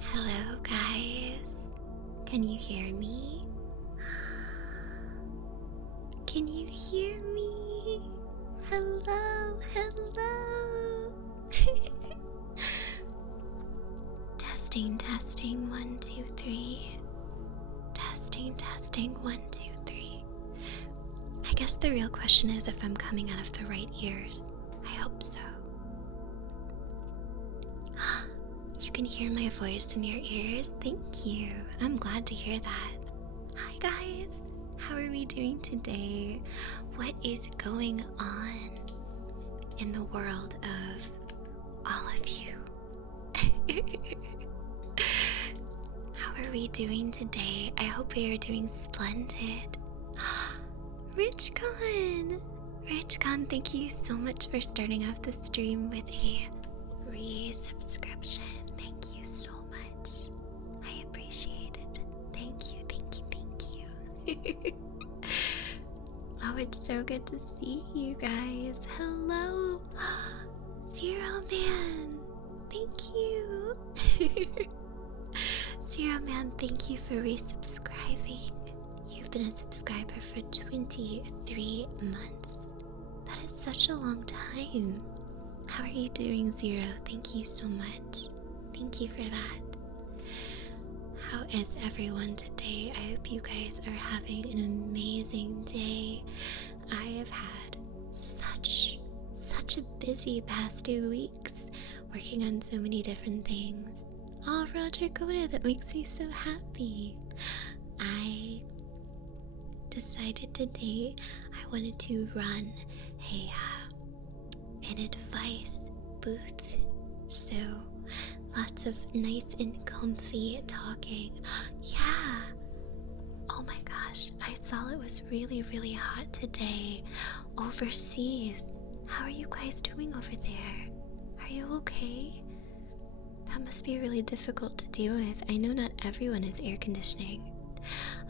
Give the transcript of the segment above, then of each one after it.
Hello, guys. Can you hear me? Can you hear me? Hello, hello. Testing, 1, 2, 3. Testing, 1, 2, 3. I guess the real question is if I'm coming out of the right ears. I hope so. You can hear my voice in your ears? Thank you. I'm glad to hear that. Hi guys. How are we doing today? What is going on in the world of all of you? How are we doing today? I hope we are doing splendid. RichCon, thank you so much for starting off the stream with a resubscription. Thank you so much. I appreciate it. Thank you. Oh, it's so good to see you guys. Hello, Zero Man. Thank you. Zero Man, thank you for resubscribing. You've been a subscriber for 23 months. That is such a long time. How are you doing, Zero? Thank you so much. Thank you for that. How is everyone today? I hope you guys are having an amazing day. I have had such a busy past 2 weeks, working on so many different things. Oh, Roger Coda, that makes me so happy. I decided today I wanted to run an advice booth. So lots of nice and comfy talking. Yeah. Oh my gosh, I saw it was really hot today overseas. How are you guys doing over there? Are you okay? That must be really difficult to deal with. I know not everyone has air conditioning.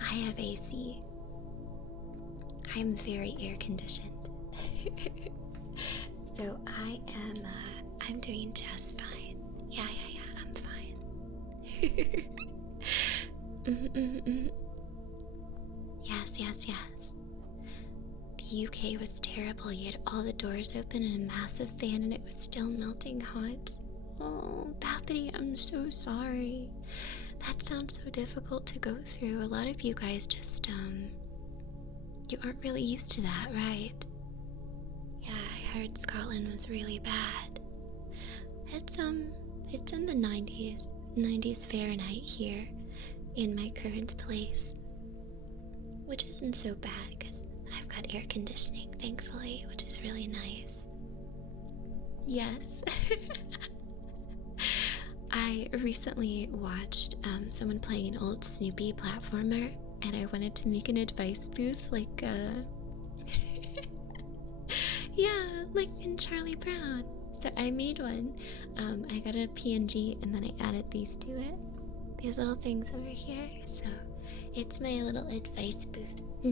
I have AC. I'm very air conditioned. So I'm doing just fine. Yeah, I'm fine. Yes. The UK was terrible. You had all the doors open and a massive fan and it was still melting hot. Oh, Pappity, I'm so sorry. That sounds so difficult to go through. A lot of you guys just, you aren't really used to that, right? Yeah, I heard Scotland was really bad. It's in the 90s Fahrenheit here in my current place, which isn't so bad because I've got air conditioning, thankfully, which is really nice. Yes. I recently watched someone playing an old Snoopy platformer, and I wanted to make an advice booth like yeah, like in Charlie Brown. So I made one. I got a PNG and then I added these to it. These little things over here. So it's my little advice booth. I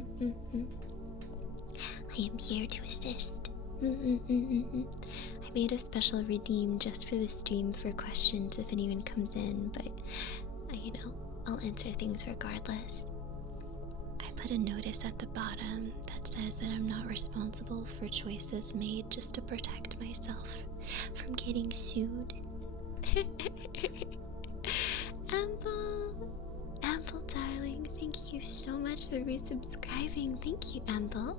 am here to assist. I made a special redeem just for the stream for questions if anyone comes in, but I'll answer things regardless. I put a notice at the bottom that says that I'm not responsible for choices made just to protect myself from getting sued. Amble darling, thank you so much for resubscribing. Thank you, Amble.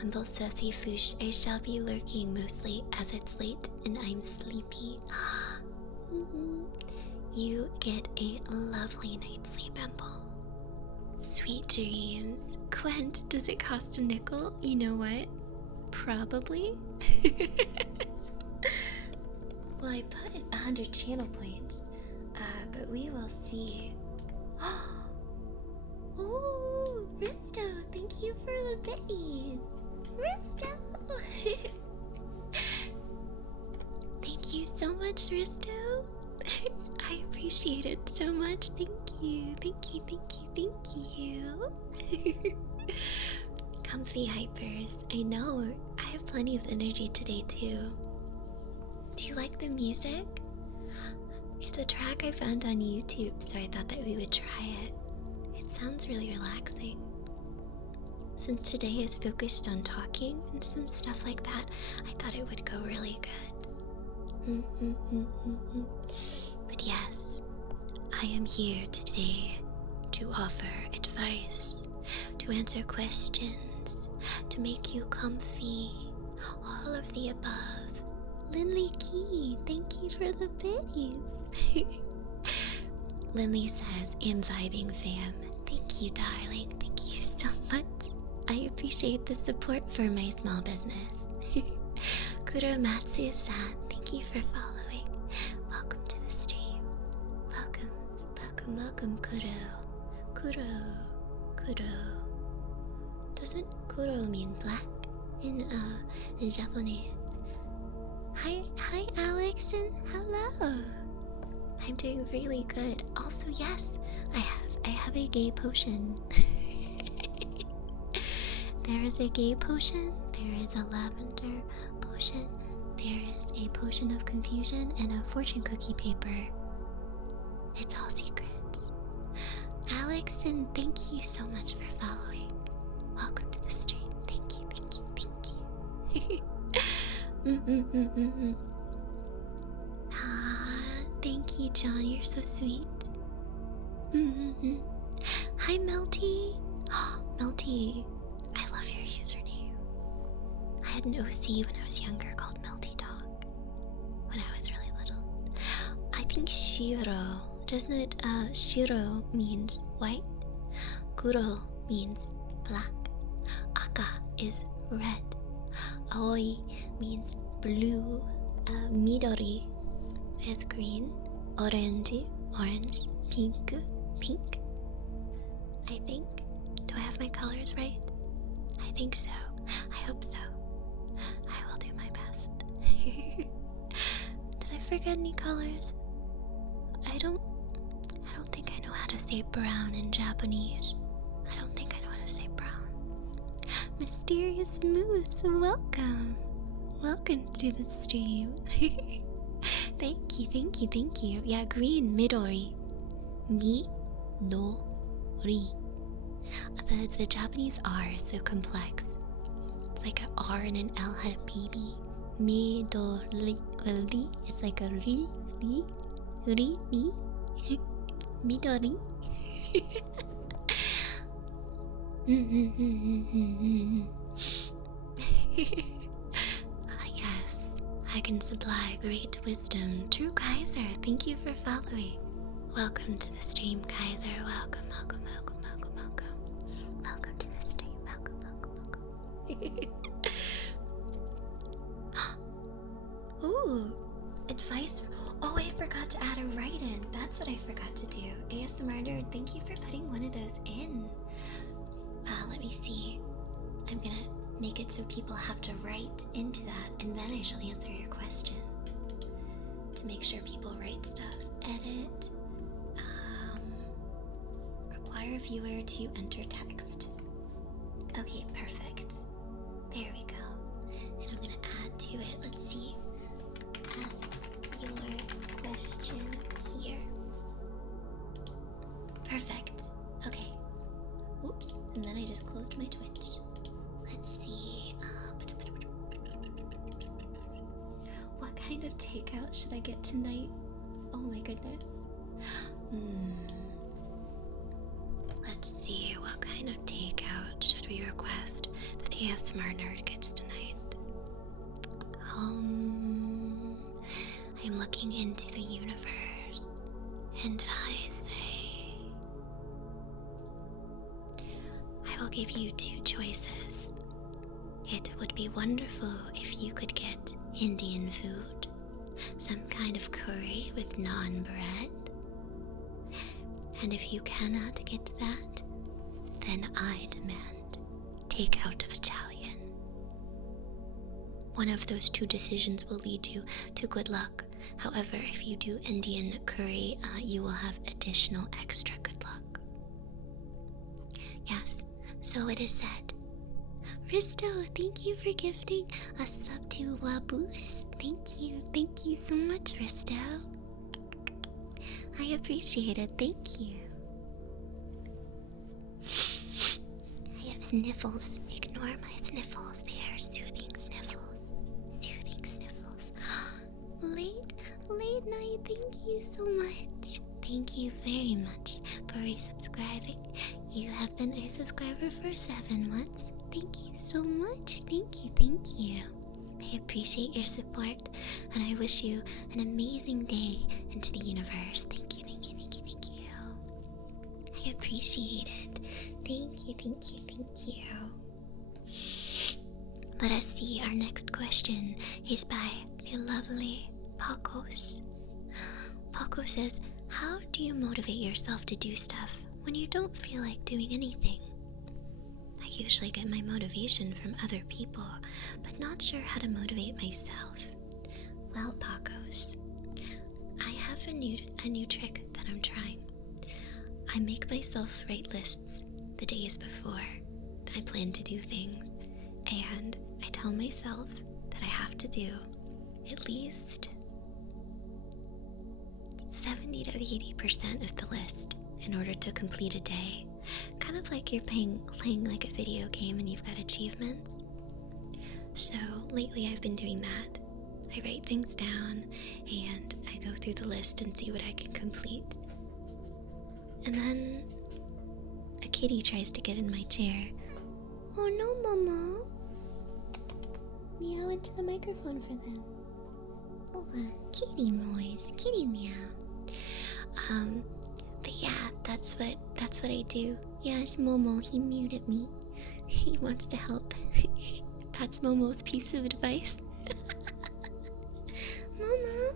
Amble says, "Hey Foosh, I shall be lurking mostly as it's late and I'm sleepy." You get a lovely night's sleep, Amble. Sweet dreams. Quent, does it cost a nickel? You know what? Probably. Well, I put 100 channel points, but we will see. Oh, Risto, thank you for the bitties. Risto! Thank you so much, Risto. I appreciate it so much. Thank you. Comfy hypers. I know. I have plenty of energy today, too. Do you like the music? It's a track I found on YouTube, so I thought that we would try it. It sounds really relaxing. Since today is focused on talking and some stuff like that, I thought it would go really good. But yes, I am here today to offer advice, to answer questions, to make you comfy, all of the above. Lindley Key, thank you for the biddies. Lindley says, I'm vibing fam. Thank you, darling. Thank you so much. I appreciate the support for my small business. Kuromatsu-san, thank you for following. Welcome to the stream. Welcome, welcome, welcome, Kuro. Doesn't Kuro mean black in Japanese? Hi, Alex, and hello. I'm doing really good. Also, yes, I have a gay potion. There is a gay potion, there is a lavender potion, there is a potion of confusion, and a fortune cookie paper. It's all secrets. Alex, and thank you so much for following. Welcome to the stream. Thank you. Thank you, John. You're so sweet. Hi, Melty. Melty, I love your username. I had an OC when I was younger called Melty Dog. When I was really little. I think Shiro, doesn't it? Shiro means white. Kuro means black. Aka is red. Aoi means blue. Midori is green. Orange, pink. I think. Do I have my colors right? I think so. I hope so. I will do my best. Did I forget any colors? I don't think I know how to say brown in Japanese. I don't think I know how to say brown. Mysterious Moose, welcome. Welcome to the stream. Thank you. Yeah, green, Midori. Midori. The Japanese R is so complex. It's like an R and an L had a baby. Midori. It's like a ri. Midori. Yes, I can supply great wisdom. True Kaiser, thank you for following. Welcome to the stream, Kaiser. Welcome. Welcome to the stream. Welcome. Ooh, advice. Oh, I forgot to add a write-in. That's what I forgot to do. ASMR nerd, thank you for putting one of those in. Let me see. I'm gonna make it so people have to write into that, and then I shall answer your question. To make sure people write stuff. Edit. Require viewer to enter text. Okay, perfect. There we go. And I'm gonna add to it. Let's see. Ask your question here. Perfect. Okay. Oops. And then I just closed my Twitch. Let's see. What kind of takeout should I get tonight? Oh my goodness. Let's see. What kind of takeout should we request that the ASMR nerd gets tonight? I'm looking into the universe, and I say, I will give you two choices. It would be wonderful if you could get Indian food, some kind of curry with naan bread. And if you cannot get that, then I demand takeout Italian. One of those two decisions will lead you to good luck. However, if you do Indian curry, you will have additional extra good luck. Yes, so it is said. Risto, thank you for gifting a sub to Waboos. Thank you so much, Risto. I appreciate it, thank you. I have sniffles. Ignore my sniffles. They are soothing sniffles. Soothing sniffles. Late night, thank you so much. Thank you very much for resubscribing. You have been a subscriber for 7 months. Thank you so much. Thank you. I appreciate your support, and I wish you an amazing day into the universe. Thank you. I appreciate it. Thank you. Let us see, our next question is by the lovely Pacos. Paco says, how do you motivate yourself to do stuff when you don't feel like doing anything? I usually get my motivation from other people, but not sure how to motivate myself. Well, Pacos, I have a new trick that I'm trying. I make myself write lists the days before I plan to do things, and I tell myself that I have to do at least 70 to 80% of the list in order to complete a day. Kind of like you're playing like a video game and you've got achievements. So lately I've been doing that. I write things down and I go through the list and see what I can complete. And then a kitty tries to get in my chair. Oh no, Mama. Meow into the microphone for them. Oh, kitty noise. Kitty meow. But yeah, that's what I do. Yes, Momo, he muted me. He wants to help. That's Momo's piece of advice. Momo.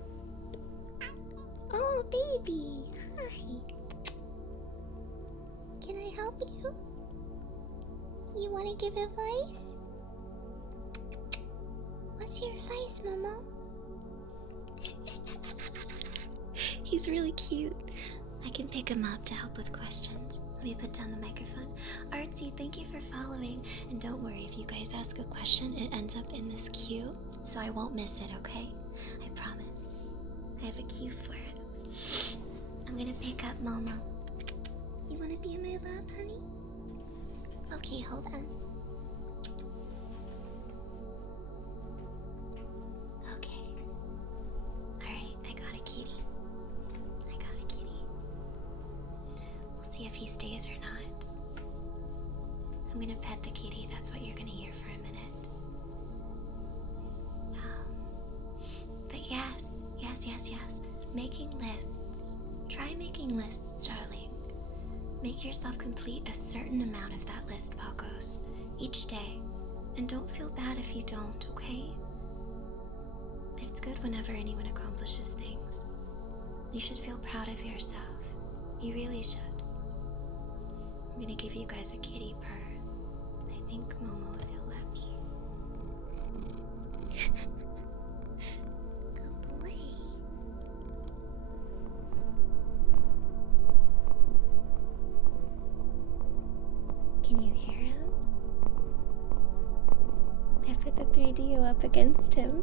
Oh, baby. Hi. Can I help you? You want to give advice? What's your advice, Momo? He's really cute. I can pick him up to help with questions. Let me put down the microphone. Artsy, thank you for following. And don't worry, if you guys ask a question, it ends up in this queue, so I won't miss it, okay? I promise. I have a queue for it. I'm gonna pick up Momo. You wanna be in my lap, honey? Okay, hold on. Okay. Alright, I got a kitty. We'll see if he stays or not. I'm gonna pet the kitty, that's what you're gonna hear for a minute. But yes. Making lists. Try making lists, darling. Make yourself complete a certain amount of that list, Pacos, each day. And don't feel bad if you don't, okay? It's good whenever anyone accomplishes things. You should feel proud of yourself. You really should. I'm gonna give you guys a kitty purr. I think Momo, if he'll let me. Good boy. Can you hear him? I put the 3DO up against him.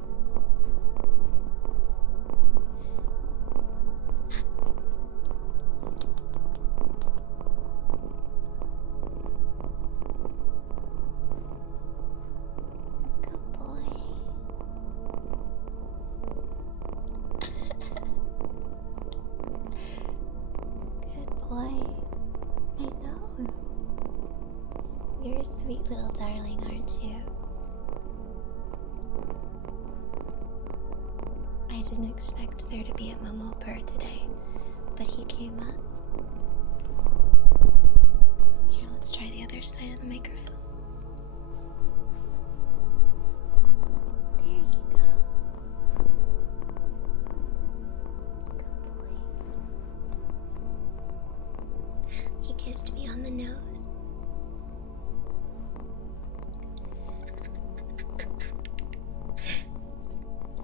Good boy. Good boy. I know. You're a sweet little darling, aren't you? I didn't expect there to be a Momo purr today, but he came up. Here, let's try the other side of the microphone. There you go. Good boy. He kissed me on the nose.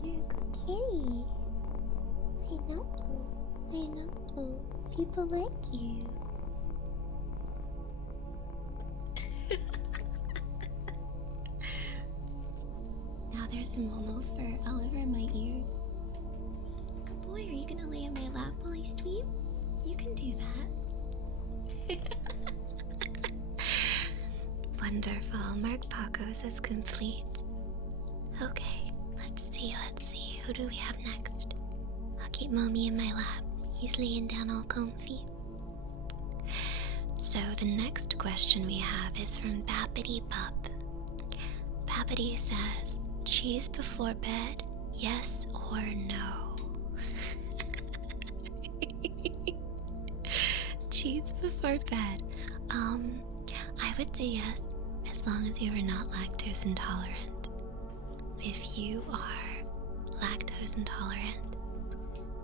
You're a good kitty. I know. People like you. there's Momo for all over my ears. Good boy, are you gonna lay in my lap while I sleep? You can do that. Wonderful. Mark Pacos is complete. Okay, let's see. Who do we have next? I'll keep Mommy in my lap. He's laying down all comfy. So the next question we have is from Bappity Pup. Bappity says, cheese before bed, yes or no? Cheese before bed. I would say yes, as long as you are not lactose intolerant. If you are lactose intolerant,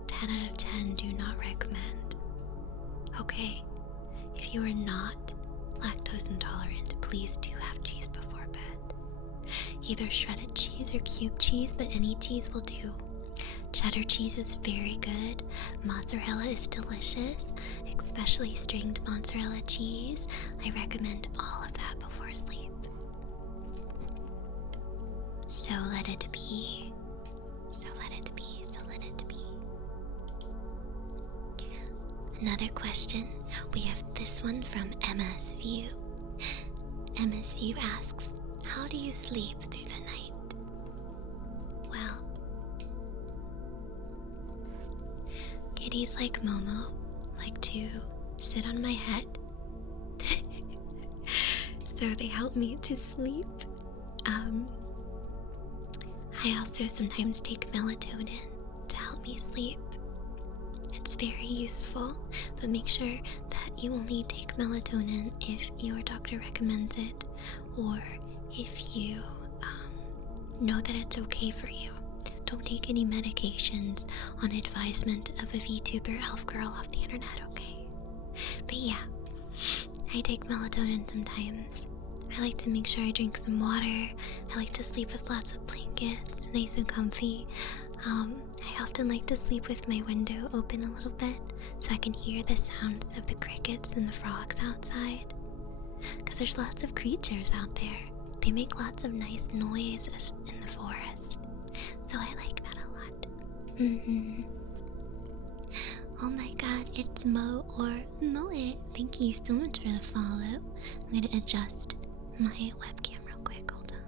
10 out of 10 do not recommend. Okay, if you are not lactose intolerant, please do have cheese before bed. Either shredded cheese or cube cheese, but any cheese will do. Cheddar cheese is very good. Mozzarella is delicious, especially stringed mozzarella cheese. I recommend all of that before sleep. So let it be. So let it be. So let it be. Another question. We have this one from Emma's View. Emma's View asks, how do you sleep through the night? Well, kitties like Momo like to sit on my head. So they help me to sleep. I also sometimes take melatonin to help me sleep. It's very useful, but make sure that you only take melatonin if your doctor recommends it, or if you know that it's okay for you. Don't take any medications on advisement of a VTuber elf girl off the internet, okay? But yeah, I take melatonin sometimes. I like to make sure I drink some water. I like to sleep with lots of blankets, nice and comfy. I often like to sleep with my window open a little bit so I can hear the sounds of the crickets and the frogs outside. Because there's lots of creatures out there. They make lots of nice noises in the forest. So I like that a lot. Oh my god, it's Mo or Moet. Thank you so much for the follow. I'm going to adjust my webcam real quick. Hold on.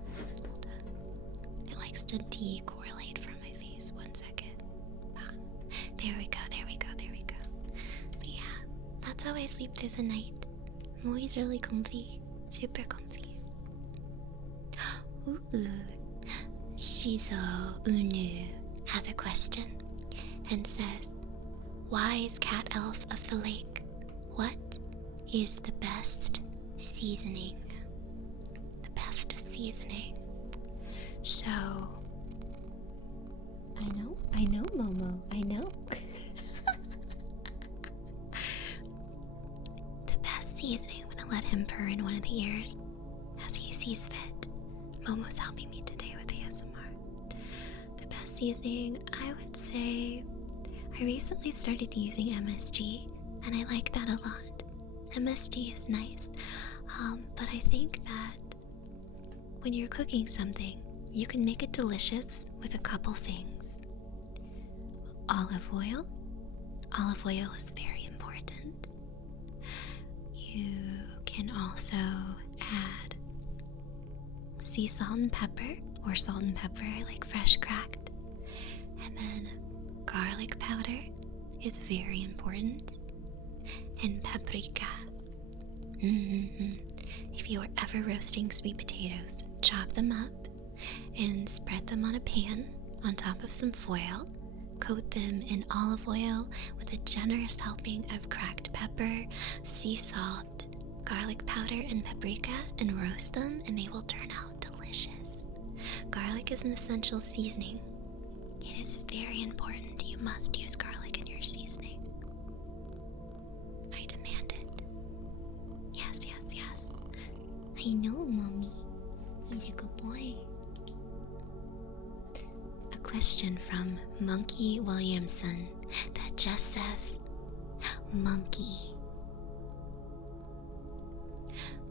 It likes to decorrelate from my face. 1 second. There we go. But yeah, that's how I sleep through the night. I'm always really comfy. Super comfy. Ooh. Shizo Unu has a question and says, wise cat elf of the lake, what is the best seasoning? The best seasoning. So, I know, Momo, I know. The best seasoning, I'm gonna let him purr in one of the ears as he sees fit. Momo's helping me today with ASMR. The best seasoning, I would say, I recently started using MSG, and I like that a lot. MSG is nice, but I think that when you're cooking something, you can make it delicious with a couple things. Olive oil. Olive oil is very important. You can also add sea salt and pepper, or salt and pepper, like fresh cracked. And then garlic powder is very important. And paprika. If you are ever roasting sweet potatoes, chop them up and spread them on a pan on top of some foil. Coat them in olive oil with a generous helping of cracked pepper, sea salt, garlic powder, and paprika, and roast them, and they will turn out delicious. Garlic is an essential seasoning. It is very important. You must use garlic in your seasoning. I demand it. Yes. I know, Mommy. He's a good boy. A question from Monkey Williamson that just says, Monkey.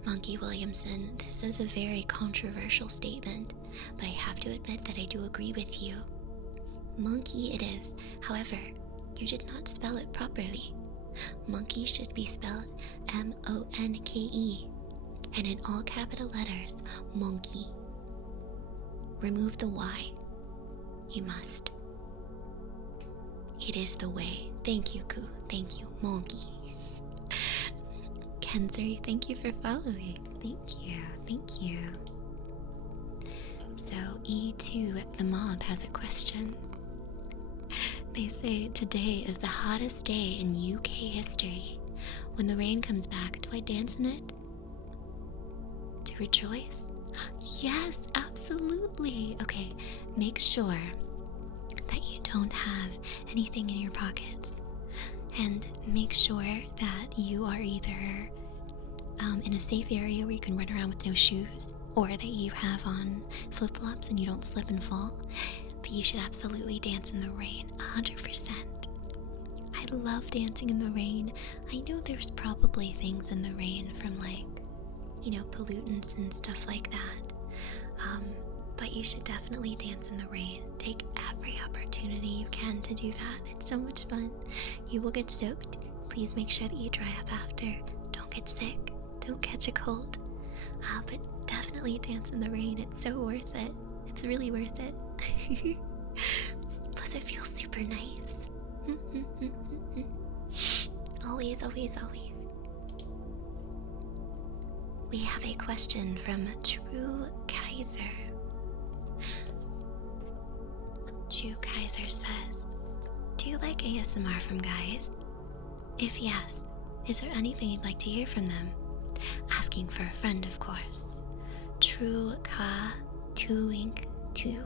Monkey Williamson, this is a very controversial statement, but I have to admit that I do agree with you. Monkey it is, however, you did not spell it properly. Monkey should be spelled M-O-N-K-E, and in all capital letters, monkey. Remove the Y. You must. It is the way. Thank you, Ku. Thank you, monkey. Kenzuri, thank you for following. Thank you, thank you. So, E2 the mob has a question. They say, today is the hottest day in UK history. When the rain comes back, do I dance in it? To rejoice? Yes, absolutely. Okay, make sure that you don't have anything in your pockets. And make sure that you are either in a safe area where you can run around with no shoes, or that you have on flip-flops and you don't slip and fall. But you should absolutely dance in the rain, 100%. I love dancing in the rain. I know there's probably things in the rain from pollutants and stuff like that. But you should definitely dance in the rain. Take every opportunity you can to do that. It's so much fun. You will get soaked. Please make sure that you dry up after. Don't get sick. Don't catch a cold. But definitely dance in the rain. It's so worth it. It's really worth it. Plus it feels super nice. Always, always, always. We have a question from True Kaiser. True Kaiser says, do you like ASMR from guys? If yes, is there anything you'd like to hear from them? Asking for a friend, of course. True Ka 2-Wink-2.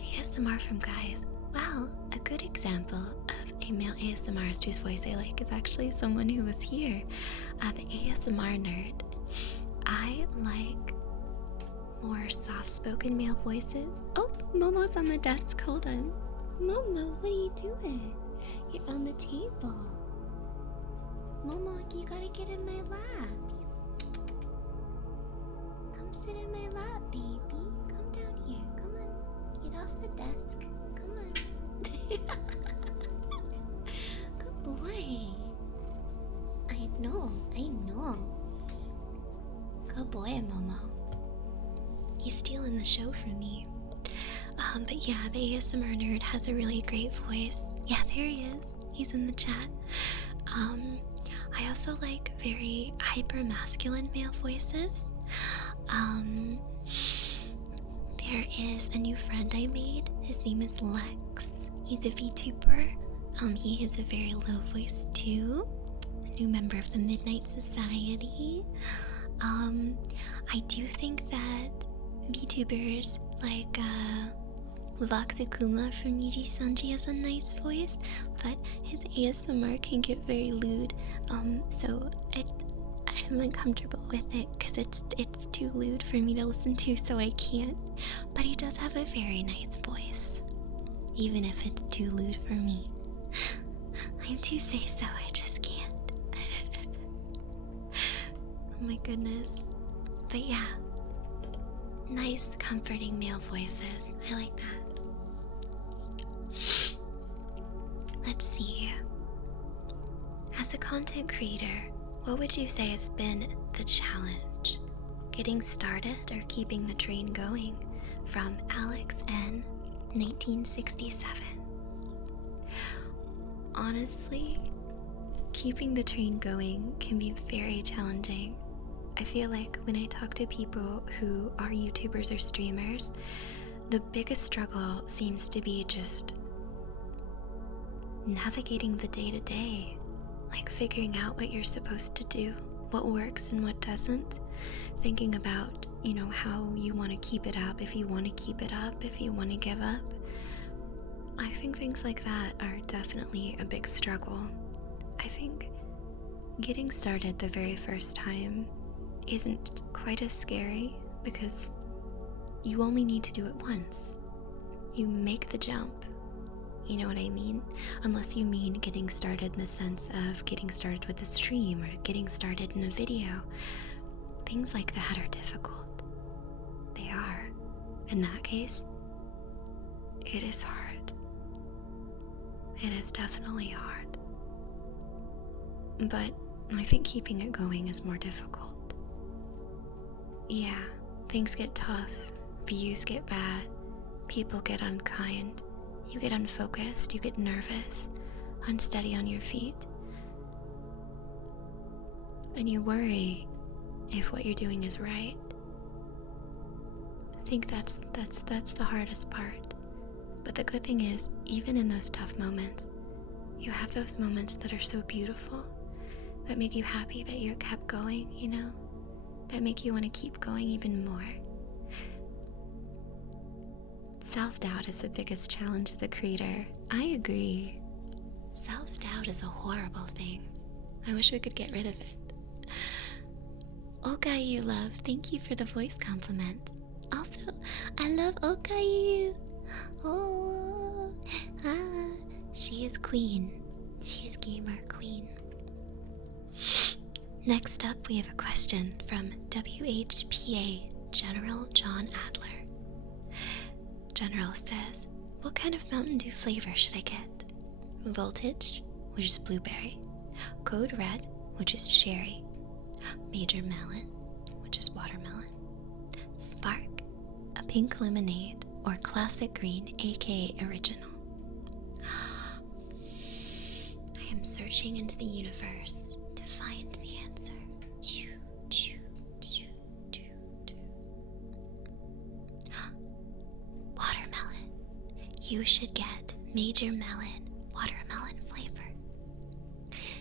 ASMR from guys. Well, a good example of a male ASMR artist whose voice I like is actually someone who was here. The ASMR nerd. I like more soft-spoken male voices. Oh, Momo's on the desk. Hold on. Momo, what are you doing? You're on the table. Momo, you gotta get in my lap. Come sit in my lap, baby. Come down here. Come on. Get off the desk. Come on. Good boy. I know. Good boy, Momo. He's stealing the show from me. But yeah, the ASMR nerd has a really great voice. Yeah, there he is. He's in the chat. I also like very hyper masculine male voices. There is a new friend I made. His name is Lex. He's a VTuber. He has a very low voice too. A new member of the Midnight Society. I do think that VTubers like Vaxukuma from Niji Sanji has a nice voice, but his ASMR can get very lewd. So I'm uncomfortable with it because it's too lewd for me to listen to, so I can't. But he does have a very nice voice, even if it's too lewd for me. I'm too say so, I just can't. Oh my goodness. But yeah, nice, comforting male voices. I like that. Let's see. As a content creator, what would you say has been the challenge? Getting started or keeping the train going? From Alex N, 1967. Honestly, keeping the train going can be very challenging. I feel like when I talk to people who are YouTubers or streamers, the biggest struggle seems to be just navigating the day-to-day, like figuring out what you're supposed to do, what works and what doesn't, thinking about, how you want to keep it up, if you want to keep it up, if you want to give up. I think things like that are definitely a big struggle. I think getting started the very first time isn't quite as scary because you only need to do it once. You make the jump. You know what I mean? Unless you mean getting started in the sense of getting started with a stream or getting started in a video. things like that are difficult. They are. In that case, it is hard. It is definitely hard. But I think keeping it going is more difficult. Yeah, things get tough, views get bad, people get unkind, you get unfocused, you get nervous, unsteady on your feet. And you worry if what you're doing is right. I think that's the hardest part. But the good thing is, even in those tough moments, you have those moments that are so beautiful, that make you happy that you kept going, you know? That make you want to keep going even more. Self-doubt is the biggest challenge as a creator. I agree. Self-doubt is a horrible thing. I wish we could get rid of it. Okayu love, thank you for the voice compliment. Also, I love Okayu. Oh, she is queen. She is gamer queen. Next up, we have a question from WHPA General John Adler. General says, what kind of Mountain Dew flavor should I get? Voltage, which is blueberry. Code Red, which is cherry. Major Melon, which is watermelon. Spark, a pink lemonade, or classic green, aka original. I am searching into the universe to find the answer. Watermelon. You should get Major Melon watermelon flavor.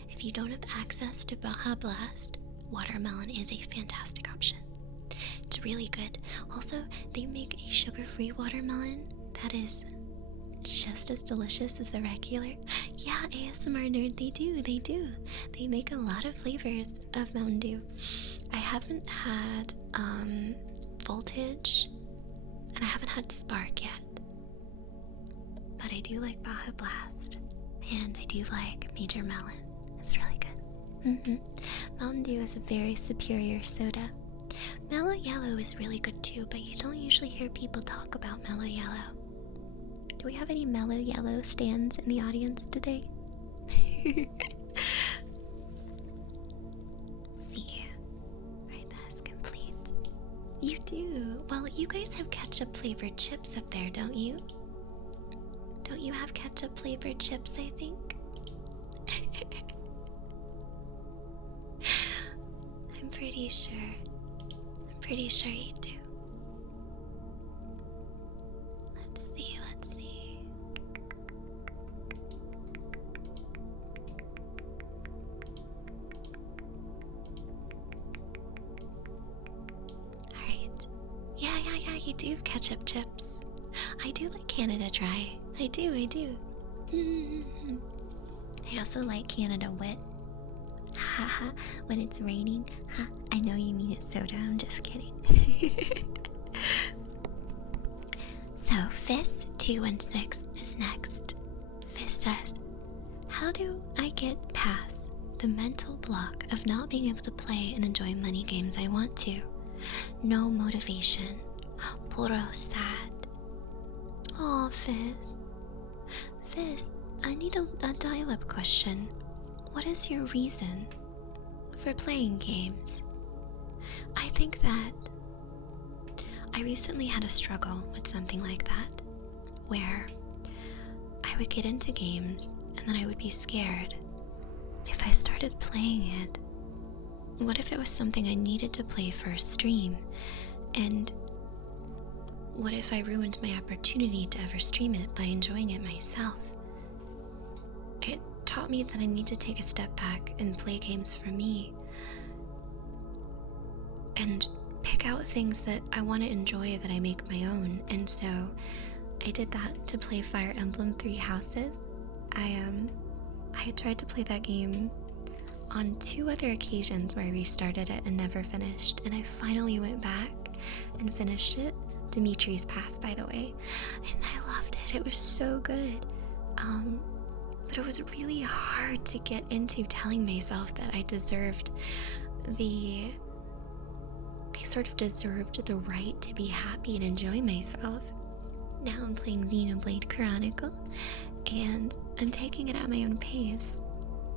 If you don't have access to Baja Blast, watermelon is a fantastic option. It's really good. Also, they make a sugar-free watermelon that is just as delicious as the regular. Yeah, ASMR nerd, they do. They make a lot of flavors of Mountain Dew. I haven't had Voltage, and I haven't had Spark yet. But I do like Baja Blast, and I do like Major Melon. It's really good. Mountain Dew is a very superior soda. Mellow Yellow is really good too, but you don't usually hear people talk about Mellow Yellow. Do we have any Mellow Yellow stands in the audience today? See, right, that's complete. You do. Well, you guys have ketchup flavored chips up there, don't you? Don't you have ketchup flavored chips, I think? I'm pretty sure you do. Let's see. Alright. Yeah, you do have ketchup chips. I do like Canada Dry. I do. I also like Canada Wet. Haha, when it's raining. Ha, I know you mean it's soda, I'm just kidding. So, Fizz216 is next. Fizz says, how do I get past the mental block of not being able to play and enjoy money games I want to? No motivation. Puro sad. Aw, Fizz. Fizz, I need a dial-up question. What is your reason for playing games? I think that I recently had a struggle with something like that, where I would get into games and then I would be scared. If I started playing it, what if it was something I needed to play for a stream? And what if I ruined my opportunity to ever stream it by enjoying it myself? It taught me that I need to take a step back and play games for me and pick out things that I want to enjoy that I make my own. And so I did that to play Fire Emblem Three Houses. I had tried to play that game on 2 other occasions where I restarted it and never finished, and I finally went back and finished it. Dimitri's Path, by the way, and I loved it. It was so good. But it was really hard to get into telling myself that I deserved the I sort of deserved the right to be happy and enjoy myself. Now I'm playing Xenoblade Chronicle, and I'm taking it at my own pace,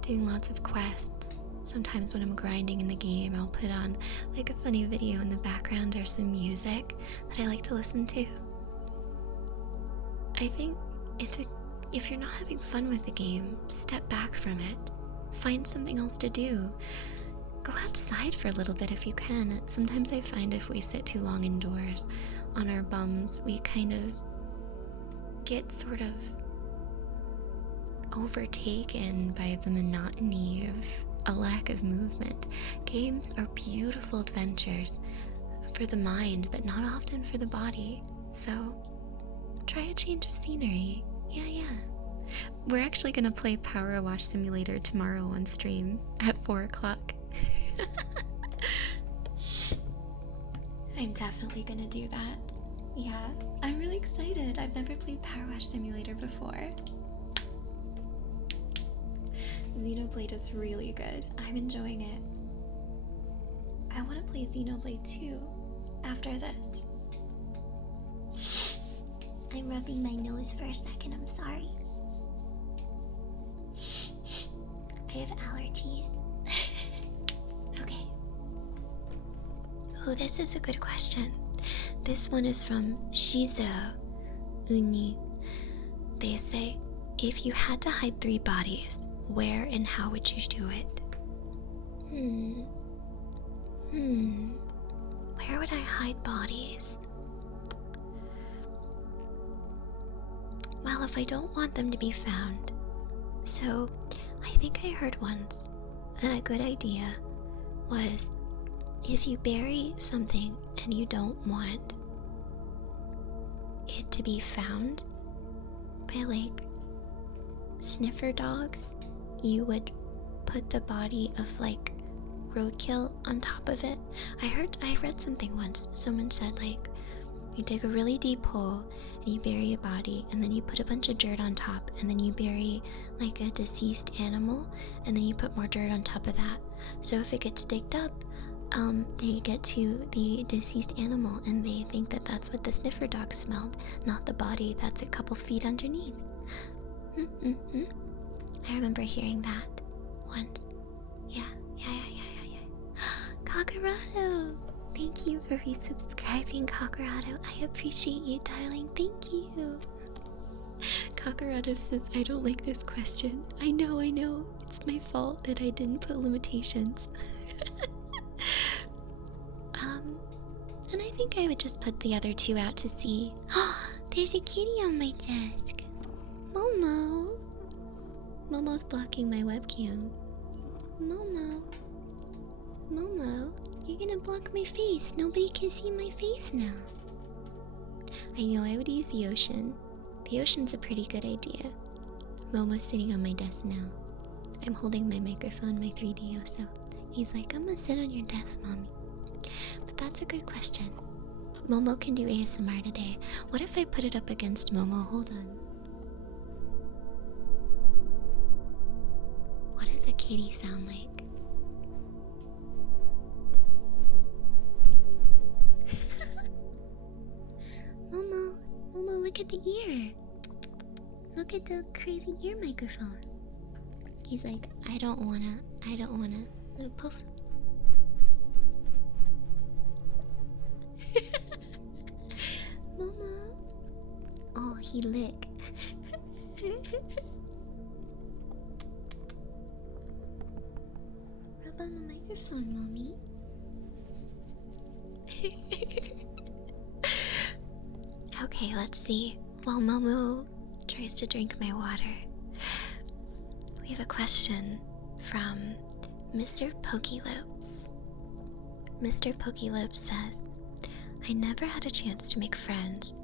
doing lots of quests. Sometimes when I'm grinding in the game, I'll put on like a funny video in the background or some music that I like to listen to. I think if you're not having fun with the game, step back from it. Find something else to do. Go outside for a little bit if you can. Sometimes I find if we sit too long indoors on our bums, we kind of get sort of overtaken by the monotony of a lack of movement. Games are beautiful adventures for the mind, but not often for the body. So try a change of scenery. Yeah. We're actually gonna play Power Wash Simulator tomorrow on stream at 4 o'clock. I'm definitely gonna do that. Yeah, I'm really excited. I've never played Power Wash Simulator before. Xenoblade is really good. I'm enjoying it. I want to play Xenoblade 2 after this. I'm rubbing my nose for a second, I'm sorry. I have allergies. Okay. Oh, this is a good question. This one is from Shizo Uni. They say, if you had to hide 3 bodies, where and how would you do it? Where would I hide bodies? Well, if I don't want them to be found. So, I think I heard once that a good idea was if you bury something and you don't want it to be found by like sniffer dogs, you would put the body of like roadkill on top of it. I read something once. Someone said like you dig a really deep hole and you bury a body, and then you put a bunch of dirt on top, and then you bury like a deceased animal, and then you put more dirt on top of that. So if it gets digged up, they get to the deceased animal and they think that that's what the sniffer dog smelled, not the body that's a couple feet underneath. I remember hearing that once. Yeah. Kakarado! Thank you for resubscribing, Kakarado. I appreciate you, darling. Thank you. Kakarado says, I don't like this question. I know. It's my fault that I didn't put limitations. And I think I would just put the other 2 out to sea. There's a kitty on my desk. Momo. Momo's blocking my webcam. Momo, you're gonna block my face. Nobody can see my face now. I know I would use the ocean. The ocean's a pretty good idea. Momo's sitting on my desk now. I'm holding my microphone, my 3DO, so he's like, I'm gonna sit on your desk, mommy. But that's a good question. Momo can do ASMR today. What if I put it up against Momo? Hold on. What does a kitty sound like? Momo, look at the ear. Look at the crazy ear microphone. He's like, I don't wanna. Poof. Momo. Oh, he lick. Rub on the microphone, mommy. Okay, let's see. While Momo tries to drink my water, we have a question from Mr. Pokélopes. Mr. Pokélopes says, I never had a chance to make friends,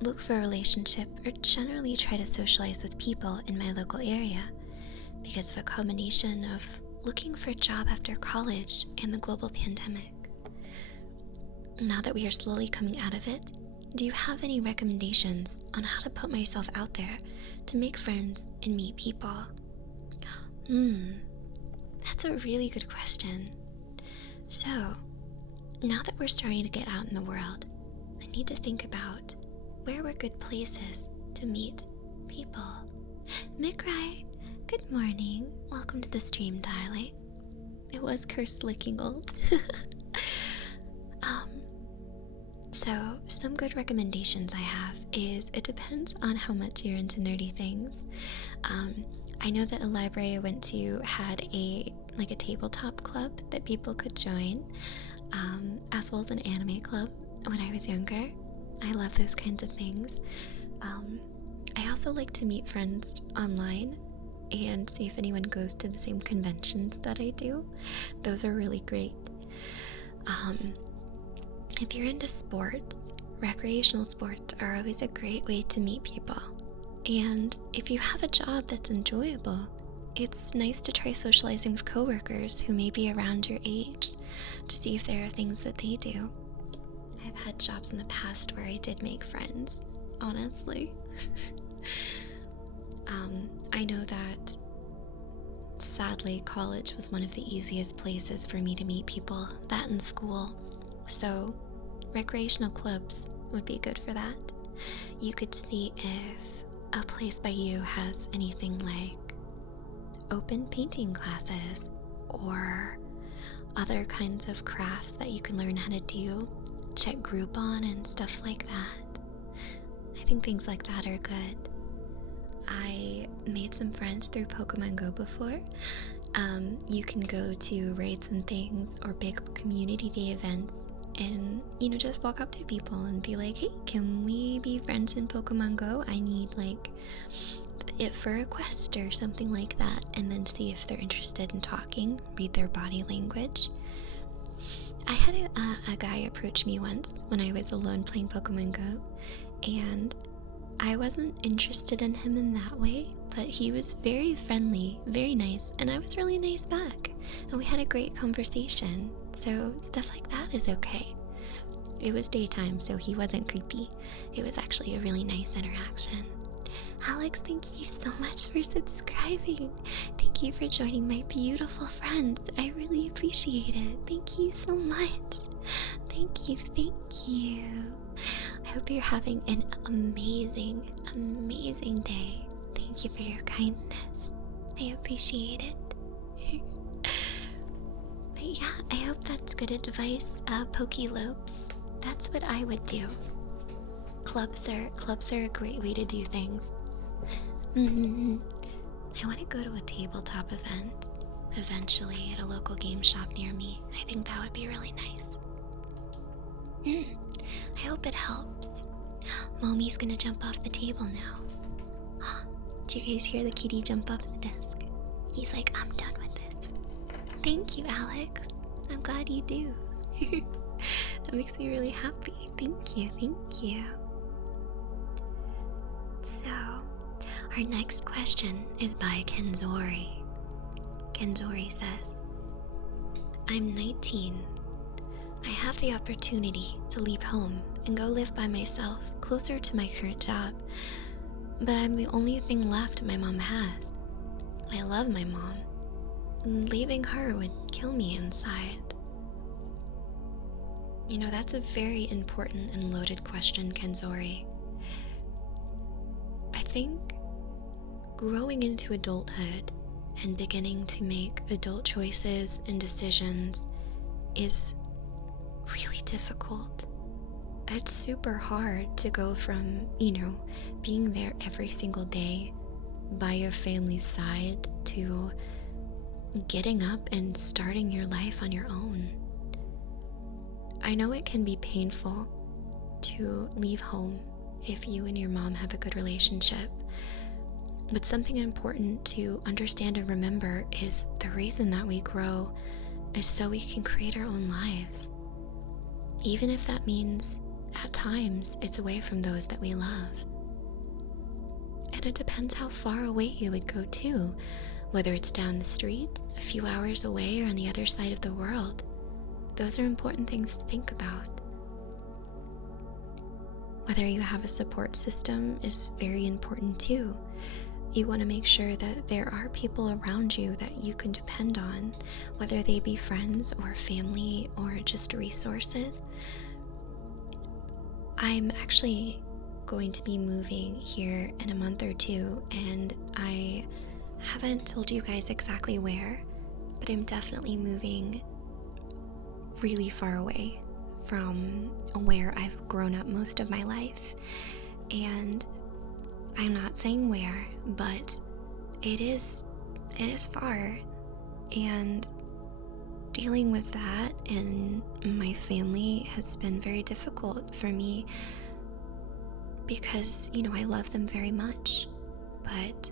look for a relationship, or generally try to socialize with people in my local area because of a combination of looking for a job after college and the global pandemic. Now that we are slowly coming out of it, do you have any recommendations on how to put myself out there to make friends and meet people? That's a really good question. So, now that we're starting to get out in the world, I need to think about where were good places to meet people. Mikrai, good morning. Welcome to the stream, darling. It was curse licking old. So some good recommendations I have is it depends on how much you're into nerdy things. I know that a library I went to had a tabletop club that people could join, as well as an anime club when I was younger. I love those kinds of things. I also like to meet friends online and see if anyone goes to the same conventions that I do. Those are really great. If you're into sports, recreational sports are always a great way to meet people. And if you have a job that's enjoyable, it's nice to try socializing with coworkers who may be around your age to see if there are things that they do. I've had jobs in the past where I did make friends, honestly. I know that sadly college was one of the easiest places for me to meet people, that in school. So recreational clubs would be good for that. You could see if a place by you has anything like open painting classes or other kinds of crafts that you can learn how to do. Check Groupon and stuff like that. I think things like that are good. I made some friends through Pokemon Go before. You can go to raids and things or big community day events and, just walk up to people and be like, hey, can we be friends in Pokemon Go? I need it for a quest or something like that, and then see if they're interested in talking, read their body language. I had a guy approach me once when I was alone playing Pokemon Go, and I wasn't interested in him in that way, but he was very friendly, very nice, and I was really nice back, and we had a great conversation. So stuff like that is okay. It was daytime, so he wasn't creepy. It was actually a really nice interaction. Alex, thank you so much for subscribing. Thank you for joining my beautiful friends. I really appreciate it. Thank you so much. Thank you, thank you. I hope you're having an amazing, amazing day. Thank you for your kindness. I appreciate it. But yeah, I hope that's good advice, Pokélopes. That's what I would do. Clubs are a great way to do things. I want to go to a tabletop event eventually at a local game shop near me. I think that would be really nice. I hope it helps. Momi's gonna jump off the table now. Did you guys hear the kitty jump off the desk? He's like, I'm done with this. Thank you, Alex. I'm glad you do. That makes me really happy. Thank you, thank you. So, our next question is by Kenzori. Kenzori says, I'm 19. I have the opportunity to leave home and go live by myself closer to my current job, but I'm the only thing left my mom has. I love my mom, and leaving her would kill me inside. That's a very important and loaded question, Kenzori. I think growing into adulthood and beginning to make adult choices and decisions is really difficult. It's super hard to go from, being there every single day by your family's side to getting up and starting your life on your own. I know it can be painful to leave home if you and your mom have a good relationship, but something important to understand and remember is the reason that we grow is so we can create our own lives. Even if that means, at times, it's away from those that we love. And it depends how far away you would go too, whether it's down the street, a few hours away, or on the other side of the world. Those are important things to think about. Whether you have a support system is very important too. You want to make sure that there are people around you that you can depend on, whether they be friends or family or just resources. I'm actually going to be moving here in a month or two, and I haven't told you guys exactly where, but I'm definitely moving really far away from where I've grown up most of my life. And I'm not saying where, but it is far, and dealing with that and my family has been very difficult for me because, I love them very much, but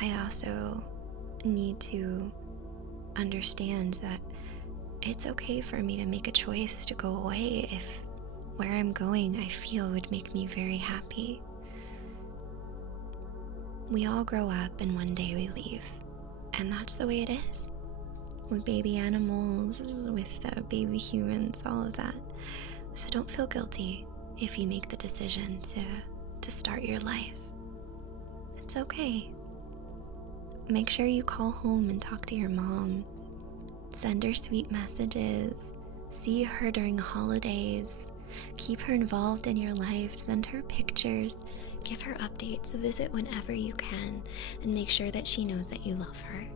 I also need to understand that it's okay for me to make a choice to go away if where I'm going I feel would make me very happy. We all grow up and one day we leave, and that's the way it is. With baby animals, with baby humans, all of that. So don't feel guilty if you make the decision to start your life. It's okay. Make sure you call home and talk to your mom. Send her sweet messages. See her during holidays. Keep her involved in your life. Send her pictures. Give her updates. Visit whenever you can, and make sure that she knows that you love her.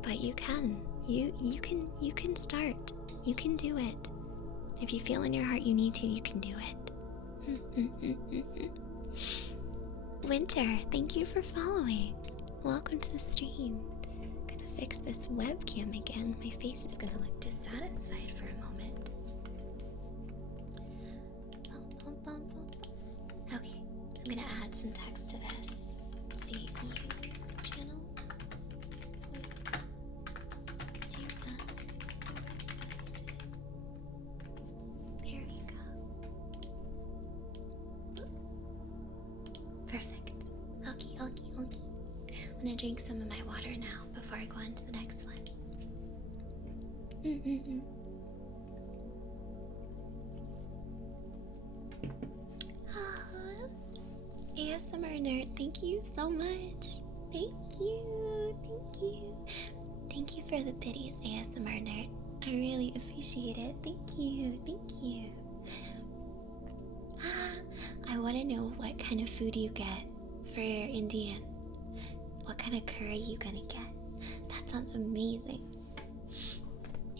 But you can. You can start. You can do it. If you feel in your heart you need to, you can do it. Winter, thank you for following. Welcome to the stream. Gonna fix this webcam again. My face is gonna look dissatisfied for a moment. Okay, I'm gonna add some text to this. See, use channel. To ask a question. There we go. Perfect. Okay. I'm gonna drink some of my water now before I go on to the next one. ASMR nerd, thank you so much. Thank you. Thank you for the biddies, ASMR nerd. I really appreciate it. Thank you. I want to know what kind of food you get for your Indian. What kind of curry you gonna get? That sounds amazing.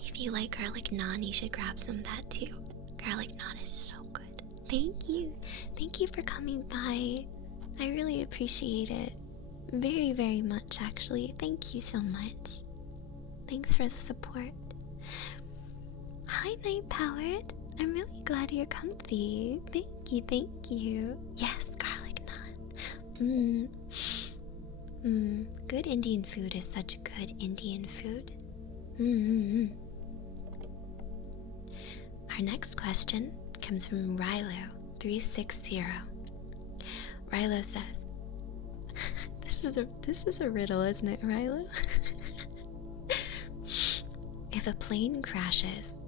If you like garlic naan, you should grab some of that too. Garlic naan is so good. Thank you for coming by. I really appreciate it very, very much, actually. Thank you so much. Thanks for the support. Hi, Night Powered. I'm really glad you're comfy. Thank you. Yes, garlic naan. Good Indian food is such good Indian food. Our next question comes from Rilo360. Rilo says, this is a riddle, isn't it, Rilo? If a plane crashes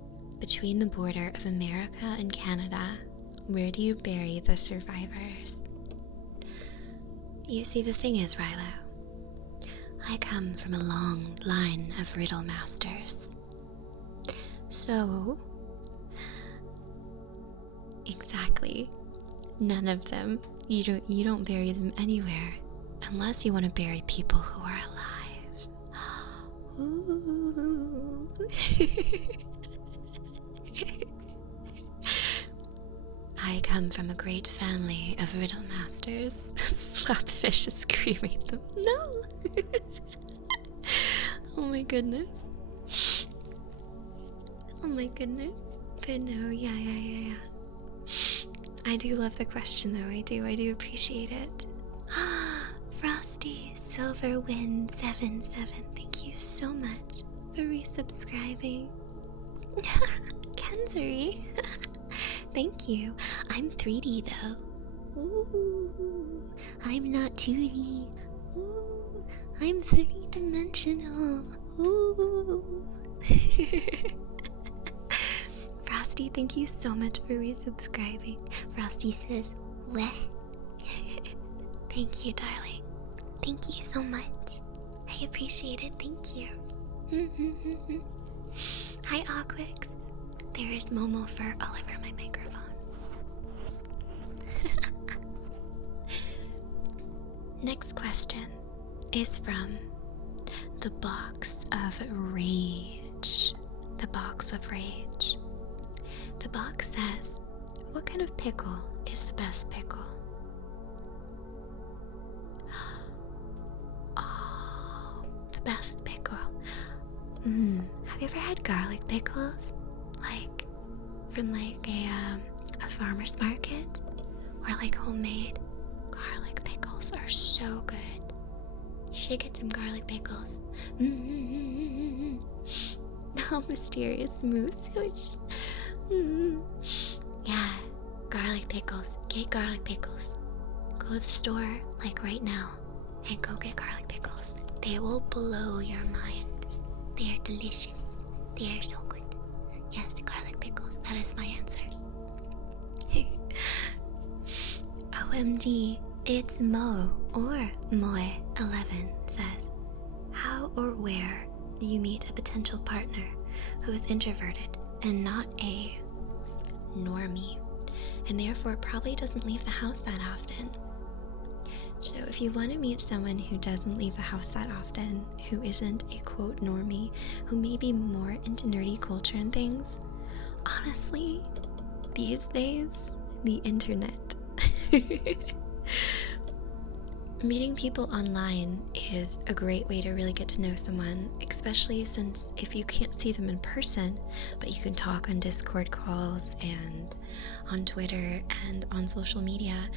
between the border of America and Canada, where do you bury the survivors? You see, the thing is, Rilo, I come from a long line of riddle masters. So, exactly, none of them. You don't bury them anywhere unless you want to bury people who are alive. Ooh. I come from a great family of riddle masters. Slapfish is screaming them. No! Oh my goodness. But no, yeah. I do love the question though. I do appreciate it. Frosty Silverwind77, thank you so much for resubscribing. Kenzuri, thank you. I'm 3D though. Ooh, I'm not 2D. Ooh, I'm 3-dimensional. Ooh. Frosty, thank you so much for resubscribing. Frosty says, "Weh." Thank you, darling. Thank you so much. I appreciate it. Thank you. Hi, Aquix. There is Momo fur all over my microphone. Next question is from the Box of Rage. The Box of Rage. The box says, what kind of pickle is the best pickle? Oh, the best pickle. Have you ever had garlic pickles? Like, from like a farmer's market? Or like homemade? Garlic pickles are so good. You should get some garlic pickles. Oh, mysterious moose. Yeah, garlic pickles. Get garlic pickles. Go to the store, like right now, and go get garlic pickles. They will blow your mind. They are delicious. They are so good. Yes, garlic pickles. That is my answer. OMG, it's Mo or Moy11 says, how or where do you meet a potential partner who is introverted and not a normie, and therefore probably doesn't leave the house that often? So if you want to meet someone who doesn't leave the house that often, who isn't a quote normie, who may be more into nerdy culture and things, honestly, these days, the internet. Meeting people online is a great way to really get to know someone, especially since if you can't see them in person, but you can talk on Discord calls and on Twitter and on social media,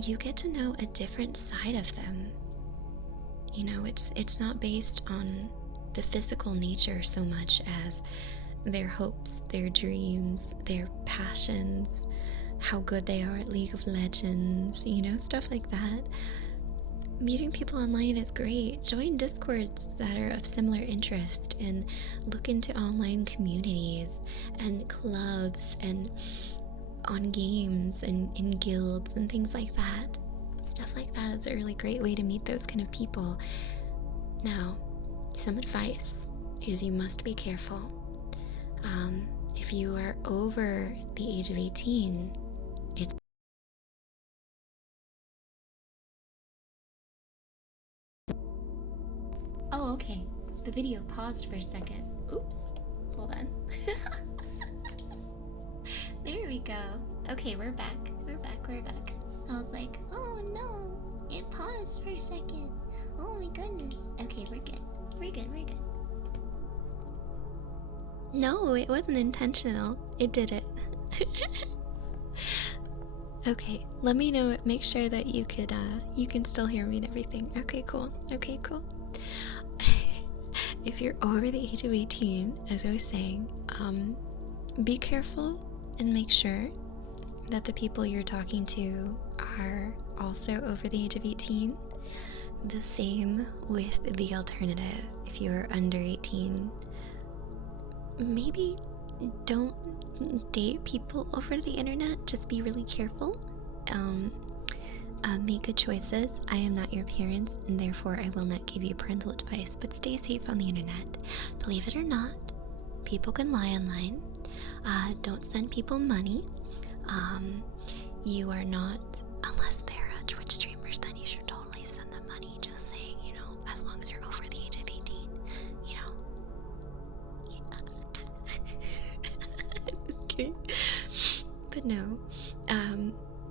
you get to know a different side of them. You know, it's not based on the physical nature so much as their hopes, their dreams, their passions, how good they are at League of Legends, you know, stuff like that. Meeting people online is great. Join Discords that are of similar interest and look into online communities and clubs and on games and in guilds and things like that. Stuff like that is a really great way to meet those kind of people. Now, some advice is you must be careful. If you are over the age of 18, it's oh, okay. The video paused for a second. Oops. Hold on. There we go. Okay, we're back. We're back. We're back. I was like, oh no. It paused for a second. Oh my goodness. Okay, we're good. We're good. We're good. No, it wasn't intentional. It did it. Okay, let me know. Make sure that you can still hear me and everything. Okay, cool. Okay, cool. If you're over the age of 18, as I was saying, be careful and make sure that the people you're talking to are also over the age of 18. The same with the alternative. If you're under 18, maybe don't date people over the internet. Just be really careful. Make good choices. I am not your parents, and therefore I will not give you parental advice, but stay safe on the internet. Believe it or not, people can lie online. Don't send people money. You are not, unless they're Twitch streamers, then you should totally send them money. Just saying, you know, as long as you're over the age of 18, you know. Okay. But no,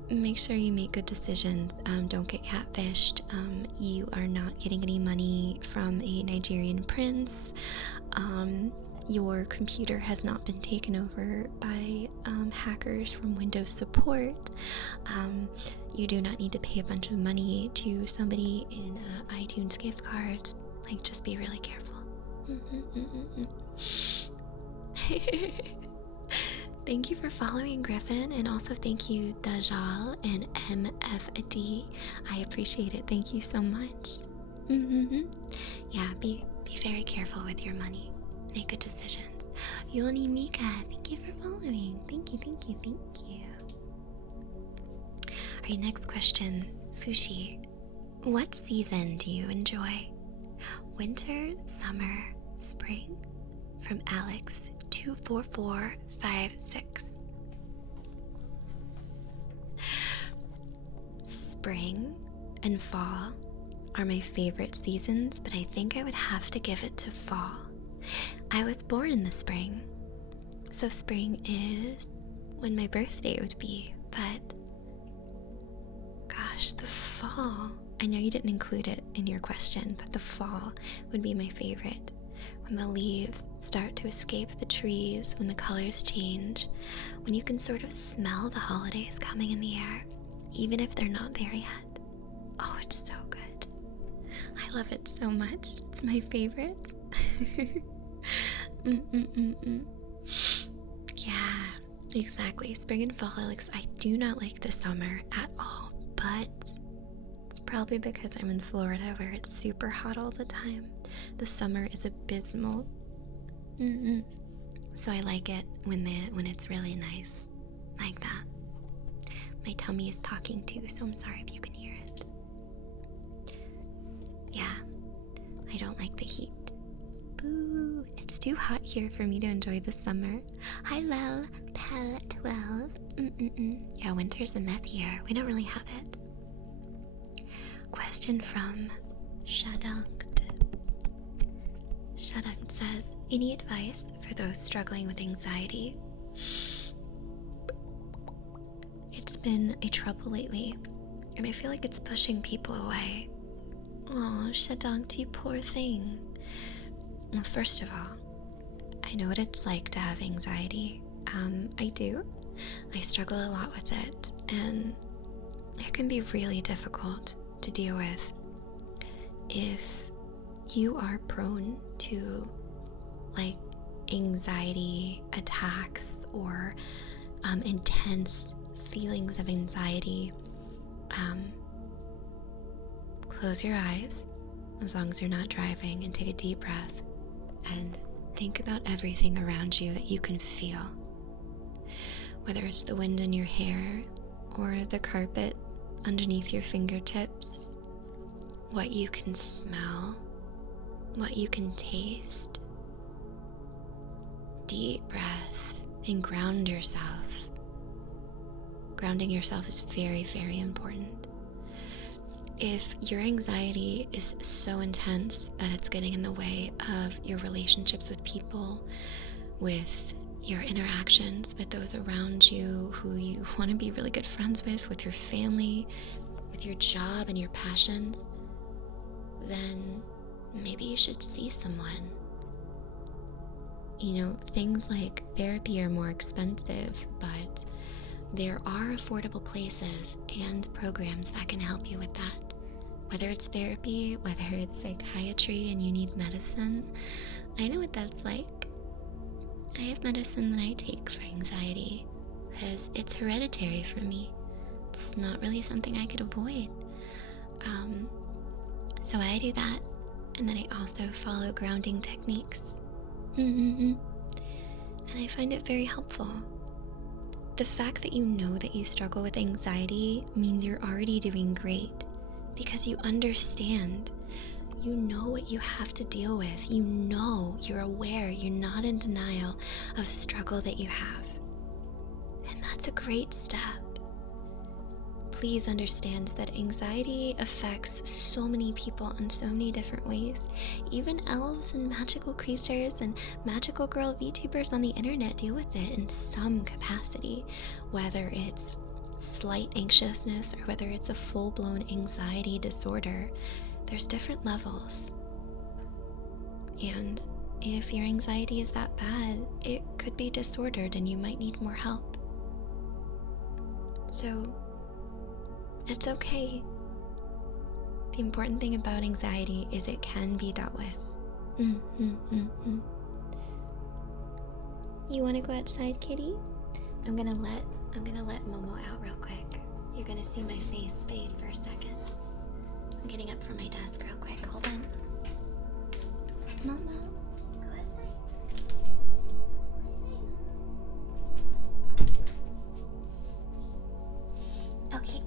make sure you make good decisions. Don't get catfished. You are not getting any money from a Nigerian prince. Your computer has not been taken over by hackers from Windows support. You do not need to pay a bunch of money to somebody in iTunes gift cards. Like, just be really careful. Thank you for following, Griffin, and also thank you, Dajal and MFD. I appreciate it. Thank you so much. Yeah, be very careful with your money. Make good decisions. Yoni Mika, thank you for following. Thank you, thank you, thank you. Alright, next question Fushi, what season do you enjoy? Winter, summer, spring? From Alex 24456. Spring and fall are my favorite seasons, but I think I would have to give it to fall. I was born in the spring, so spring is when my birthday would be, but gosh, the fall. I know you didn't include it in your question, but the fall would be my favorite. When the leaves start to escape the trees, when the colors change, when you can sort of smell the holidays coming in the air, even if they're not there yet. Oh, it's so good. I love it so much. It's my favorite. Yeah, exactly. Spring and fall, Alex. I do not like the summer at all, but it's probably because I'm in Florida where it's super hot all the time. The summer is abysmal. So I like it when it's really nice, like that. My tummy is talking too, so I'm sorry if you can hear it. Yeah, I don't like the heat. Boo! It's too hot here for me to enjoy the summer. Hi, Lel, Pel 12. Yeah, winter's a myth here. We don't really have it. Question from Shadunked. Shadunked says, any advice for those struggling with anxiety? It's been a trouble lately, and I feel like it's pushing people away. Oh, Shadunked, you poor thing. Well, first of all, I know what it's like to have anxiety. I do. I struggle a lot with it, and it can be really difficult to deal with. If you are prone to like anxiety attacks or intense feelings of anxiety, close your eyes as long as you're not driving and take a deep breath and think about everything around you that you can feel. Whether it's the wind in your hair or the carpet underneath your fingertips, what you can smell, what you can taste. Deep breath and ground yourself. Grounding yourself is very, very important. If your anxiety is so intense that it's getting in the way of your relationships with people, with your interactions with those around you who you want to be really good friends with your family, with your job and your passions, then maybe you should see someone. You know, things like therapy are more expensive, but there are affordable places and programs that can help you with that. Whether it's therapy, whether it's psychiatry and you need medicine, I know what that's like. I have medicine that I take for anxiety because it's hereditary for me. It's not really something I could avoid. So I do that, and then I also follow grounding techniques. And I find it very helpful. The fact that you know that you struggle with anxiety means you're already doing great because you understand. You know what you have to deal with. You know, you're aware, you're not in denial of struggle that you have. And that's a great step. Please understand that anxiety affects so many people in so many different ways. Even elves and magical creatures and magical girl VTubers on the internet deal with it in some capacity, whether it's slight anxiousness or whether it's a full-blown anxiety disorder. There's different levels. And if your anxiety is that bad, it could be disordered and you might need more help. So, it's okay. The important thing about anxiety is it can be dealt with. You want to go outside, kitty? I'm gonna let Momo out real quick. You're gonna see my face fade for a second. I'm getting up from my desk real quick. Hold on. Momo, go outside. Go outside, Momo. Okay.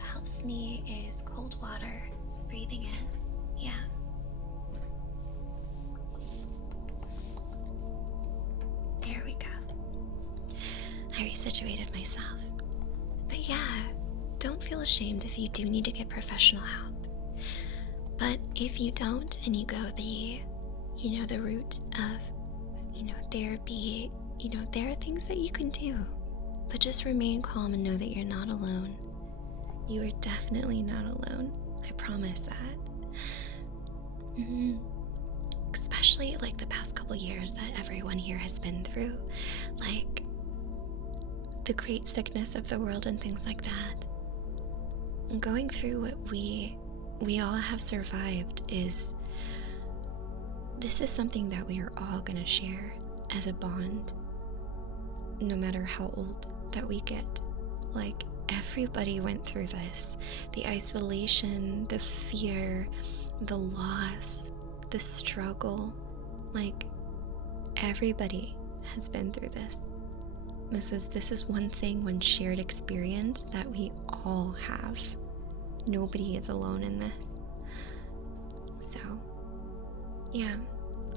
helps me is cold water, breathing in. Yeah. There we go. I resituated myself. But yeah, don't feel ashamed if you do need to get professional help. But if you don't and you go the route of, therapy, there are things that you can do. But just remain calm and know that you're not alone. You are definitely not alone. I promise that. Especially like the past couple years that everyone here has been through. Like the great sickness of the world and things like that. And going through what we all have survived this is something that we are all gonna share as a bond, no matter how old that we get. Like, everybody went through this. The isolation, the fear, the loss, the struggle. Like, everybody has been through this. This is one thing, one shared experience that we all have. Nobody is alone in this. So, yeah,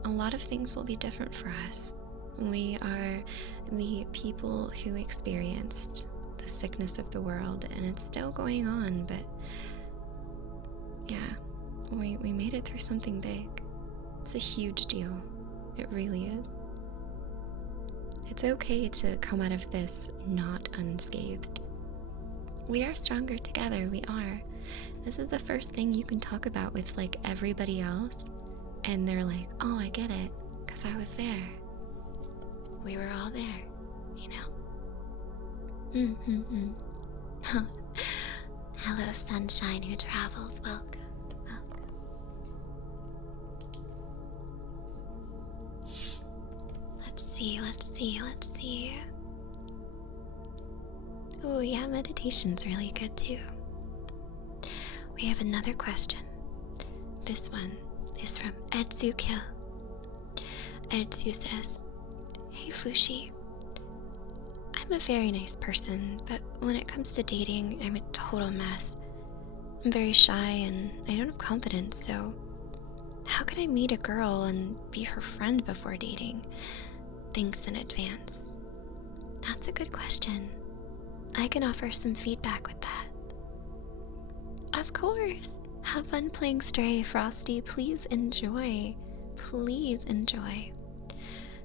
a lot of things will be different for us. We are the people who experienced the sickness of the world, and it's still going on, but yeah, we made it through something big. It's a huge deal. It really is. It's okay to come out of this not unscathed. We are stronger together, we are. This is the first thing you can talk about with like everybody else, and they're like, oh, I get it, because I was there. We were all there, Hello, sunshine who travels. Welcome. Let's see. Oh yeah, meditation's really good too. We have another question. This one is from Etsu Kill. Etsu says, hey Fushi, I'm a very nice person, but when it comes to dating, I'm a total mess. I'm very shy and I don't have confidence, so how can I meet a girl and be her friend before dating? Thanks in advance. That's a good question. I can offer some feedback with that. Of course. Have fun playing Stray, Frosty. Please enjoy. Please enjoy.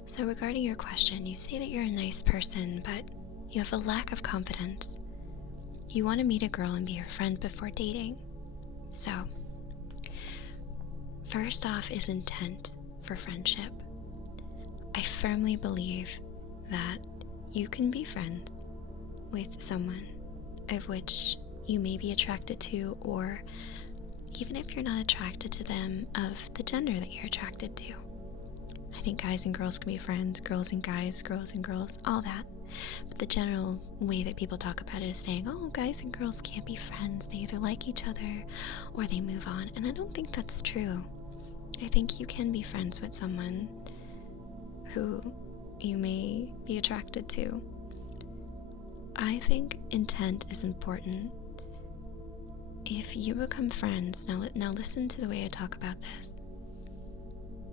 So regarding your question, you say that you're a nice person, but you have a lack of confidence. You want to meet a girl and be her friend before dating. So, first off is intent for friendship. I firmly believe that you can be friends with someone of which you may be attracted to, or even if you're not attracted to them, of the gender that you're attracted to. I think guys and girls can be friends, girls and guys, girls and girls, all that. But the general way that people talk about it is saying, oh, guys and girls can't be friends. They either like each other or they move on. And I don't think that's true. I think you can be friends with someone who you may be attracted to. I think intent is important. If you become friends, now listen to the way I talk about this.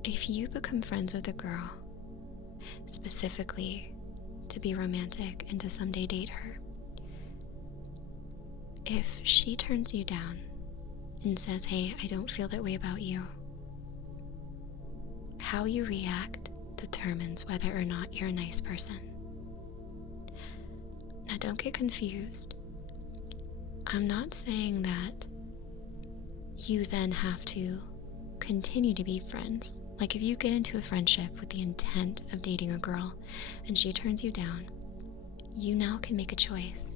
If you become friends with a girl, specifically to be romantic and to someday date her, if she turns you down and says, hey, I don't feel that way about you, how you react determines whether or not you're a nice person. Now don't get confused. I'm not saying that you then have to continue to be friends. Like if you get into a friendship with the intent of dating a girl and she turns you down, you now can make a choice.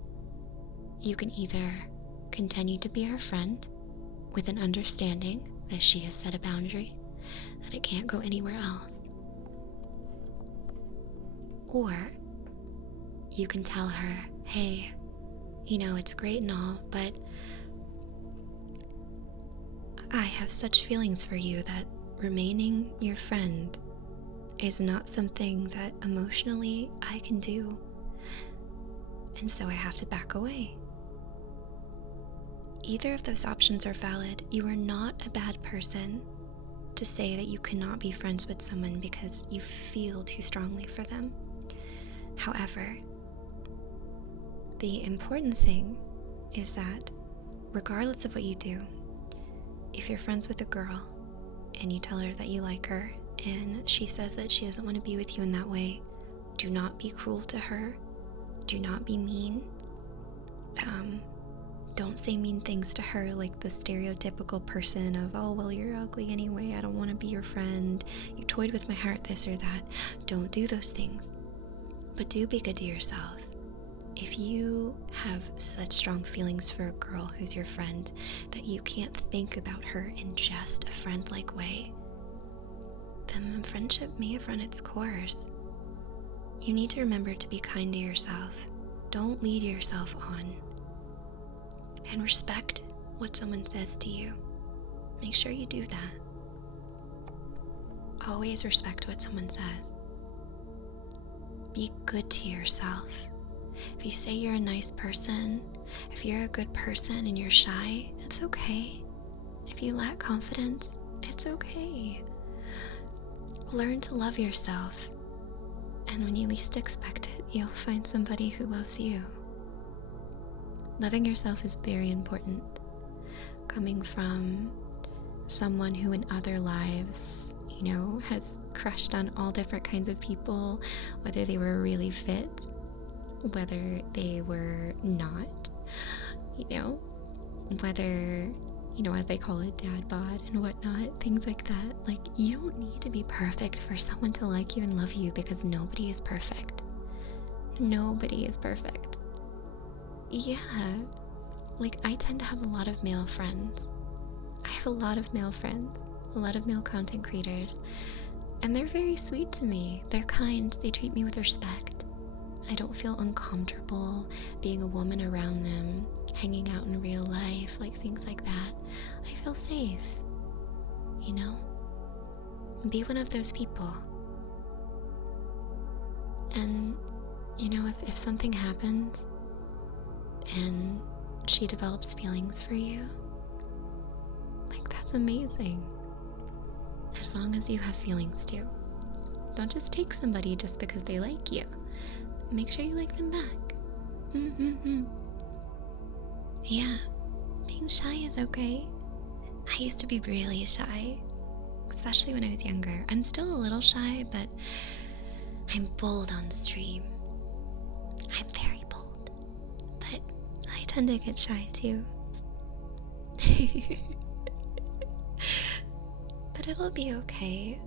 You can either continue to be her friend with an understanding that she has set a boundary, that it can't go anywhere else, or you can tell her, hey, it's great and all, but I have such feelings for you that remaining your friend is not something that emotionally I can do, and so I have to back away. either of those options are valid. You are not a bad person to say that you cannot be friends with someone because you feel too strongly for them. However, the important thing is that regardless of what you do, if you're friends with a girl and you tell her that you like her and she says that she doesn't want to be with you in that way, do not be cruel to her. Do not be mean. Don't say mean things to her like the stereotypical person of, oh, well, you're ugly anyway, I don't want to be your friend, you toyed with my heart, this or that. Don't do those things. But do be good to yourself. If you have such strong feelings for a girl who's your friend that you can't think about her in just a friend-like way, then the friendship may have run its course. You need to remember to be kind to yourself. Don't lead yourself on. And respect what someone says to you. Make sure you do that. Always respect what someone says. Be good to yourself. If you say you're a nice person, if you're a good person and you're shy, it's okay. If you lack confidence, it's okay. Learn to love yourself. And when you least expect it, you'll find somebody who loves you. Loving yourself is very important. Coming from someone who in other lives, has crushed on all different kinds of people, whether they were really fit, whether they were not, whether, as they call it, dad bod and whatnot, things like that. Like, you don't need to be perfect for someone to like you and love you, because nobody is perfect. Nobody is perfect. Yeah, like, I tend to have a lot of male friends. I have a lot of male friends, a lot of male content creators, and they're very sweet to me. They're kind, they treat me with respect. I don't feel uncomfortable being a woman around them, hanging out in real life, like things like that. I feel safe, Be one of those people. And, if something happens and she develops feelings for you, like, that's amazing. As long as you have feelings too. Don't just take somebody just because they like you. Make sure you like them back. Yeah, being shy is okay. I used to be really shy, especially when I was younger. I'm still a little shy, but I'm bold on stream. I'm very bold, but I tend to get shy too. But it'll be okay.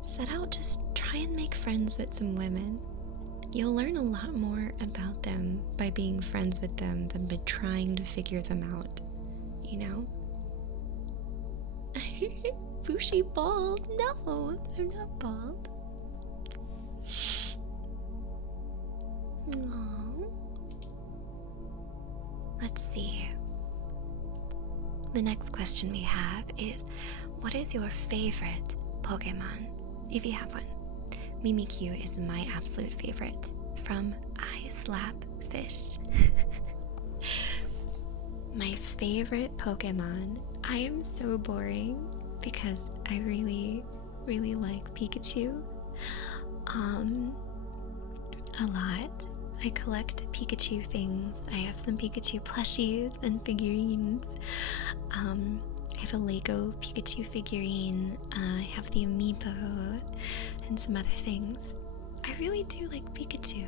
Set out, just try and make friends with some women. You'll learn a lot more about them by being friends with them than by trying to figure them out, Fushi bald? No, I'm not bald. Aww. Let's see. The next question we have is, what is your favorite Pokemon, if you have one? Mimikyu is my absolute favorite, from I Slap Fish. My favorite Pokemon, I am so boring because I really, really like Pikachu. A lot. I collect Pikachu things. I have some Pikachu plushies and figurines. I have a Lego Pikachu figurine. I have the amiibo and some other things. I really do like Pikachu.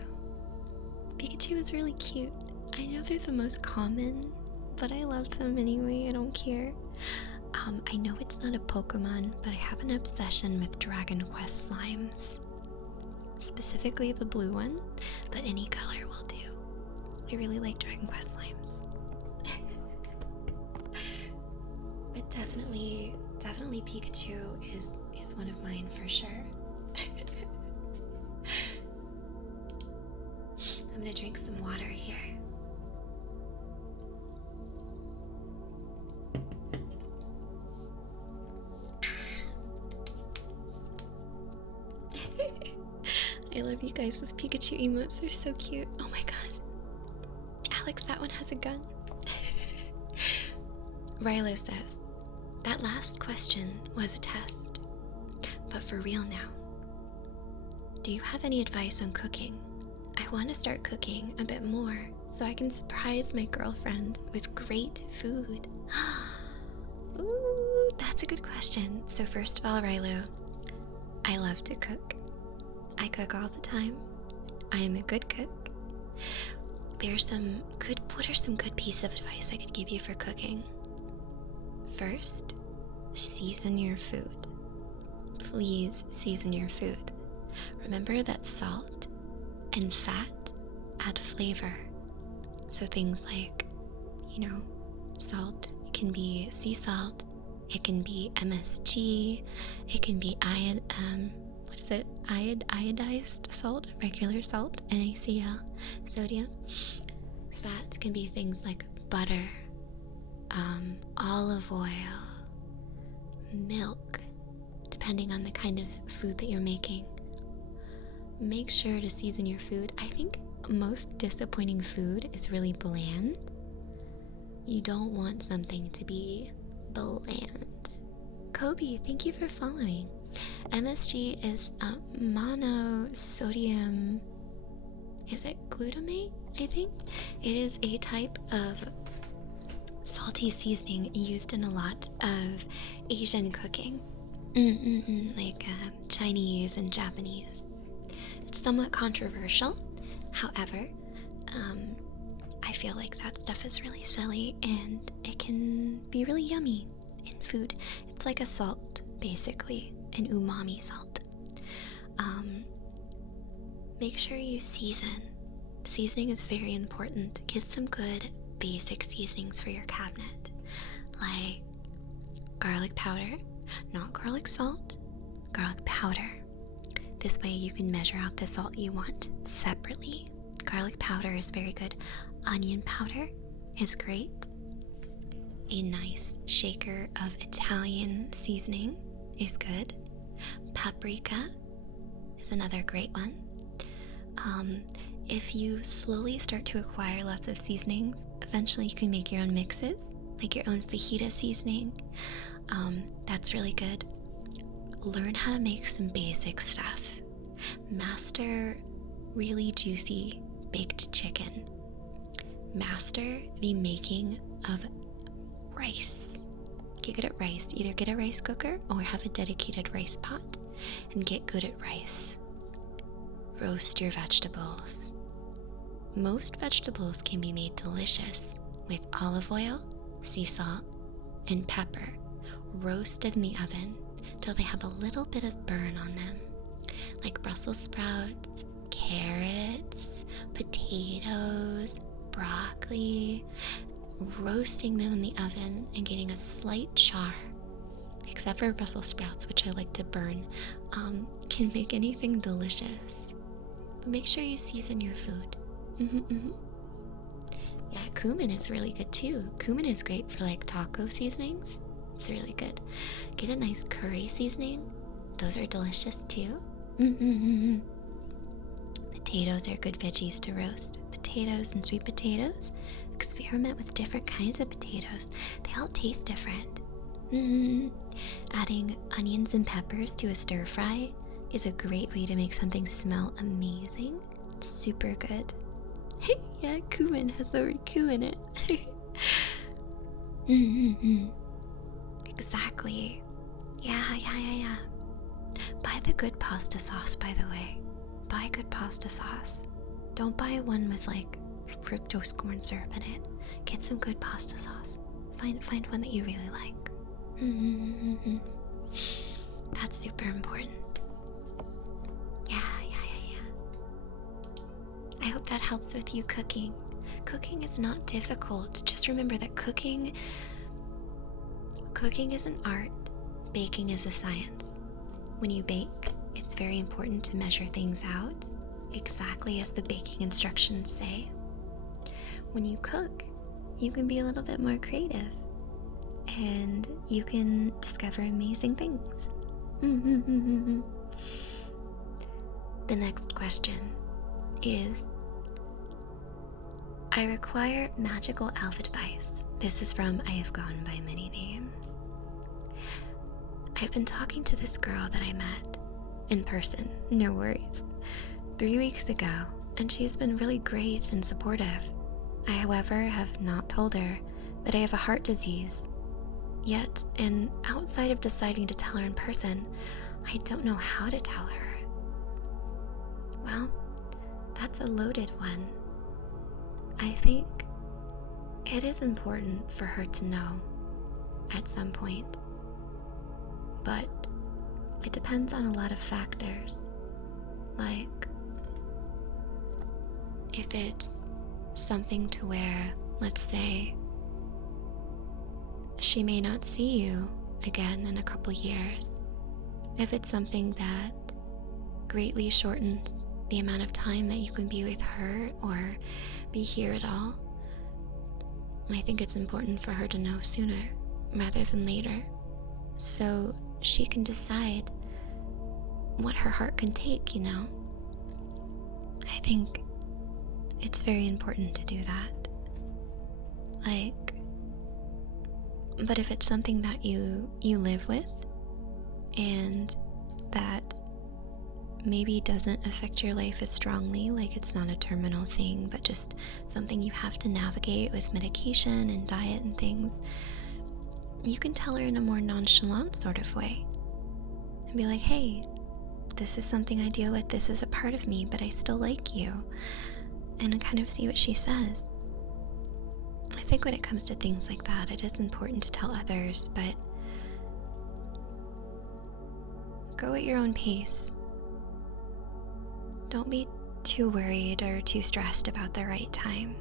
Pikachu is really cute. I know they're the most common, but I love them anyway. I don't care. I know it's not a Pokemon, but I have an obsession with Dragon Quest slimes. Specifically the blue one, but any color will do. I really like Dragon Quest slimes. But definitely Pikachu is one of mine for sure. I'm gonna drink some water here. I love you guys. Those Pikachu emotes are so cute. Oh my god. Alex, that one has a gun. Rilo says, that last question was a test. But for real now, do you have any advice on cooking? I want to start cooking a bit more so I can surprise my girlfriend with great food. Ooh, that's a good question. So first of all, Rilo, I love to cook. I cook all the time. I am a good cook. What are some good pieces of advice I could give you for cooking? First, season your food. Please season your food. Remember that salt and fat add flavor. So things like, salt. It can be sea salt. It can be MSG. It can be iodized salt, regular salt, NaCl, sodium. Fat can be things like butter, olive oil, milk, depending on the kind of food that you're making. Make sure to season your food. I think most disappointing food is really bland. You don't want something to be bland. Kobe, thank you for following. MSG is monosodium, is it glutamate, I think? It is a type of salty seasoning used in a lot of Asian cooking, like Chinese and Japanese. It's somewhat controversial, however, I feel like that stuff is really silly and it can be really yummy in food. It's like a salt, basically, an umami salt. Make sure you season. Seasoning is very important. Get some good basic seasonings for your cabinet, like garlic powder, not garlic salt, garlic powder. This way you can measure out the salt you want separately. Garlic powder is very good. Onion powder is great. A nice shaker of Italian seasoning is good. Paprika is another great one. If you slowly start to acquire lots of seasonings, eventually you can make your own mixes, like your own fajita seasoning. That's really good. Learn how to make some basic stuff. Master really juicy baked chicken. Master the making of rice. Get good at rice. Either get a rice cooker or have a dedicated rice pot and get good at rice. Roast your vegetables. Most vegetables can be made delicious with olive oil, sea salt, and pepper, roasted in the oven till they have a little bit of burn on them, like Brussels sprouts, carrots, potatoes, broccoli. Roasting them in the oven and getting a slight char, except for Brussels sprouts, which I like to burn, can make anything delicious. But make sure you season your food. Yeah, cumin is really good too. Cumin is great for like taco seasonings. It's really good. Get a nice curry seasoning. Those are delicious too. Potatoes are good veggies to roast. Potatoes and sweet potatoes. Experiment with different kinds of potatoes. They all taste different. Adding onions and peppers to a stir fry is a great way to make something smell amazing. It's super good. Yeah, cumin has the word "cu" in it. Exactly. Yeah. Buy the good pasta sauce, by the way. Buy good pasta sauce. Don't buy one with like fructose corn syrup in it. Get some good pasta sauce. Find one that you really like. That's super important. Yeah. I hope that helps with you cooking. Cooking is not difficult. Just remember that cooking is an art. Baking is a science. When you bake, it's very important to measure things out exactly as the baking instructions say. When you cook, you can be a little bit more creative and you can discover amazing things. The next question is, I require magical elf advice. This is from I Have Gone by Many Names. I've been talking to this girl that I met in person, no worries, 3 weeks ago, and she's been really great and supportive. I, however, have not told her that I have a heart disease yet, and outside of deciding to tell her in person, I don't know how to tell her. Well, that's a loaded one. I think it is important for her to know at some point, but it depends on a lot of factors, like if it's something to where, let's say, she may not see you again in a couple years. If it's something that greatly shortens the amount of time that you can be with her or be here at all, I think it's important for her to know sooner rather than later, so she can decide what her heart can take, you know? I think it's very important to do that. But if it's something that you live with and that maybe doesn't affect your life as strongly, like it's not a terminal thing, but just something you have to navigate with medication and diet and things, you can tell her in a more nonchalant sort of way and be like, hey, this is something I deal with, this is a part of me, but I still like you, and kind of see what she says. I think when it comes to things like that, it is important to tell others, but go at your own pace. Don't be too worried or too stressed about the right time.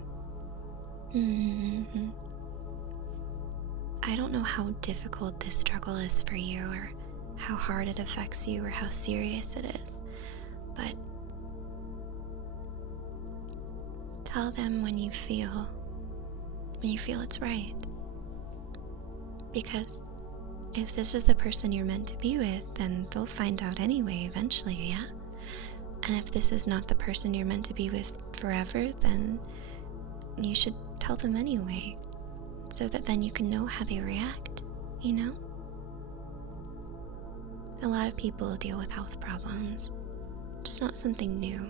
I don't know how difficult this struggle is for you, or how hard it affects you, or how serious it is, but tell them when you feel it's right. Because if this is the person you're meant to be with, then they'll find out anyway eventually, yeah? And if this is not the person you're meant to be with forever, then you should tell them anyway, so that then you can know how they react, you know? A lot of people deal with health problems. It's not something new,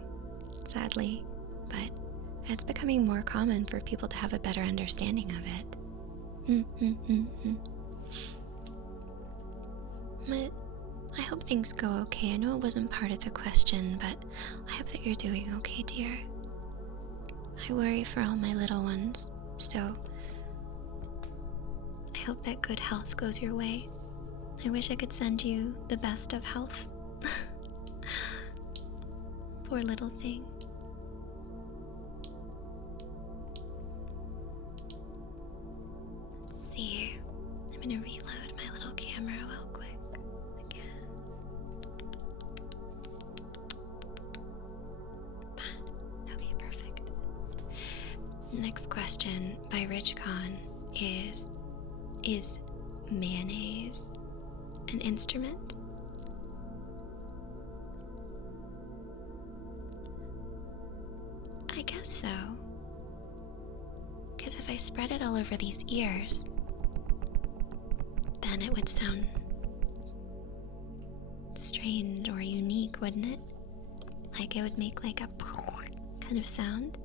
sadly, but it's becoming more common for people to have a better understanding of it. But I hope things go okay. I know it wasn't part of the question, but I hope that you're doing okay, dear. I worry for all my little ones, so I hope that good health goes your way. I wish I could send you the best of health. Poor little thing. Let's see. I'm gonna reload my little camera real quick. Okay, perfect. Next question by Rich Khan is mayonnaise an instrument? I guess so. Because if I spread it all over these ears, then it would sound strange or unique, wouldn't it? Like it would make like a kind of sound.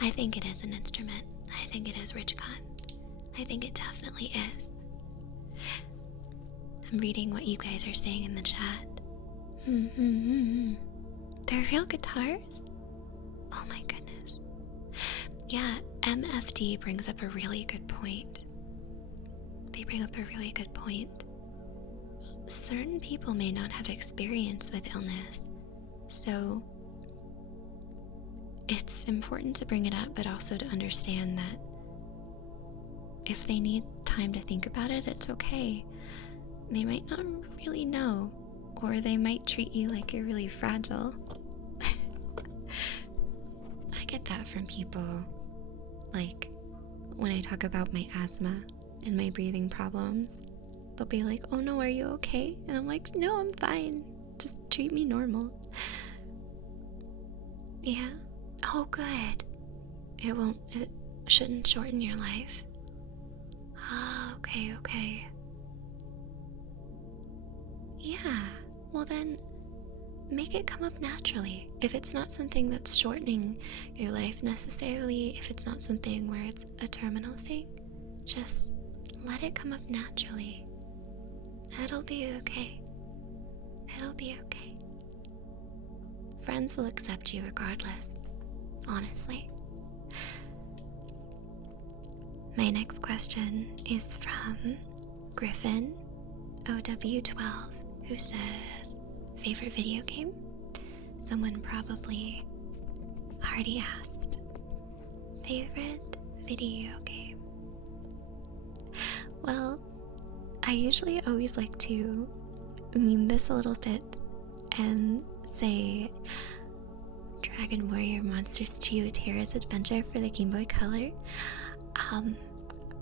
I think it is an instrument. I think it is, Rich Khan. I think it definitely is. I'm reading what you guys are saying in the chat. They're real guitars? Oh my goodness. Yeah, MFD brings up a really good point. They bring up a really good point. Certain people may not have experience with illness, so it's important to bring it up, but also to understand that if they need time to think about it, it's okay. They might not really know, or they might treat you like you're really fragile. I get that from people. Like, when I talk about my asthma and my breathing problems, they'll be like, oh no, are you okay? And I'm like, no, I'm fine. Just treat me normal. Yeah? Oh, good. It shouldn't shorten your life. well then, make it come up naturally. If it's not something that's shortening your life necessarily, if it's not something where it's a terminal thing, just let it come up naturally. It'll be okay. It'll be okay. Friends will accept you regardless, honestly. My next question is from Griffin OW12, who says, favorite video game? Someone probably already asked. Favorite video game? Well, I usually always like to meme this a little bit and say Dragon Warrior Monsters 2 Terra's Adventure for the Game Boy Color.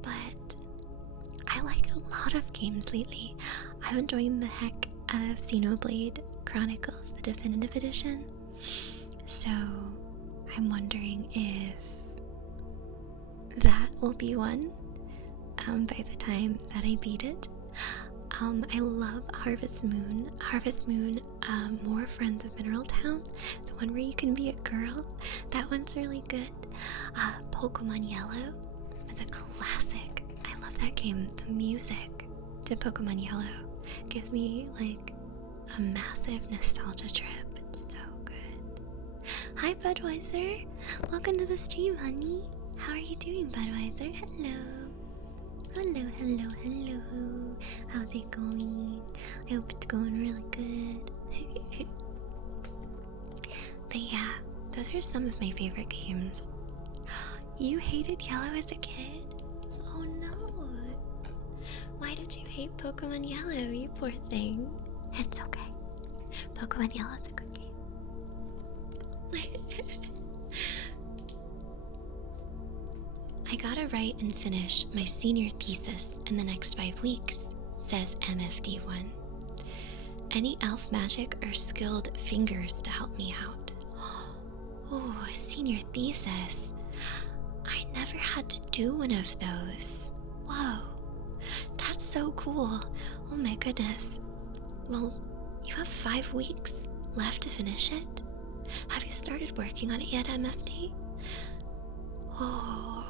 But I like a lot of games lately. I'm enjoying the heck out of Xenoblade Chronicles, the Definitive Edition. So I'm wondering if that will be one by the time that I beat it. I love Harvest Moon. Harvest Moon, More Friends of Mineral Town, the one where you can be a girl. That one's really good. Pokemon Yellow is a classic. I love that game. The music to Pokemon Yellow gives me like a massive nostalgia trip. It's so good. Hi Budweiser, welcome to the stream, honey. How are you doing, Budweiser? Hello. Hello, hello, hello. How's it going? I hope it's going really good. But yeah, those are some of my favorite games. You hated Yellow as a kid? Oh no. Why did you hate Pokemon Yellow, you poor thing? It's okay. Pokemon Yellow is a good game. I gotta write and finish my senior thesis in the next 5 weeks, says MFD1. Any elf magic or skilled fingers to help me out? Oh, a senior thesis. I never had to do one of those. Whoa, that's so cool. Oh my goodness. Well, you have 5 weeks left to finish it. Have you started working on it yet, MFD? Oh.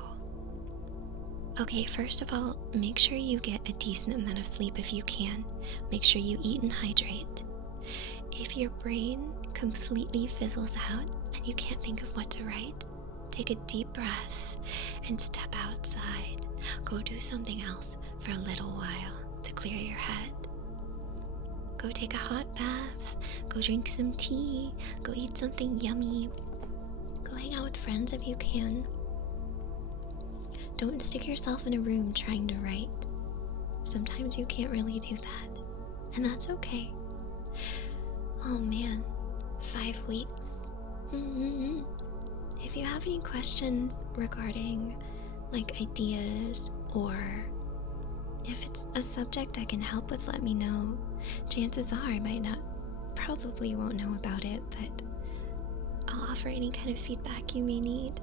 Okay, first of all, make sure you get a decent amount of sleep if you can. Make sure you eat and hydrate. If your brain completely fizzles out and you can't think of what to write, take a deep breath and step outside. Go do something else for a little while to clear your head. Go take a hot bath, go drink some tea, go eat something yummy. Go hang out with friends if you can. Don't stick yourself in a room trying to write. Sometimes you can't really do that, and that's okay. Oh man, 5 weeks. If you have any questions regarding like ideas, or if it's a subject I can help with, let me know. Chances are I might not, probably won't know about it, but I'll offer any kind of feedback you may need.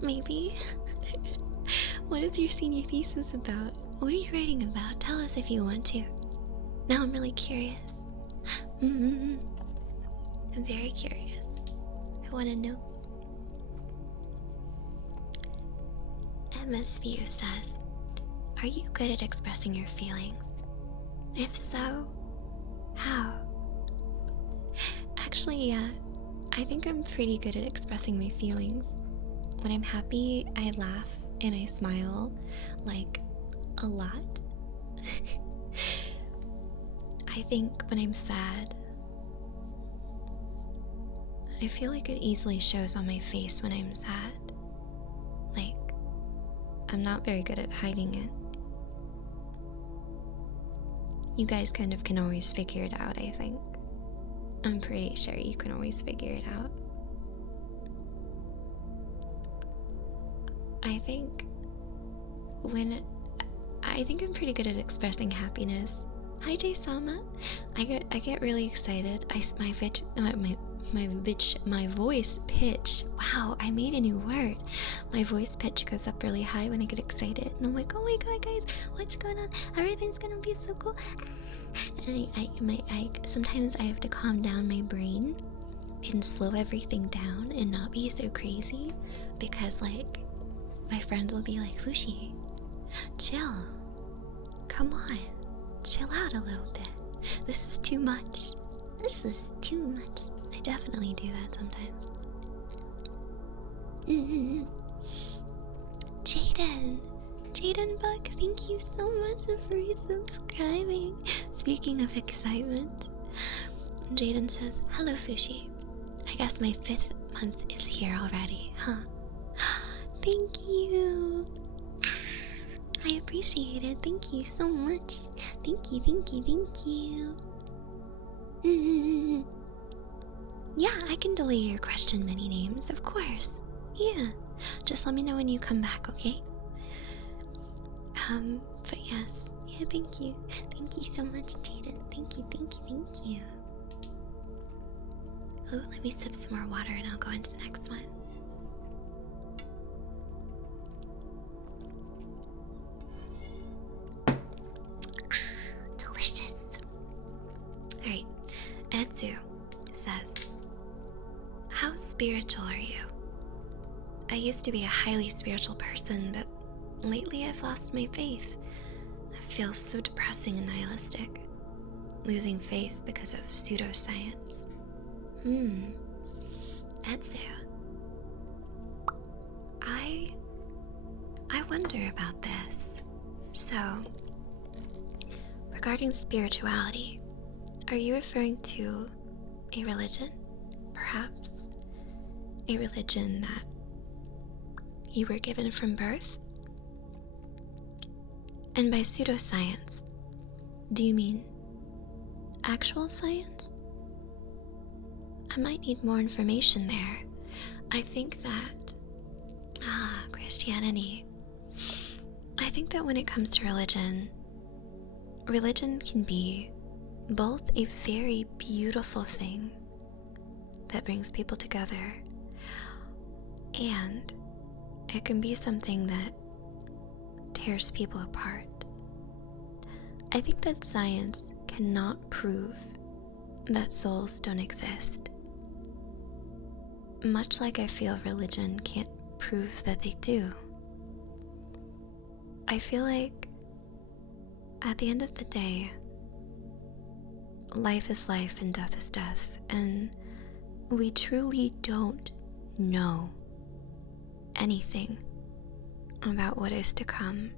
Maybe. What is your senior thesis about? What are you writing about? Tell us if you want to. Now I'm really curious. I'm very curious. I want to know. MSView says, are you good at expressing your feelings? If so, how? Actually, yeah. I think I'm pretty good at expressing my feelings. When I'm happy, I laugh and I smile, like, a lot. I think when I'm sad, I feel like it easily shows on my face when I'm sad. Like, I'm not very good at hiding it. You guys kind of can always figure it out, I think. I'm pretty sure you can always figure it out. I think I'm pretty good at expressing happiness. Hi Jay Sama. I get really excited. my voice pitch. Wow, I made a new word. My voice pitch goes up really high when I get excited, and I'm like, oh my god, guys, what's going on? Everything's gonna be so cool. And sometimes I have to calm down my brain and slow everything down and not be so crazy, because like my friends will be like, Fushi, chill, come on, chill out a little bit. This is too much. This is too much. I definitely do that sometimes. Jaden Buck, thank you so much for resubscribing. Speaking of excitement, Jaden says, hello Fushi. I guess my 5th month is here already, huh? Thank you. I appreciate it. Thank you so much. Thank you, thank you, thank you. Yeah, I can delay your question many names, of course. Yeah, just let me know when you come back, okay? But yes, yeah, thank you. Thank you so much, Jaden. Thank you, thank you, thank you. Oh, let me sip some more water and I'll go into the next one. Delicious. Alright, Etsu says, how spiritual are you? I used to be a highly spiritual person, but lately I've lost my faith. I feel so depressing and nihilistic, losing faith because of pseudoscience. Etsu, I wonder about this. So, regarding spirituality, are you referring to a religion? Perhaps a religion that you were given from birth? And by pseudoscience, do you mean actual science? I might need more information there. I think that, Christianity. I think that when it comes to religion, religion can be both a very beautiful thing that brings people together, and it can be something that tears people apart. I think that science cannot prove that souls don't exist, much like I feel religion can't prove that they do. I feel like at the end of the day, life is life and death is death, and we truly don't know anything about what is to come.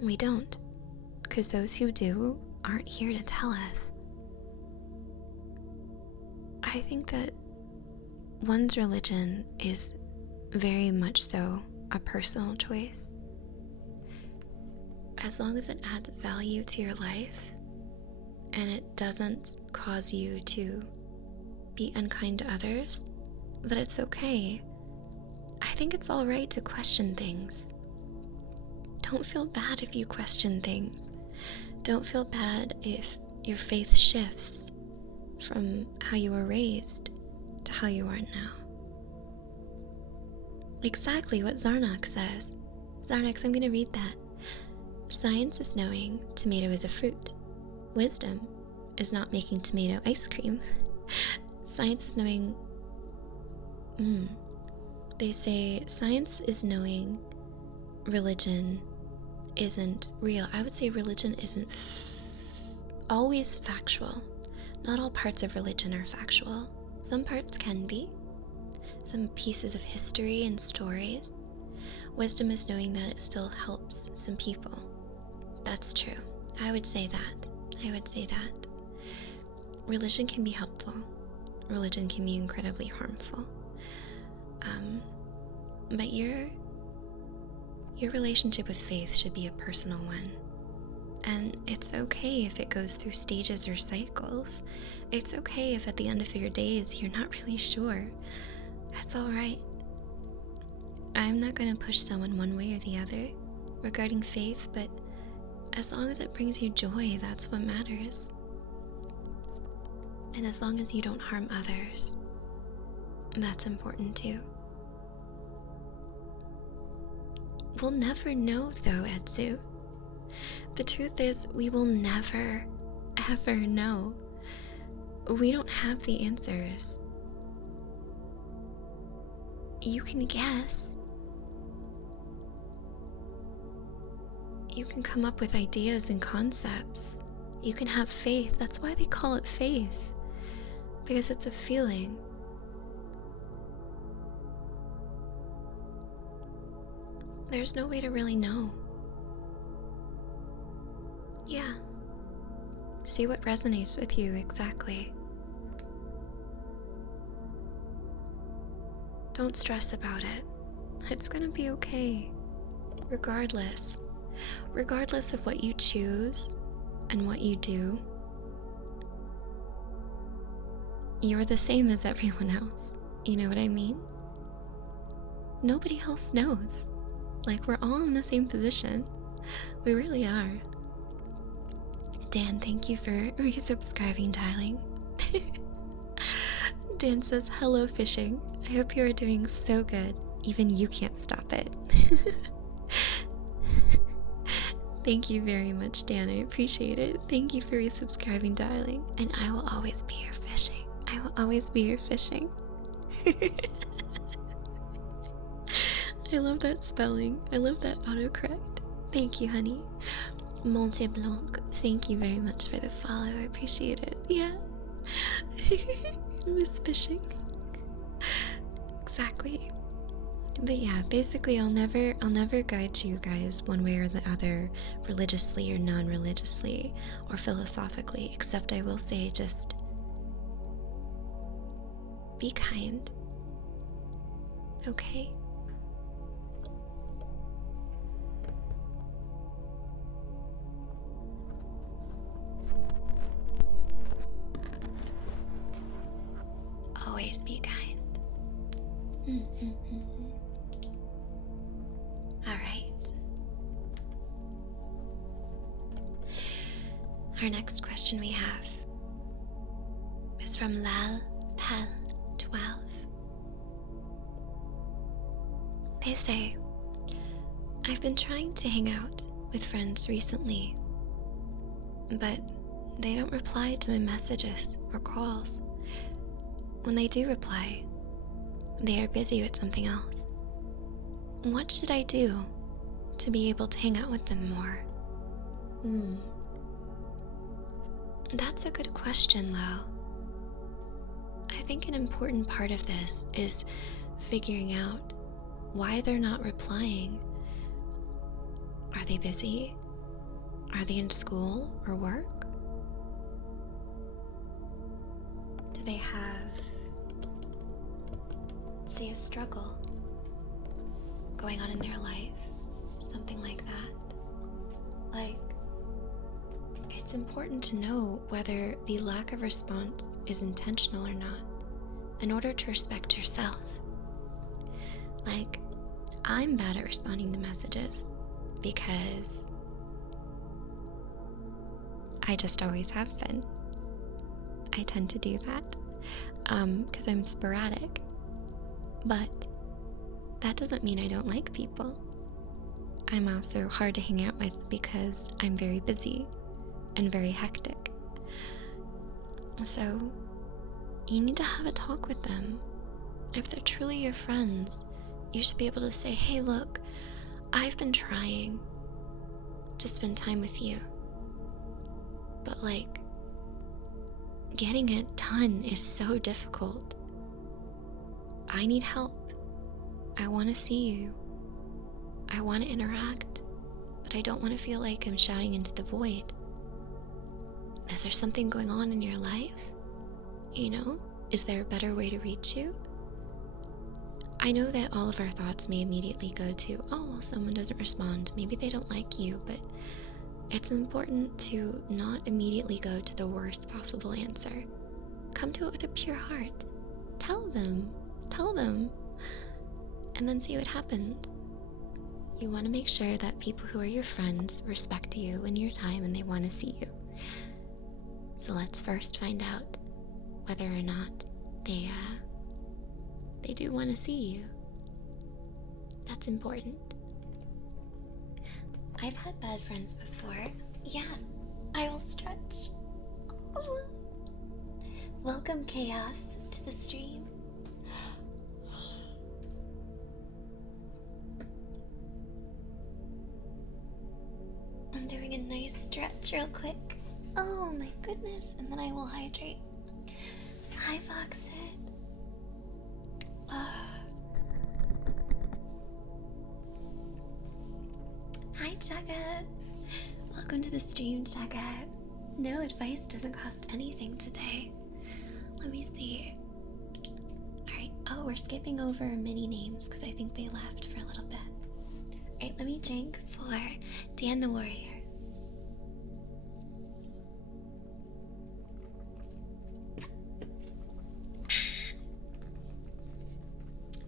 We don't, because those who do aren't here to tell us. I think that one's religion is very much so a personal choice. As long as it adds value to your life and it doesn't cause you to be unkind to others, that it's okay. I think it's all right to question things. Don't feel bad if you question things. Don't feel bad if your faith shifts from how you were raised to how you are now. Exactly what Zarnox says. Zarnox, I'm going to read that. Science is knowing tomato is a fruit. Wisdom is not making tomato ice cream. Science is knowing... They say science is knowing religion isn't real. I would say religion isn't always factual. Not all parts of religion are factual. Some parts can be. Some pieces of history and stories. Wisdom is knowing that it still helps some people. That's true. I would say that. Religion can be helpful. Religion can be incredibly harmful. But your relationship with faith should be a personal one. And it's okay if it goes through stages or cycles. It's okay if at the end of your days you're not really sure. That's alright. I'm not going to push someone one way or the other regarding faith, but as long as it brings you joy, that's what matters. And as long as you don't harm others, that's important too. We'll never know though, Etsu. The truth is, we will never, ever know. We don't have the answers. You can guess. You can come up with ideas and concepts. You can have faith. That's why they call it faith. Because it's a feeling. There's no way to really know. Yeah. See what resonates with you exactly. Don't stress about it. It's gonna be okay. Regardless of what you choose and what you do, you're the same as everyone else. You know what I mean? Nobody else knows. Like, we're all in the same position. We really are. Dan, thank you for resubscribing, darling. Dan says, hello, fishing. I hope you are doing so good. Even you can't stop it. Thank you very much, Dan. I appreciate it. Thank you for resubscribing, darling. And I will always be your fishing. I will always be your fishing. I love that spelling. I love that autocorrect. Thank you, honey. Monte Blanc, thank you very much for the follow. I appreciate it. Yeah. Miss Fishing. Exactly. But yeah, basically I'll never guide you guys one way or the other, religiously or non-religiously or philosophically, except I will say just be kind. Okay? Always be kind. Alright. Our next question we have is from Lal Pal 12. They say, I've been trying to hang out with friends recently, but they don't reply to my messages or calls. When they do reply, they are busy with something else. What should I do to be able to hang out with them more? That's a good question, Lo. I think an important part of this is figuring out why they're not replying. Are they busy? Are they in school or work? Do they have, say, a struggle going on in their life? Something like that. Like, it's important to know whether the lack of response is intentional or not, in order to respect yourself. Like, I'm bad at responding to messages because I just always have been. I tend to do that because I'm sporadic. But that doesn't mean I don't like people. I'm also hard to hang out with because I'm very busy and very hectic. So you need to have a talk with them. If they're truly your friends, you should be able to say, hey, look, I've been trying to spend time with you, but like, getting it done is so difficult. I need help. I want to see you. I want to interact, but I don't want to feel like I'm shouting into the void. Is there something going on in your life? You know, is there a better way to reach you? I know that all of our thoughts may immediately go to, oh, well, someone doesn't respond. Maybe they don't like you, but it's important to not immediately go to the worst possible answer. Come to it with a pure heart. Tell them, and then see what happens. You want to make sure that people who are your friends respect you and your time and they want to see you. So let's first find out whether or not they do want to see you. That's important. I've had bad friends before. Yeah, I will stretch. Oh. Welcome, Chaos, to the stream. I'm doing a nice stretch real quick. Oh my goodness, and then I will hydrate. Hi, Foxit. Hi, Chugga. Welcome to the stream, Chugga. No advice doesn't cost anything today. Let me see. Alright, oh, we're skipping over mini names because I think they left for a little bit. Alright, let me drink for Dan the Warrior.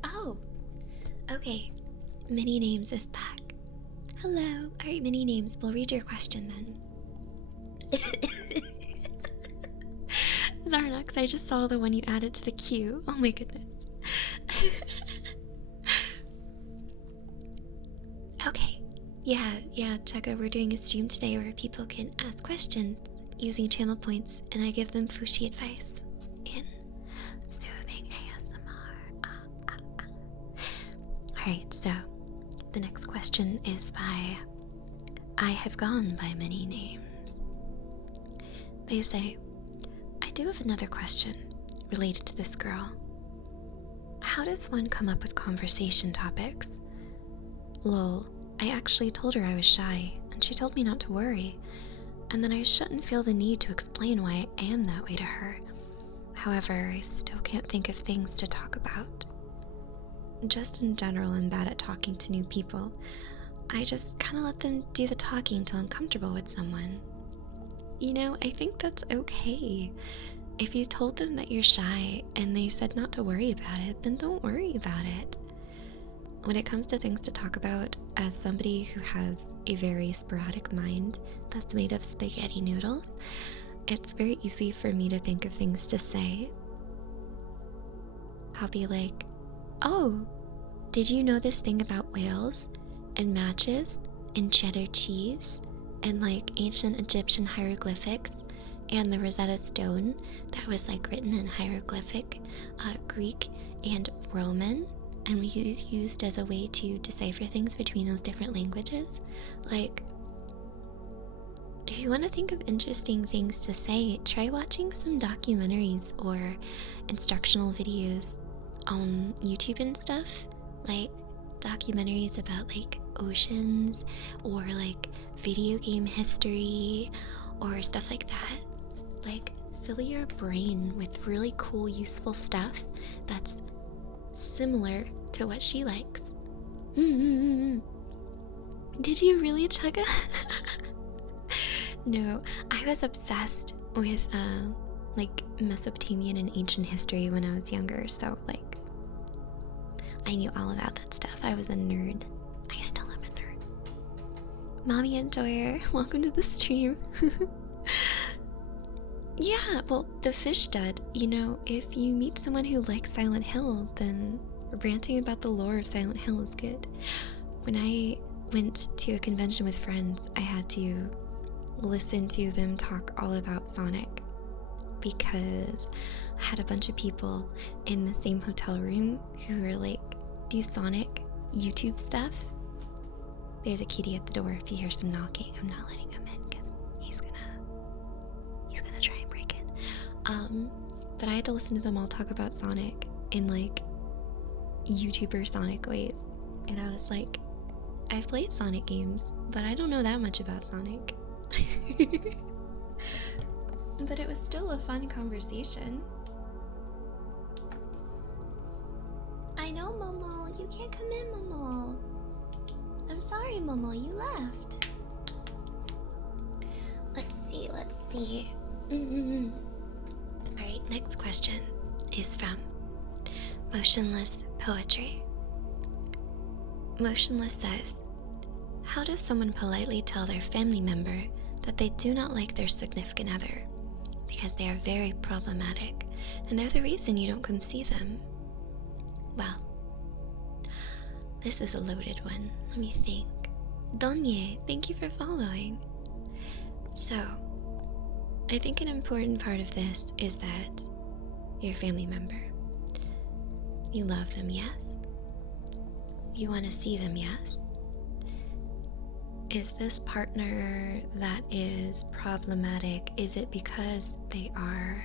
Oh, okay. Mini names is back. Hello. Alright, mini names. We'll read your question then. Zarnox, I just saw the one you added to the queue. Oh my goodness. Okay. Yeah, Chugga, we're doing a stream today where people can ask questions using channel points, and I give them Fushi advice in soothing ASMR. Alright, so the next question is by I Have Gone by Many Names. They say, I do have another question related to this girl. How does one come up with conversation topics? Lol, I actually told her I was shy, and she told me not to worry, and that I shouldn't feel the need to explain why I am that way to her. However, I still can't think of things to talk about. Just in general, I'm bad at talking to new people. I just kind of let them do the talking till I'm comfortable with someone. You know, I think that's okay. If you told them that you're shy and they said not to worry about it, then don't worry about it. When it comes to things to talk about, as somebody who has a very sporadic mind that's made of spaghetti noodles, it's very easy for me to think of things to say. I'll be like, oh, did you know this thing about whales and matches and cheddar cheese and like ancient Egyptian hieroglyphics and the Rosetta Stone that was like written in hieroglyphic, Greek and Roman, and we used as a way to decipher things between those different languages? Like, if you want to think of interesting things to say, try watching some documentaries or instructional videos on YouTube and stuff, like documentaries about like oceans or like video game history or stuff like that. Like, fill your brain with really cool, useful stuff that's similar to what she likes. Did you really, Chugga? No, I was obsessed with like Mesopotamian and ancient history when I was younger, so like I knew all about that stuff. I was a nerd. I still am a nerd. Mommy Enjoyer, welcome to the stream. Yeah, well, the fish stud, you know, if you meet someone who likes Silent Hill, then ranting about the lore of Silent Hill is good. When I went to a convention with friends, I had to listen to them talk all about Sonic because I had a bunch of people in the same hotel room who were like, do Sonic YouTube stuff. There's a kitty at the door. If you hear some knocking, I'm not letting him in because he's gonna try and break in. But I had to listen to them all talk about Sonic in like YouTuber Sonic ways, and I was like, I've played Sonic games, but I don't know that much about Sonic. But it was still a fun conversation. I know, Momo. You can't come in, Momo. I'm sorry, Momo. You left. Let's see. Alright, next question is from Motionless Poetry. Motionless says, how does someone politely tell their family member that they do not like their significant other because they are very problematic and they're the reason you don't come see them. Well, this is a loaded one. Let me think. Donye, thank you for following. So, I think an important part of this is that your family member. You love them, yes? You want to see them, yes? Is this partner that is problematic, is it because they are,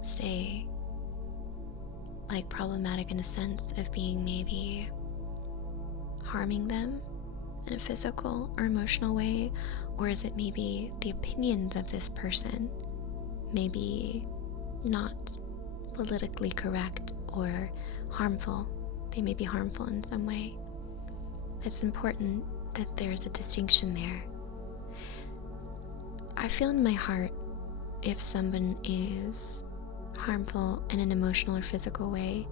say, like problematic in a sense of being maybe harming them in a physical or emotional way? Or is it maybe the opinions of this person maybe not politically correct or harmful? They may be harmful in some way. It's important that there's a distinction there. I feel in my heart if someone is harmful in an emotional or physical way,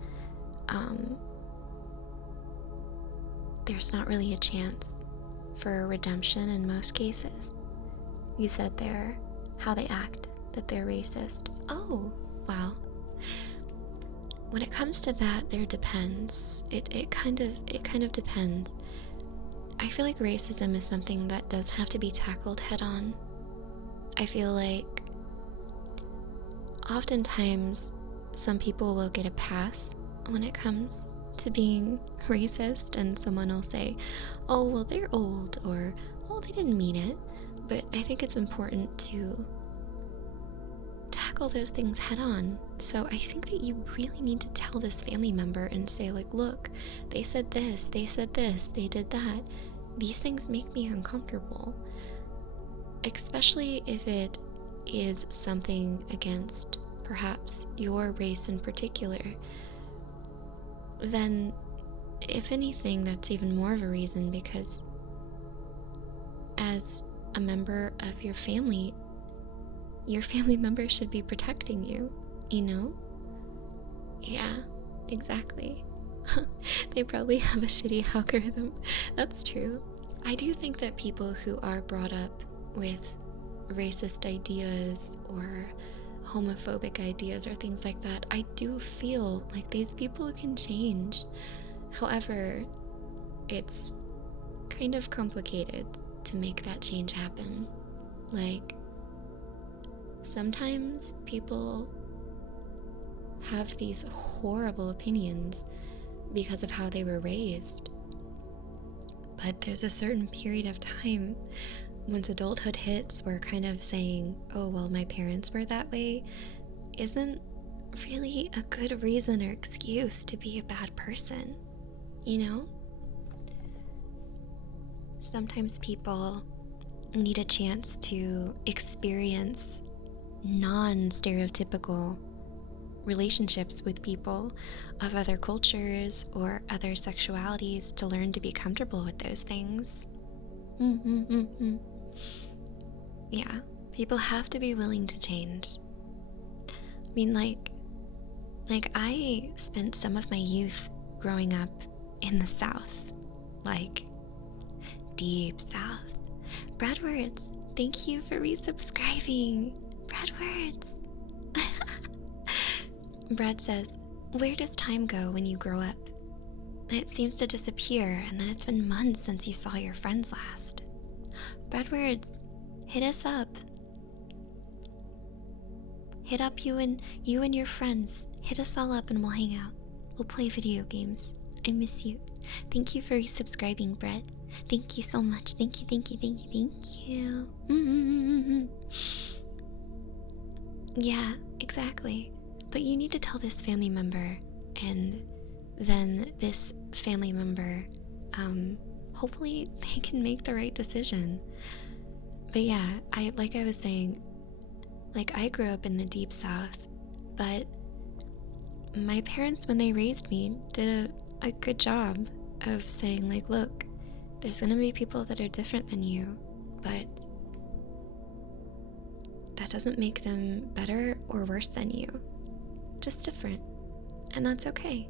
there's not really a chance for redemption in most cases. You said there how they act, that they're racist. Oh, wow. When it comes to that, there depends. It kind of depends. I feel like racism is something that does have to be tackled head on. I feel like oftentimes some people will get a pass when it comes to being racist, and someone will say, oh, well, they're old, or oh, they didn't mean it. But I think it's important to tackle those things head on. So I think that you really need to tell this family member and say, like, look, they said this, they did that. These things make me uncomfortable. Especially if it is something against perhaps your race in particular. Then, if anything, that's even more of a reason, because as a member of your family member should be protecting you, you know? Yeah, exactly. They probably have a shitty algorithm. That's true. I do think that people who are brought up with racist ideas or homophobic ideas or things like that, I do feel like these people can change. However, it's kind of complicated to make that change happen. Like, sometimes people have these horrible opinions because of how they were raised. But there's a certain period of time, once adulthood hits, where kind of saying, oh, well, my parents were that way, isn't really a good reason or excuse to be a bad person, you know? Sometimes people need a chance to experience non-stereotypical relationships with people of other cultures or other sexualities to learn to be comfortable with those things. Yeah, people have to be willing to change. I mean, like I spent some of my youth growing up in the South, like deep South. Bradwards, thank you for resubscribing. Bradwards. Brad says, where does time go when you grow up? It seems to disappear, and then it's been months since you saw your friends last. Bradwards, hit us up. Hit up you and your friends. Hit us all up and we'll hang out. We'll play video games. I miss you. Thank you for resubscribing, Brett. Thank you so much. Thank you. Yeah, exactly. But you need to tell this family member, and then this family member, hopefully they can make the right decision. But yeah, I was saying, like, I grew up in the deep South, but my parents, when they raised me, did a good job of saying, like, look, there's gonna be people that are different than you, but that doesn't make them better or worse than you. Just different. And that's okay.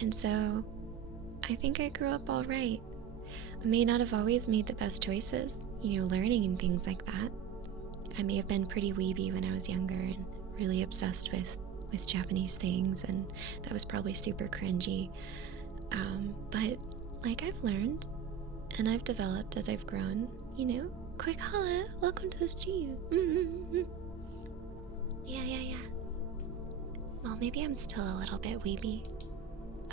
And so, I think I grew up all right. I may not have always made the best choices, learning and things like that. I may have been pretty weeby when I was younger and really obsessed with Japanese things, and that was probably super cringy. But like, I've learned and I've developed as I've grown, you know. Quick holla, welcome to the stream. Yeah. Well, maybe I'm still a little bit weeby.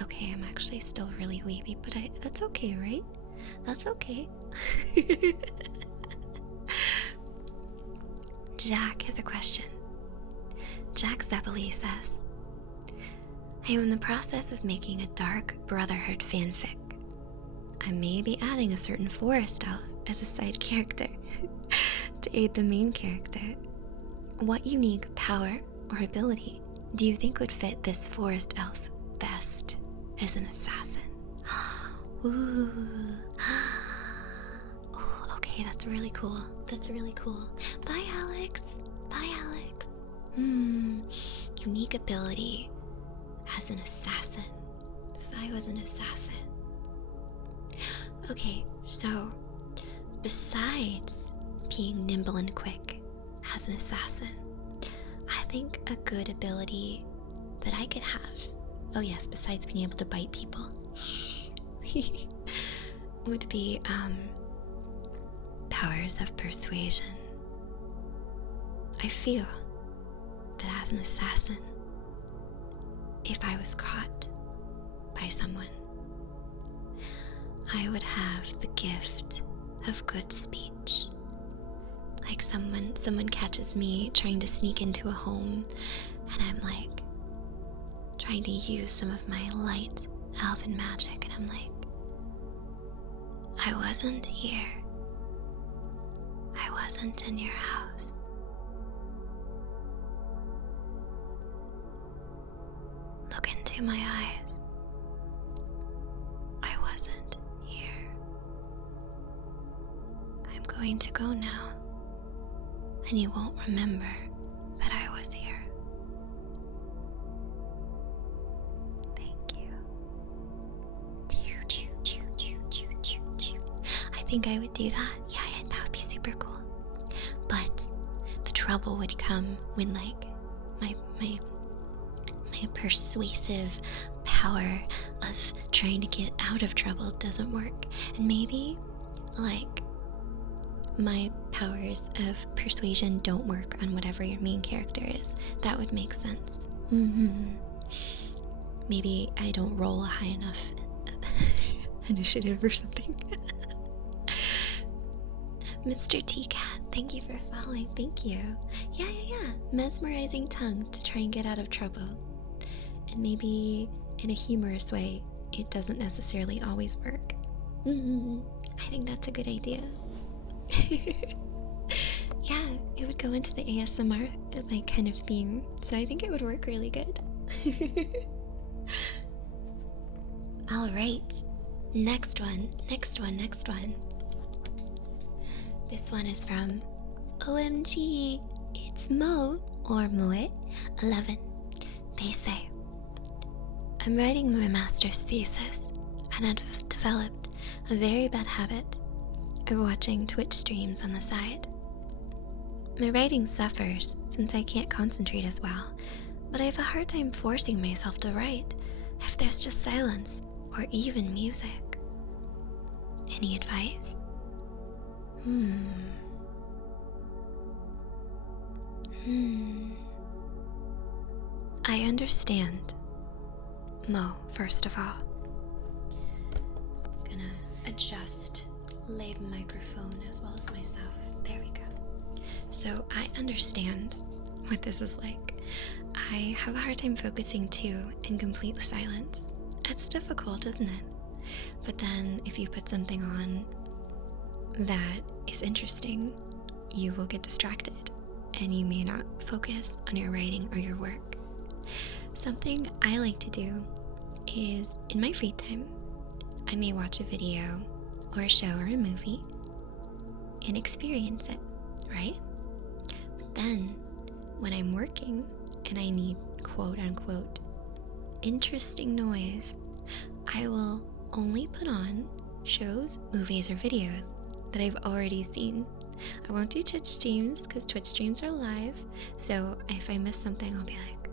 Okay, I'm actually still really weeby, but that's okay, right? That's okay. Jack has a question. Jack Zeppeli says, I am in the process of making a Dark Brotherhood fanfic. I may be adding a certain forest elf as a side character to aid the main character. What unique power or ability do you think would fit this forest elf best as an assassin? Ooh. Ooh, okay, that's really cool. That's really cool. Bye, Alex. Bye, Alex. Unique ability as an assassin. If I was an assassin. Okay, so besides being nimble and quick as an assassin, I think a good ability that I could have, oh yes, besides being able to bite people, would be powers of persuasion. I feel that as an assassin, if I was caught by someone, I would have the gift of good speech. Like someone catches me trying to sneak into a home, and I'm like trying to use some of my light elven magic, and I'm like, I wasn't here. I wasn't in your house. Look into my eyes. I wasn't here. I'm going to go now, and you won't remember that I was here. Thank you. I think I would do that. Yeah, that would be super cool. But the trouble would come when, like, my persuasive power of trying to get out of trouble doesn't work. And maybe, like, my powers of persuasion don't work on whatever your main character is. That would make sense. Maybe I don't roll a high enough initiative or something. Mr. T-Cat, thank you for following. Thank you. Yeah. Mesmerizing tongue to try and get out of trouble. And maybe in a humorous way, it doesn't necessarily always work. I think that's a good idea. Yeah, it would go into the ASMR like kind of theme, so I think it would work really good. All right, next one. This one is from OMG, it's Mo or Moe 11. They say, I'm writing my master's thesis, and I've developed a very bad habit of watching Twitch streams on the side. My writing suffers since I can't concentrate as well, but I have a hard time forcing myself to write if there's just silence or even music. Any advice? I understand. Mo, first of all. I'm gonna adjust lay microphone as well as myself. There we go. So I understand what this is like. I have a hard time focusing too in complete silence. It's difficult, isn't it? But then if you put something on that is interesting, you will get distracted and you may not focus on your writing or your work. Something I like to do is, in my free time, I may watch a video or a show or a movie and experience it, right? But then, when I'm working and I need quote-unquote interesting noise, I will only put on shows, movies, or videos that I've already seen. I won't do Twitch streams because Twitch streams are live. So if I miss something, I'll be like,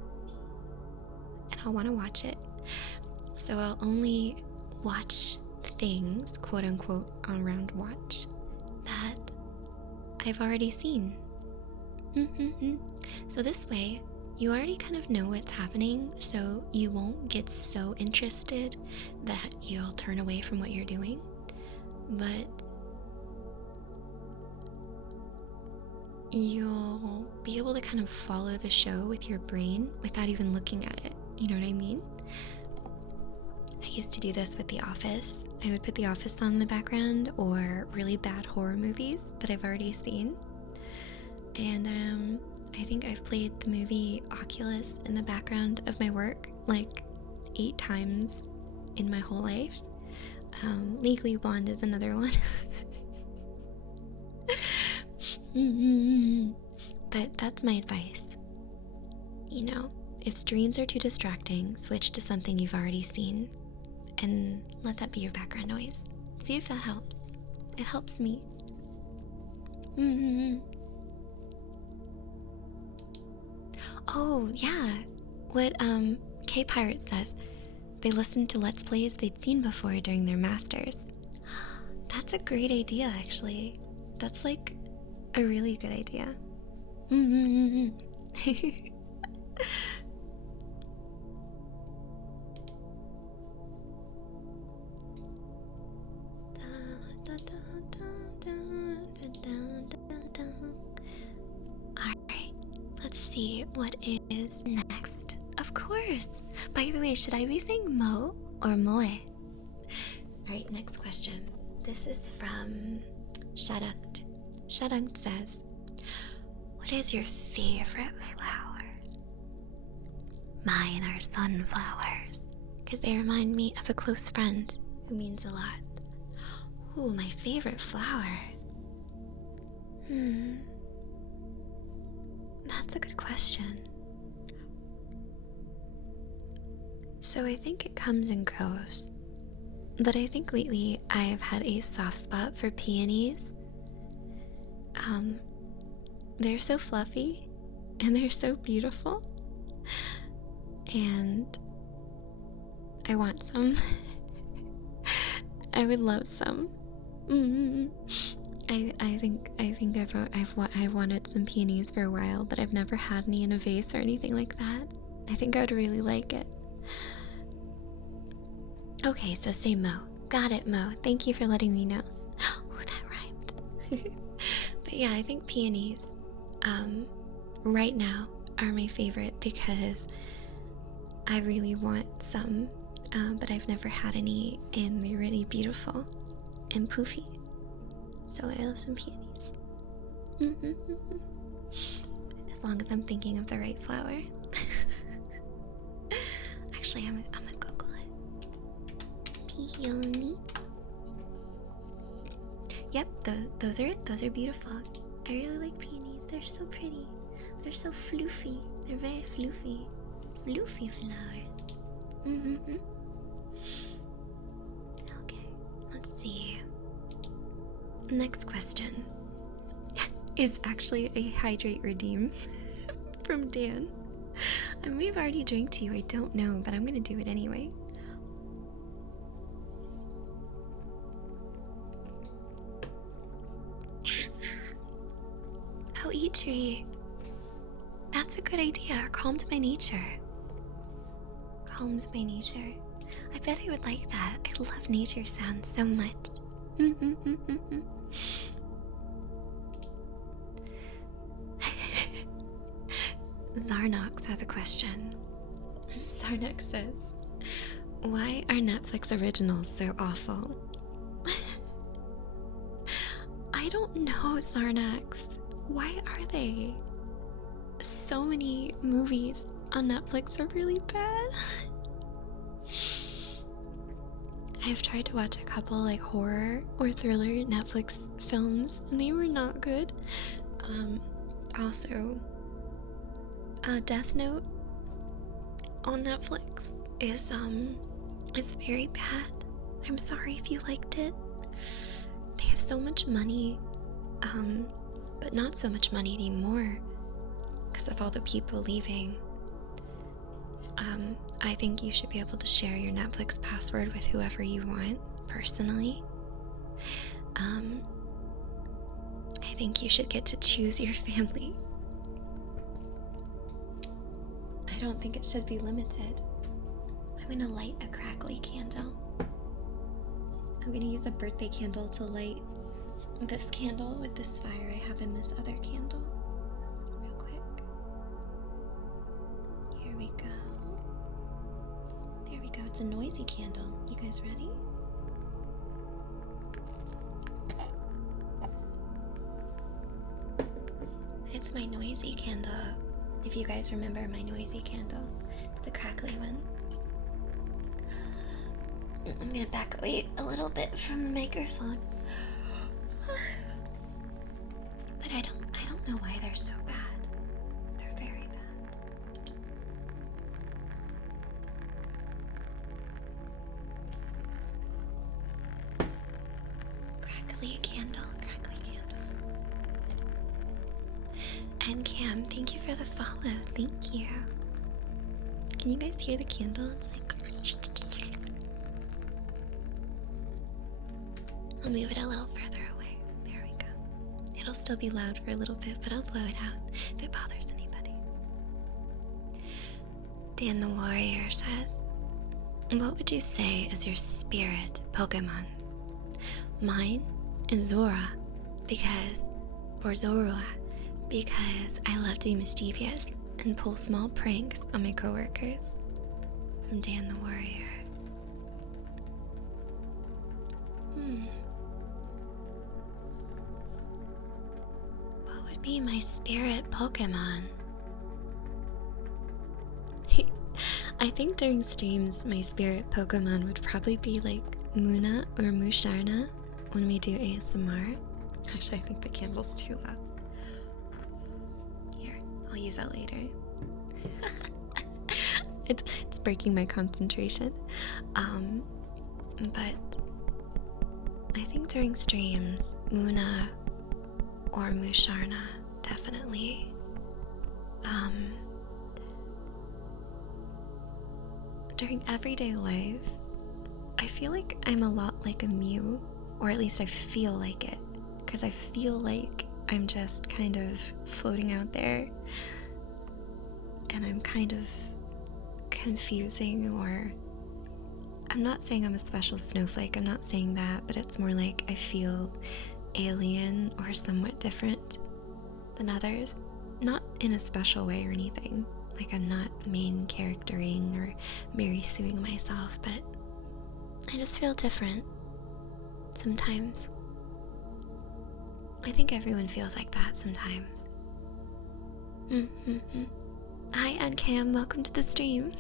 and I'll want to watch it. So I'll only watch things, quote unquote, on round watch that I've already seen. So this way, you already kind of know what's happening, so you won't get so interested that you'll turn away from what you're doing. But you'll be able to kind of follow the show with your brain without even looking at it. You know what I mean? I used to do this with The Office. I would put The Office on in the background, or really bad horror movies that I've already seen. And I think I've played the movie Oculus in the background of my work like 8 times in my whole life. Legally Blonde is another one. But that's my advice. You know, if streams are too distracting, switch to something you've already seen and let that be your background noise. See if that helps. It helps me. Oh, yeah. What K-Pirate says, they listened to Let's Plays they'd seen before during their masters. That's a great idea, actually. That's like a really good idea. Alright, let's see what is next. Of course! By the way, should I be saying Mo or Moe? Alright, next question. This is from Shadunked. Shadunked says, what is your favorite flower? Mine are sunflowers, because they remind me of a close friend who means a lot. Ooh, my favorite flower. That's a good question. So I think it comes and goes. But I think lately I have had a soft spot for peonies. They're so fluffy and they're so beautiful. And I want some. I would love some. I think I've wanted some peonies for a while, but I've never had any in a vase or anything like that. I think I would really like it. Okay, so say Mo. Got it, Mo. Thank you for letting me know. Oh, that rhymed. But yeah, I think peonies, right now are my favorite because I really want some, but I've never had any, and they're really beautiful and poofy. So I love some peonies. As long as I'm thinking of the right flower. Actually, I'm gonna Google it. Peony. Yep, those are beautiful. I really like peonies. They're so pretty. They're so floofy. They're very floofy. Floofy flowers. Okay, let's see. Next question is actually a hydrate redeem from Dan. I may have already drank to you, I don't know, but I'm gonna do it anyway. Oh, eat tree. That's a good idea. Calmed by nature. Calmed by nature. I bet I would like that. I love nature sounds so much. Zarnox has a question. Zarnox says, why are Netflix originals so awful? I don't know, Zarnox. Why are they? So many movies on Netflix are really bad. I've tried to watch a couple like horror or thriller Netflix films and they were not good. Also, Death Note on Netflix is very bad. I'm sorry if you liked it. They have so much money but not so much money anymore because of all the people leaving. I think you should be able to share your Netflix password with whoever you want, personally. I think you should get to choose your family. I don't think it should be limited. I'm gonna light a crackly candle. I'm gonna use a birthday candle to light this candle with this fire I have in this other candle. Real quick. Here we go. There we go. It's a noisy candle. You guys ready? It's my noisy candle. If you guys remember my noisy candle, it's the crackly one. I'm gonna back away a little bit from the microphone. But I don't know why they're so bad. They're very bad. Crackly candle, crackly candle. And Cam, thank you for the follow. Thank you. Can you guys hear the candle? It's like... I'll move it a little further away. There we go. It'll still be loud for a little bit, but I'll blow it out if it bothers anybody. Dan the Warrior says, what would you say is your spirit Pokemon? Mine is Zora, because I love to be mischievous and pull small pranks on my coworkers. From Dan the Warrior. What would be my spirit Pokemon? I think during streams, my spirit Pokemon would probably be like Muna or Musharna when we do ASMR. Actually, I think the candle's too loud. Here, I'll use that later. It's breaking my concentration. But I think during streams, Muna or Musharna, definitely. During everyday life, I feel like I'm a lot like a Mew, or at least I feel like it, because I feel like I'm just kind of floating out there, and I'm kind of confusing, or I'm not saying I'm a special snowflake, I'm not saying that, but it's more like I feel alien or somewhat different than others. Not in a special way or anything, like I'm not main charactering or Mary Suing myself, but I just feel different sometimes. I think everyone feels like that sometimes. Hi, Aunt Cam, welcome to the stream.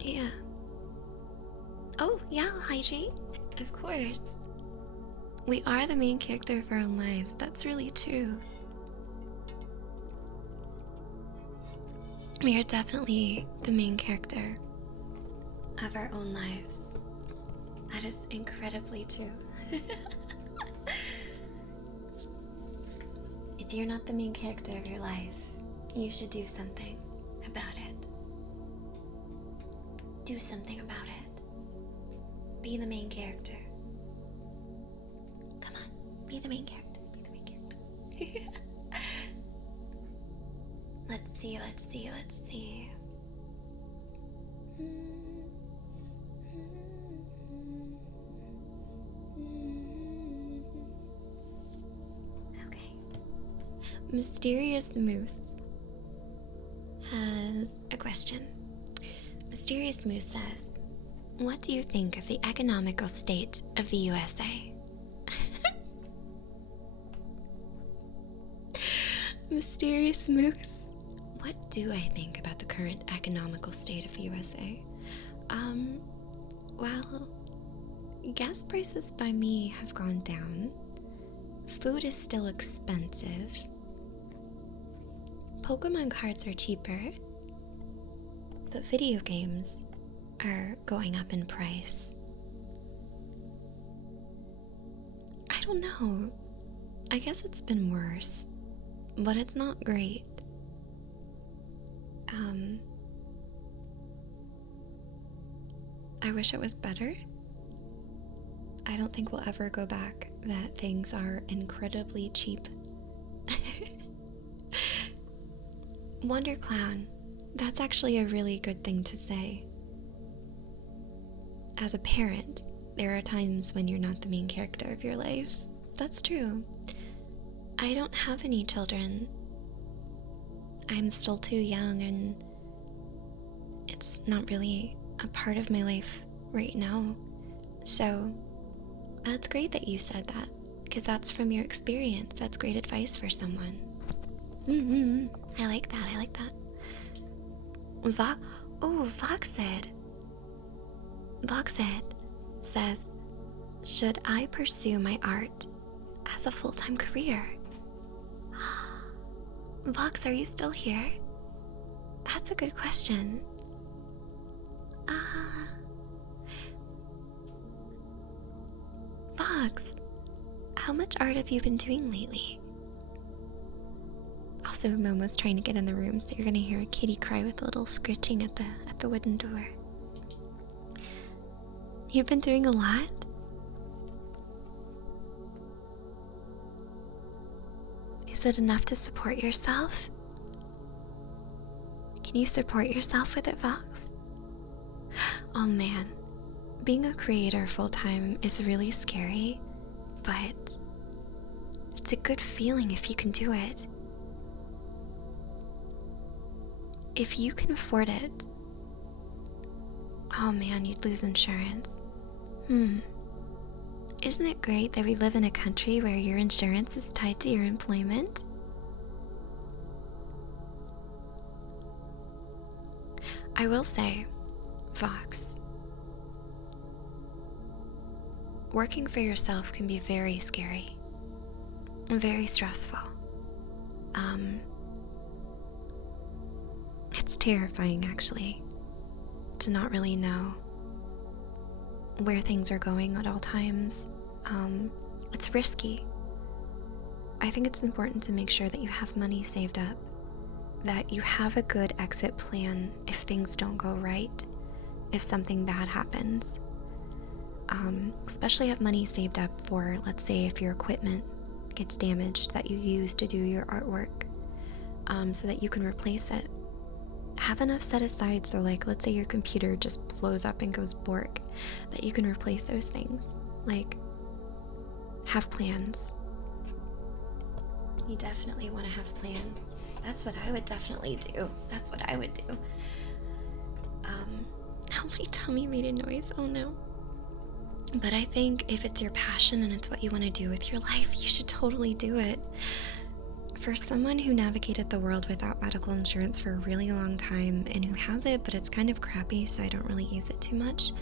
Yeah. Oh, yeah, hydrate. Of course. We are the main character of our own lives. That's really true. We are definitely the main character of our own lives. That is incredibly true. If you're not the main character of your life, you should do something about it. Do something about it. Be the main character. Come on, be the main character. Be the main character. Let's see. Okay. Mysterious Moose has a question. Mysterious Moose says, what do you think of the economical state of the USA? Mysterious Moose. What do I think about the current economical state of the USA? Well, gas prices by me have gone down. Food is still expensive. Pokemon cards are cheaper. But video games are going up in price. I don't know. I guess it's been worse, but it's not great. I wish it was better. I don't think we'll ever go back, that things are incredibly cheap. Wonder Clown. That's actually a really good thing to say. As a parent, there are times when you're not the main character of your life. That's true. I don't have any children. I'm still too young, and it's not really a part of my life right now. So that's great that you said that, because that's from your experience. That's great advice for someone. I like that. I like that. Voxed says, should I pursue my art as a full-time career? Vox, are you still here? That's a good question. Vox, how much art have you been doing lately? Also, Momo's trying to get in the room, so you're gonna hear a kitty cry with a little scritching at the wooden door. You've been doing a lot? Is it enough to support yourself? Can you support yourself with it, Vox? Oh man, being a creator full-time is really scary, but it's a good feeling if you can do it. If you can afford it, oh man, you'd lose insurance. Isn't it great that we live in a country where your insurance is tied to your employment? I will say, Vox, working for yourself can be very scary and very stressful. It's terrifying, actually, to not really know where things are going at all times. It's risky. I think it's important to make sure that you have money saved up, that you have a good exit plan if things don't go right, if something bad happens. Especially have money saved up for, let's say, if your equipment gets damaged that you use to do your artwork, so that you can replace it. Have enough set aside so, like, let's say your computer just blows up and goes bork, that you can replace those things. Like, have plans. You definitely want to have plans. That's what I would definitely do. That's what I would do. Oh, my tummy made a noise. Oh no. But I think if it's your passion and it's what you want to do with your life, you should totally do it. For someone who navigated the world without medical insurance for a really long time, and who has it, but it's kind of crappy, so I don't really use it too much,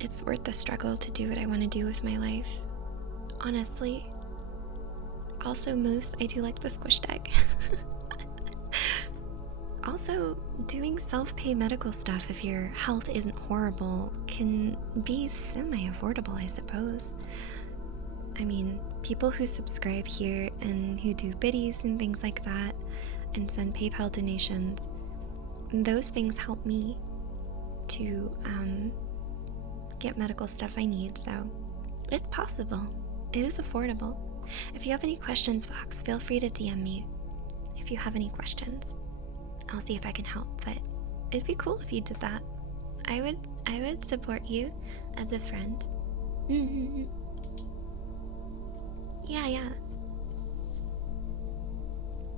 it's worth the struggle to do what I want to do with my life. Honestly. Also, Moose, I do like the squished egg. Also, doing self-pay medical stuff if your health isn't horrible can be semi-affordable, I suppose. I mean, people who subscribe here and who do biddies and things like that and send PayPal donations, those things help me to get medical stuff I need, so it's possible. It is affordable. If you have any questions, Fox, feel free to DM me if you have any questions. I'll see if I can help, but it'd be cool if you did that. I would support you as a friend. Yeah.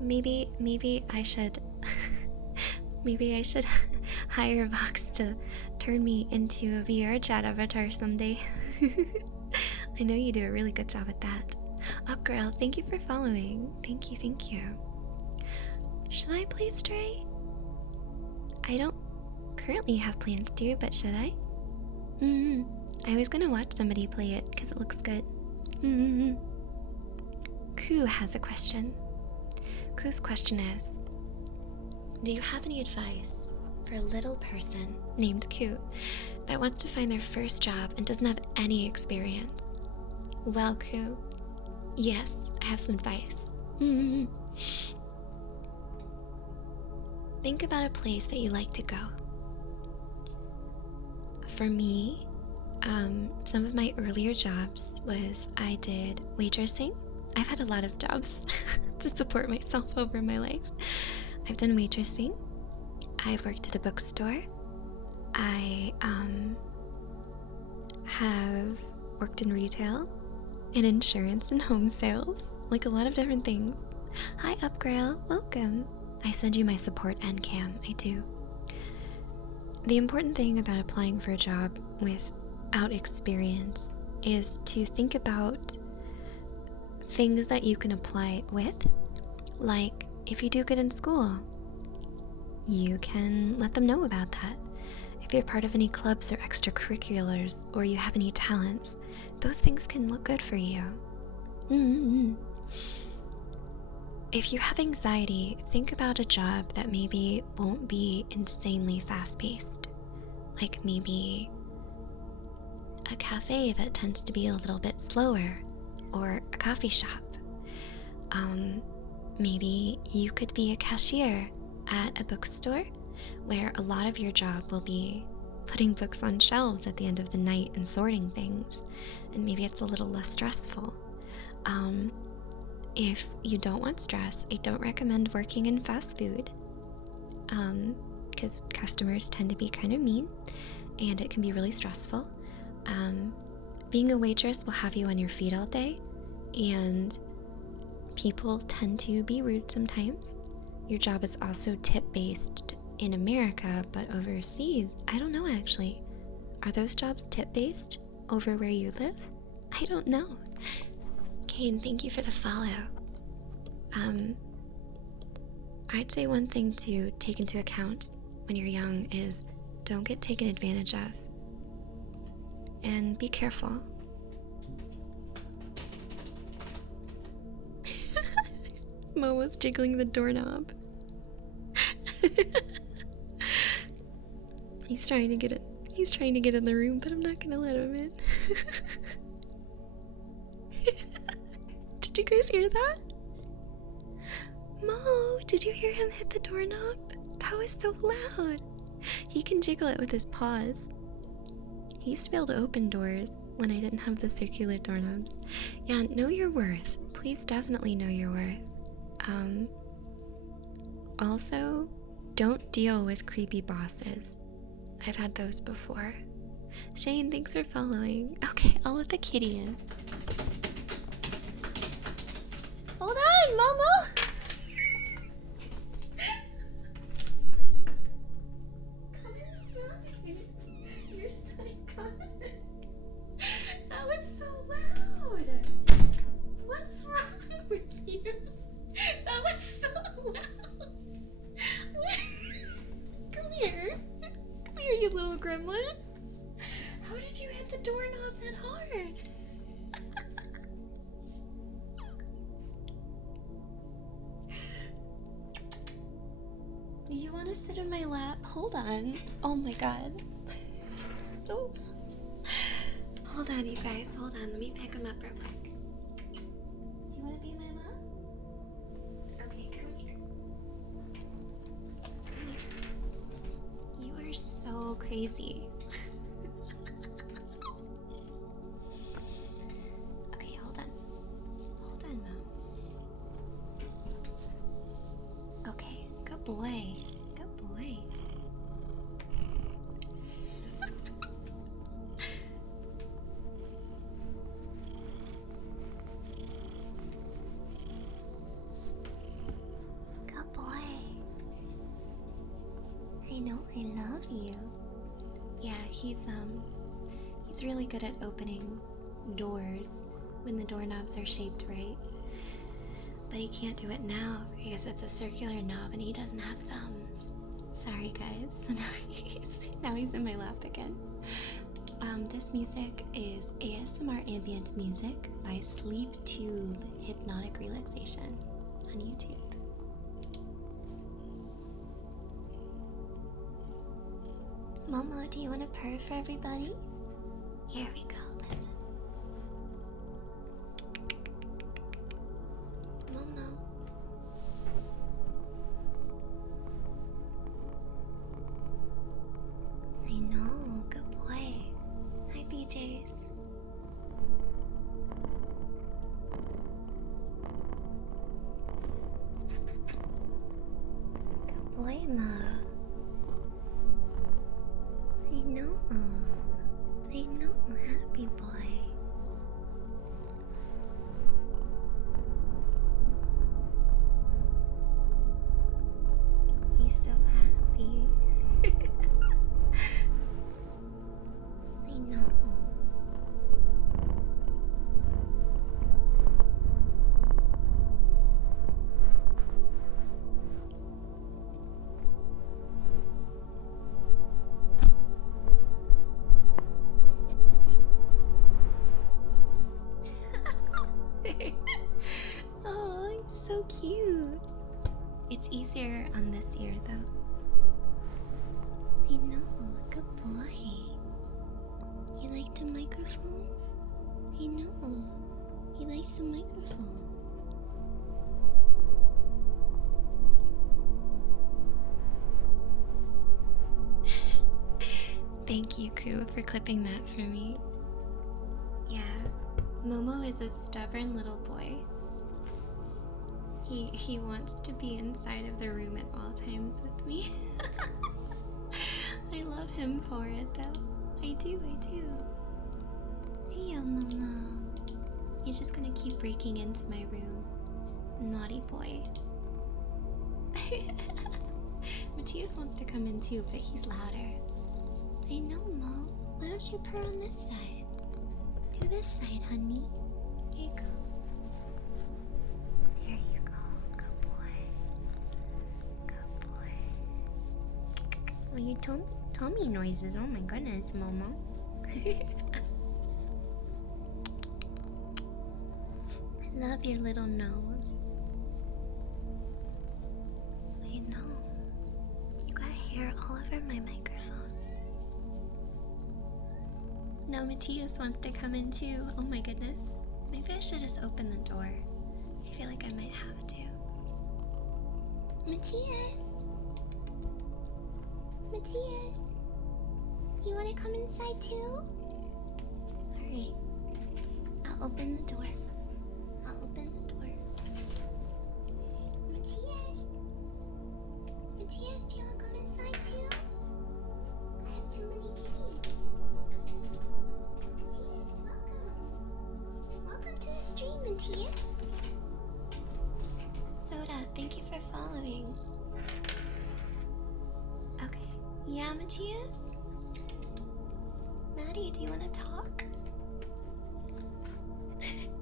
Maybe I should maybe I should hire Vox to turn me into a VR chat avatar someday. I know you do a really good job at that. Up girl, thank you for following. Thank you. Should I play Stray? I don't currently have plans to, but should I? I was gonna watch somebody play it because it looks good. Koo has a question. Koo's question is, do you have any advice for a little person named Koo that wants to find their first job and doesn't have any experience? Well, Ku, yes, I have some advice. Think about a place that you like to go. For me, some of my earlier jobs was I did waitressing. I've had a lot of jobs to support myself over my life. I've done waitressing. I've worked at a bookstore. I have worked in retail, in insurance, and home sales, like a lot of different things. Hi, Upgrail, welcome. I send you my support NCAM, I do. The important thing about applying for a job without experience is to think about things that you can apply with. Like, if you do good in school, you can let them know about that. If you're part of any clubs or extracurriculars, or you have any talents, those things can look good for you. If you have anxiety, think about a job that maybe won't be insanely fast-paced. Like maybe a cafe that tends to be a little bit slower, or a coffee shop. Maybe you could be a cashier at a bookstore where a lot of your job will be putting books on shelves at the end of the night and sorting things, and maybe it's a little less stressful. If you don't want stress, I don't recommend working in fast food, because customers tend to be kind of mean and it can be really stressful. Being a waitress will have you on your feet all day, and people tend to be rude sometimes. Your job is also tip-based in America, but overseas, I don't know actually. Are those jobs tip-based over where you live? I don't know. Kane, thank you for the follow. I'd say one thing to take into account when you're young is don't get taken advantage of. And be careful. Mo was jiggling the doorknob. He's trying to get it. He's trying to get in the room, but I'm not gonna let him in. Did you guys hear that? Mo, did you hear him hit the doorknob? That was so loud. He can jiggle it with his paws. He used to be able to open doors when I didn't have the circular doorknobs. Yeah, know your worth. Please definitely know your worth. Also, don't deal with creepy bosses. I've had those before. Shane, thanks for following. Okay, I'll let the kitty in. Hold on, Momo! Come inside. You're psychotic. That was so loud. What's wrong with you? That was so loud. Come here. Come here, you little gremlin. How did you hit the doorknob that hard? You want to sit in my lap? Hold on. Oh my god. So... Hold on, you guys. Hold on. Let me pick him up real quick. Do you want to be in my lap? Okay, come here. Come here. You are so crazy. Okay, hold on. Hold on, Mom. Okay, good boy. Good boy. Good boy. I know I love you. Yeah, he's really good at opening doors when the doorknobs are shaped right. But he can't do it now because it's a circular knob and he doesn't have thumbs. Sorry guys. So now he's in my lap again. This music is ASMR ambient music by SleepTube Hypnotic Relaxation on YouTube. Momo, do you want to purr for everybody? Here we go, listen. Momo. I know, good boy. Hi, BJs. Good boy, Mo. I know, happy boy. He's so happy. I know. Oh, he's so cute. It's easier on this ear though. I know, good boy. You like the microphone? I know. He likes the microphone. Thank you, Ku, for clipping that for me. Yeah, Momo is a stubborn little boy. He wants to be inside of the room at all times with me. I love him for it though. I do. Hey, Momo. He's just gonna keep breaking into my room. Naughty boy. Matthias wants to come in too, but he's louder. I know, Mo. Why don't you purr on this side? Do this side, honey. Here you go. There you go. Good boy. Good boy. Well, you tummy noises. Oh my goodness, Momo. I love your little nose. I know. You got hair all over my microphone. Now Matthias wants to come in too. Oh my goodness. Maybe I should just open the door. I feel like I might have to. Matthias! Matthias! You want to come inside too? Alright. I'll open the door. Matthias! Matthias, do you want to come inside too? I have too many kitties. Matthias, welcome. Welcome to the stream, Matthias. Soda, thank you for following. Okay. Yeah, Matthias? Maddie, do you want to talk?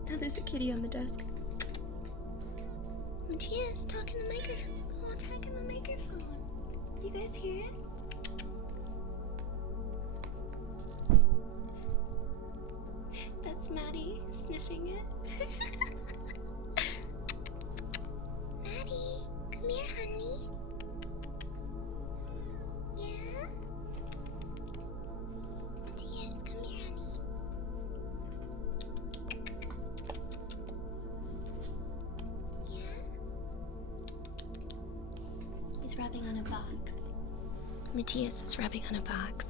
Now there's a kitty on the desk. Matthias, talk in the microphone. Oh, talk in the microphone. Do you guys hear it? That's Maddie sniffing it. Maddie, come here, honey. Yeah? Matthias, come here, honey. Yeah? He's rubbing on a box. Matthias is rubbing on a box.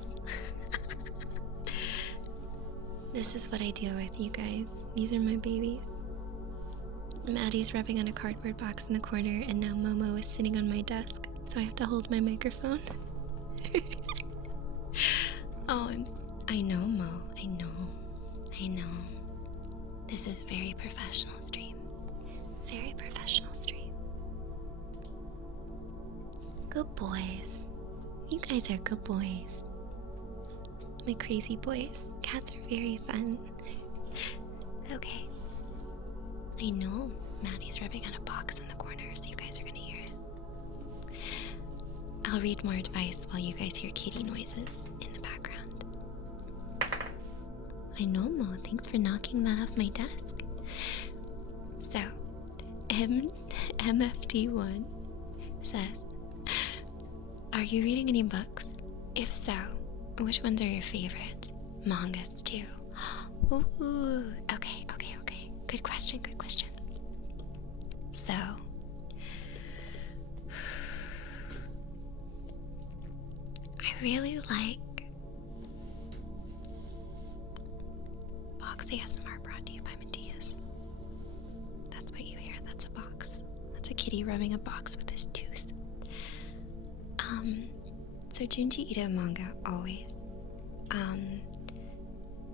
This is what I deal with, you guys. These are my babies. Maddie's rubbing on a cardboard box in the corner, and now Momo is sitting on my desk, so I have to hold my microphone. Oh, I know, Mo. I know. This is very professional stream. Very professional stream. Good boys. You guys are good boys. My crazy boys. Cats are very fun. Okay. I know Maddie's rubbing on a box in the corner, so you guys are gonna hear it. I'll read more advice while you guys hear kitty noises in the background. I know, Mo. Thanks for knocking that off my desk. So, MFD1 says, are you reading any books? If so, which ones are your favorite mangas too? Ooh, okay. Good question. So, I really like Box ASMR brought to you by Matthias. That's what you hear. That's a box. That's a kitty rubbing a box with his tooth. So Junji Ito manga, always.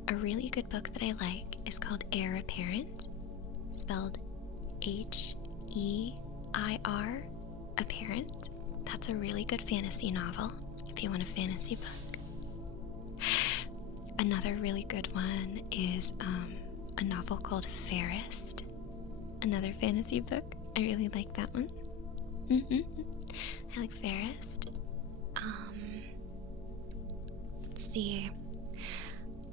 A really good book that I like is called Heir Apparent, spelled H-E-I-R, Apparent. That's a really good fantasy novel, if you want a fantasy book. Another really good one is a novel called Fairest, another fantasy book. I really like that one. I like Fairest. Let's see.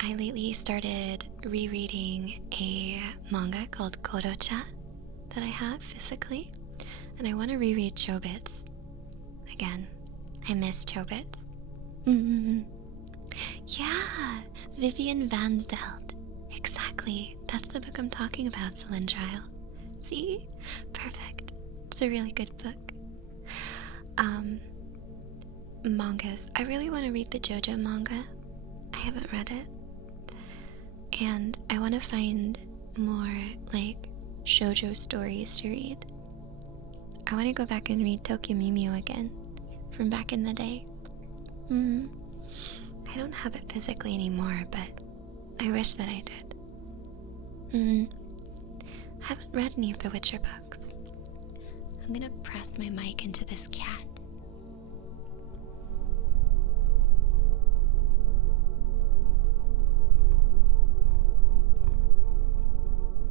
I lately started rereading a manga called Kodocha that I have physically, and I want to reread Chobits. Again, I miss Chobits. Yeah, Vivian Van Veld. Exactly. That's the book I'm talking about, Cylindrile. See? Perfect. It's a really good book. Mangas. I really want to read the JoJo manga. I haven't read it. And I want to find more, like, shoujo stories to read. I want to go back and read Tokyo Mimio again, from back in the day. I don't have it physically anymore, but I wish that I did. I haven't read any of the Witcher books. I'm gonna press my mic into this cat.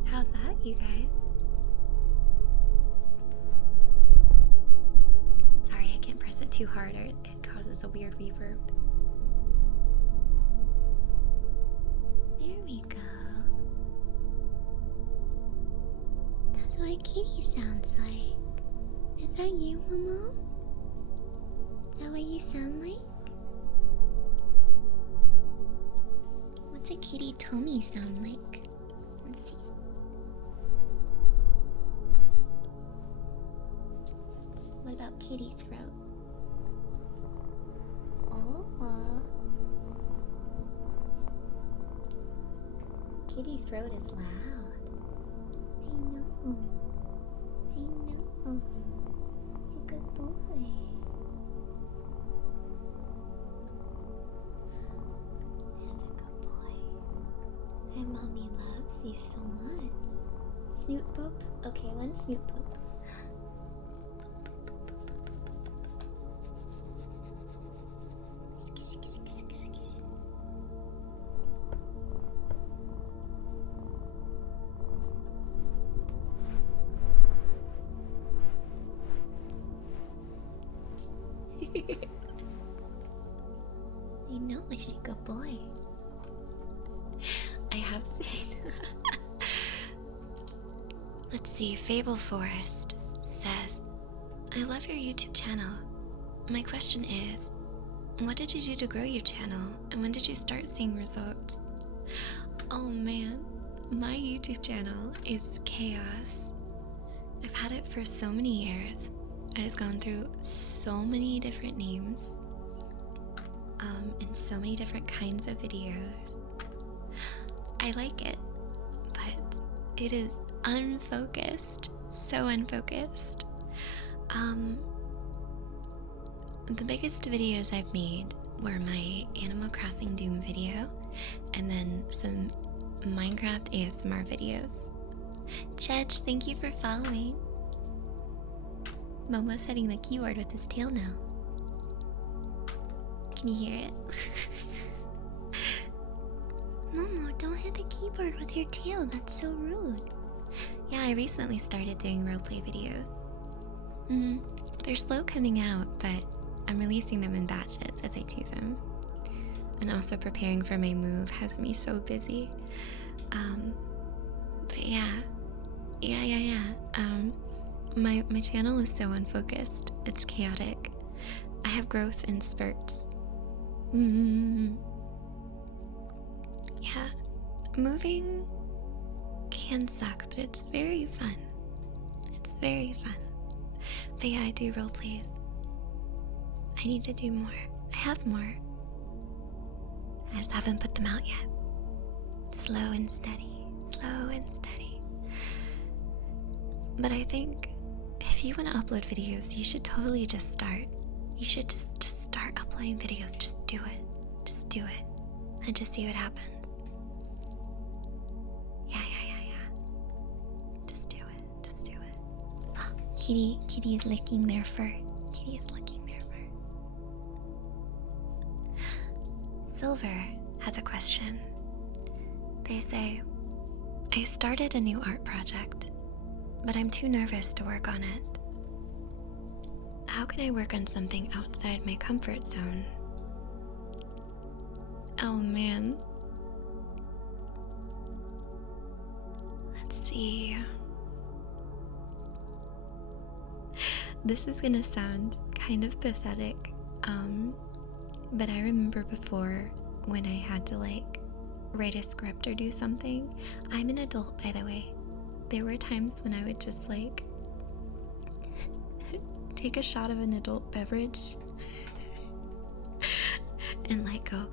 How's that, you guys? Sorry, I can't press it too hard or it causes a weird reverb. There we go. That's what a kitty sounds like. Is that you, Momo? Is that what you sound like? What's a kitty tummy sound like? Let's see. What about kitty throat? Oh. Kitty throat is loud. I know. He's a good boy. He's a good boy. And mommy loves you so much. Snoot boop? Okay, one snoot boop. I know, he's a good boy. I have seen. Let's see, Fable Forest says, I love your YouTube channel. My question is, what did you do to grow your channel, and when did you start seeing results? Oh man, my YouTube channel is chaos. I've had it for so many years. It has gone through so many different names, and so many different kinds of videos. I like it, but it is unfocused, so unfocused. The biggest videos I've made were my Animal Crossing Doom video, and then some Minecraft ASMR videos. Chech, thank you for following. Momo's hitting the keyboard with his tail now. Can you hear it? Momo, don't hit the keyboard with your tail. That's so rude. Yeah, I recently started doing roleplay videos. They're slow coming out, but I'm releasing them in batches as I do them. And also preparing for my move has me so busy. But yeah. My channel is so unfocused. It's chaotic. I have growth in spurts. Yeah, moving can suck, but it's very fun. It's very fun. But yeah, I do role plays. I need to do more. I have more. I just haven't put them out yet. Slow and steady. Slow and steady. But I think if you want to upload videos, you should totally just start. You should just start uploading videos. Just do it. Just do it. And just see what happens. Yeah. Just do it. Just do it. Oh, Kitty is licking their fur. Kitty is licking their fur. Silver has a question. They say, I started a new art project, but I'm too nervous to work on it. How can I work on something outside my comfort zone? Oh man. Let's see. This is gonna sound kind of pathetic, but I remember before when I had to write a script or do something. I'm an adult, by the way. There were times when I would just take a shot of an adult beverage and go,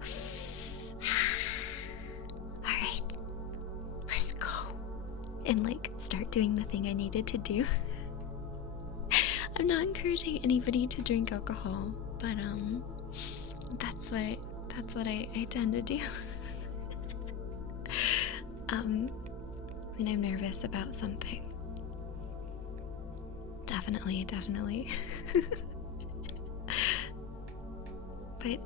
alright, let's go, and start doing the thing I needed to do. I'm not encouraging anybody to drink alcohol, but that's what I tend to do. When I'm nervous about something. Definitely. But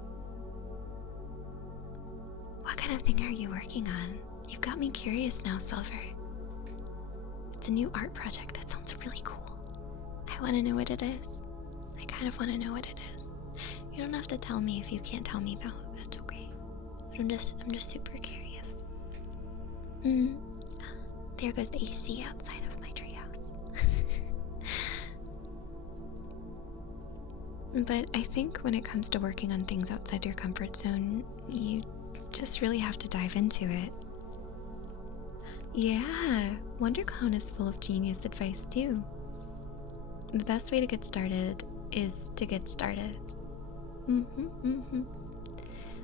what kind of thing are you working on? You've got me curious now, Silver. It's a new art project. That sounds really cool. I want to know what it is. I kind of want to know what it is. You don't have to tell me if you can't tell me though. That's okay. But I'm just super curious. There goes the AC outside of my treehouse. But I think when it comes to working on things outside your comfort zone, you just really have to dive into it. Yeah, WonderClown is full of genius advice too. The best way to get started is to get started.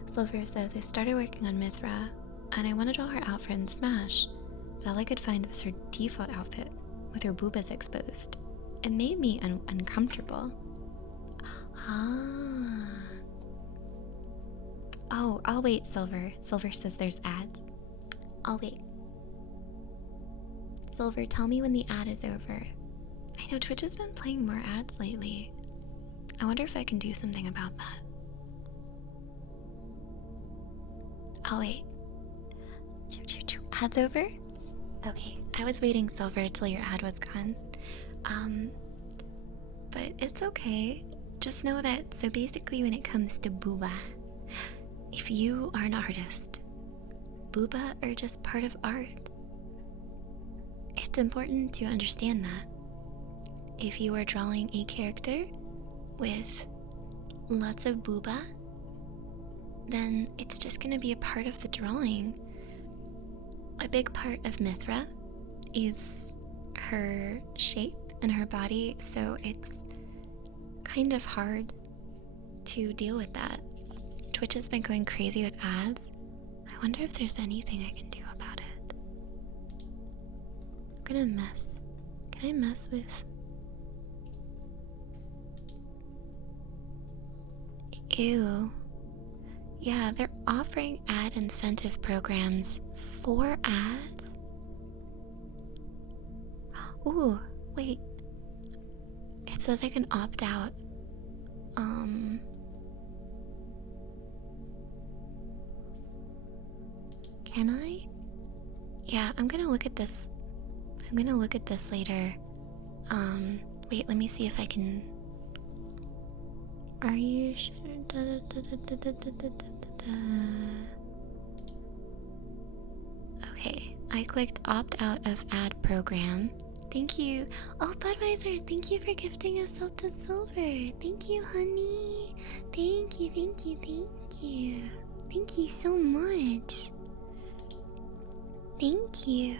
Silver says, I started working on Mithra, and I want to draw her outfit in Smash, but all I could find was her default outfit, with her boobas exposed. It made me uncomfortable. Oh, I'll wait, Silver. Silver says there's ads. I'll wait. Silver, tell me when the ad is over. I know Twitch has been playing more ads lately. I wonder if I can do something about that. I'll wait. Ad's over? Okay, I was waiting, Silver, till your ad was gone. But it's okay. Just know that, so basically when it comes to booba, if you are an artist, booba are just part of art. It's important to understand that. If you are drawing a character with lots of booba, then it's just gonna be a part of the drawing. A big part of Mithra is her shape and her body, so it's kind of hard to deal with that. Twitch has been going crazy with ads. I wonder if there's anything I can do about it. I'm gonna mess. Can I mess with... Ew. Yeah, they're offering ad incentive programs for ads. Ooh, wait. It says I can opt out. Can I? Yeah, I'm gonna look at this. I'm gonna look at this later. Wait, let me see if I can... Are you sure? Okay, I clicked opt out of ad program. Thank you. Oh, Budweiser, thank you for gifting us up to Silver. Thank you, honey. Thank you. you. Thank you so much. Thank you.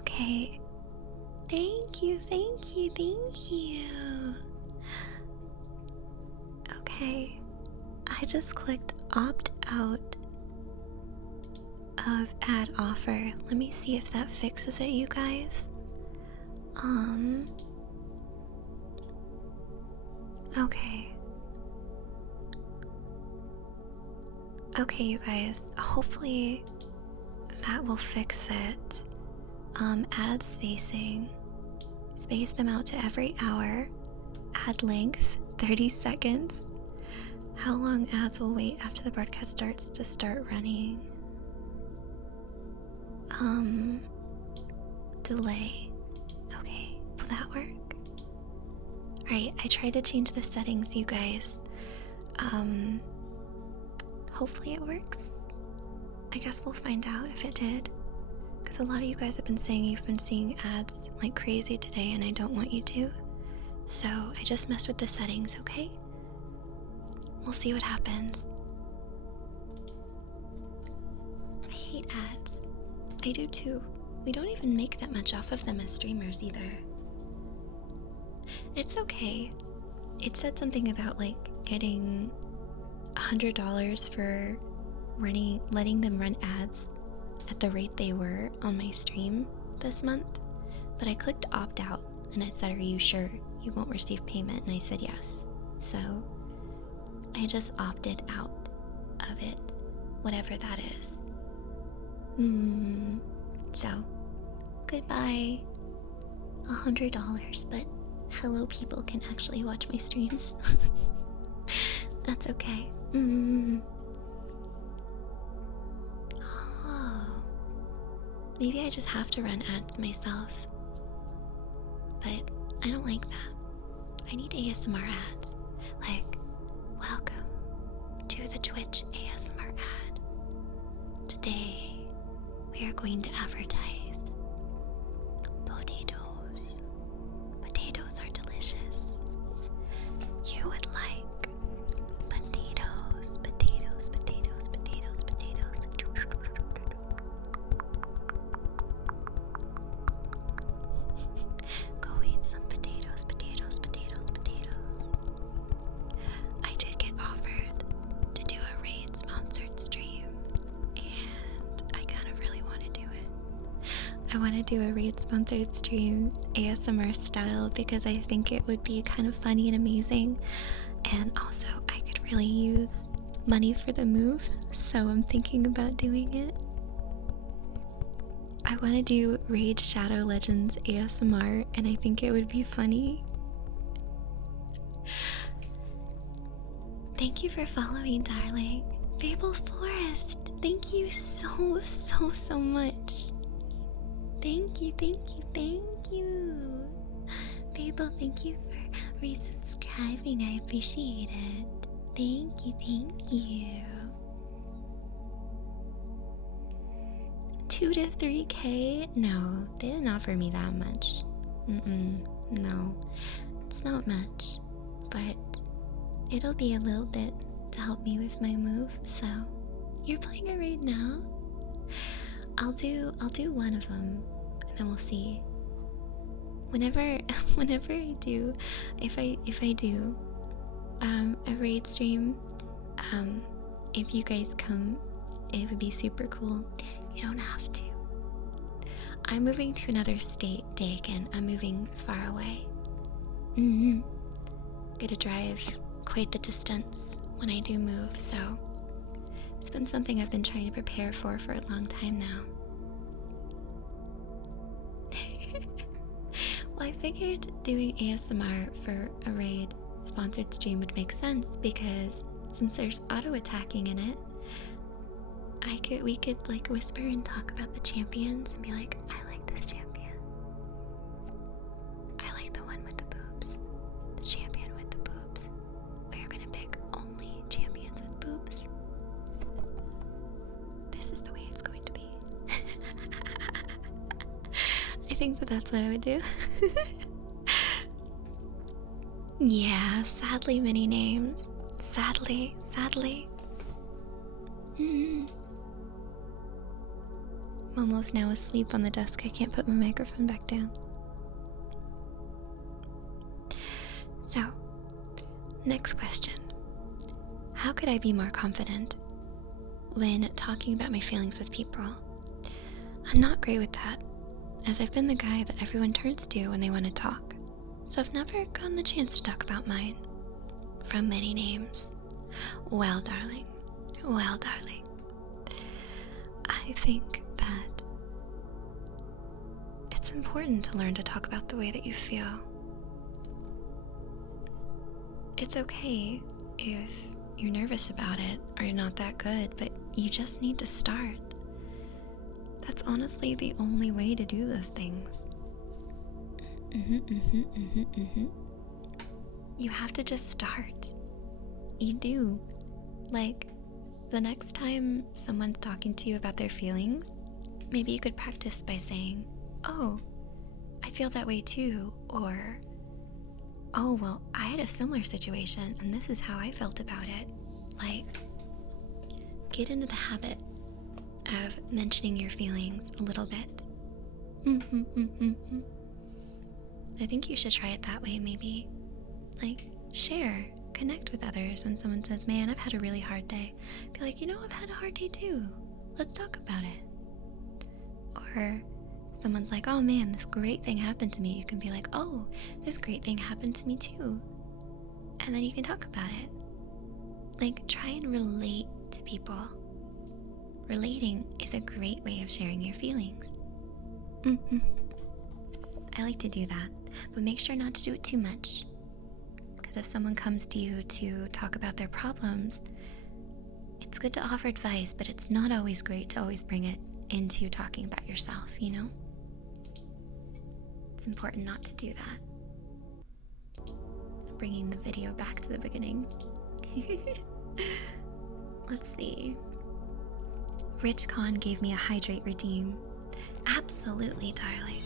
Okay. Thank you, thank you, thank you. Okay. I just clicked opt out of ad offer. Let me see if that fixes it, you guys. Okay. Okay, you guys. Hopefully that will fix it. Add spacing. Space them out to every hour. Ad length, 30 seconds. How long ads will wait after the broadcast starts to start running? Delay. Okay, will that work? Alright, I tried to change the settings, you guys. Hopefully it works. I guess we'll find out if it did. Because a lot of you guys have been saying you've been seeing ads like crazy today, and I don't want you to. So I just messed with the settings, okay? We'll see what happens. I hate ads. I do too. We don't even make that much off of them as streamers either. It's okay. It said something about like getting $100 for letting them run ads at the rate they were on my stream this month. But I clicked opt out and it said, "Are you sure you won't receive payment?" And I said yes. So I just opted out of it, whatever that is. So goodbye, $100, but hello people can actually watch my streams. That's okay. Oh, maybe I just have to run ads myself, but I don't like that. I need ASMR ads, like, welcome to the Twitch ASMR ad. Today we are going to advertise potatoes. Potatoes are delicious. You would like potatoes, potatoes, potatoes, potatoes, potatoes. Go eat some potatoes, potatoes, potatoes, potatoes. I did get offered to do a raid sponsored stream, and I kind of really want to do it. I want to do a raid sponsored stream ASMR style because I think it would be kind of funny and amazing, and also I could really use money for the move, so I'm thinking about doing it. I want to do Raid Shadow Legends ASMR, and I think it would be funny. Thank you for following, darling. Fable Forest, thank you so, so, so much. Thank you, thank you, thank you. Fable, thank you for resubscribing. I appreciate it. Thank you, thank you. 2 to 3K? No, they didn't offer me that much. No, it's not much, but it'll be a little bit to help me with my move. So, you're playing it right now? I'll do one of them, and then we'll see. Whenever I do, if I do a raid stream, if you guys come, it would be super cool. You don't have to. I'm moving to another state, Dakin. I'm moving far away. Gotta drive quite the distance when I do move, so it's been something I've been trying to prepare for a long time now. Well, I figured doing ASMR for a raid sponsored stream would make sense because since there's auto-attacking in it, we could like whisper and talk about the champions and be like, I like this champion. I like the one with the boobs. The champion with the boobs. We are gonna pick only champions with boobs. This is the way it's going to be. I think that's what I would do. Yeah, sadly many names. Sadly. Momo's now asleep on the desk. I can't put my microphone back down. So, next question. How could I be more confident when talking about my feelings with people? I'm not great with that, as I've been the guy that everyone turns to when they want to talk. So I've never gotten the chance to talk about mine. From many names. Well, darling. I think that it's important to learn to talk about the way that you feel. It's okay if you're nervous about it or you're not that good, but you just need to start. That's honestly the only way to do those things. You have to just start. You do. Like, the next time someone's talking to you about their feelings, maybe you could practice by saying, "Oh, I feel that way too," or, "Oh, well, I had a similar situation and this is how I felt about it." Like, get into the habit of mentioning your feelings a little bit. I think you should try it that way, maybe. Like, share, connect with others when someone says, "Man, I've had a really hard day." Be like, "I've had a hard day too. Let's talk about it." Or someone's like, "Oh man, this great thing happened to me." You can be like, "Oh, this great thing happened to me too." And then you can talk about it. Like, try and relate to people. Relating is a great way of sharing your feelings. I like to do that, but make sure not to do it too much. Because if someone comes to you to talk about their problems, it's good to offer advice, but it's not always great to always bring it into talking about yourself, It's important not to do that. Bringing the video back to the beginning. Let's see. Rich Con gave me a hydrate redeem. Absolutely, darling.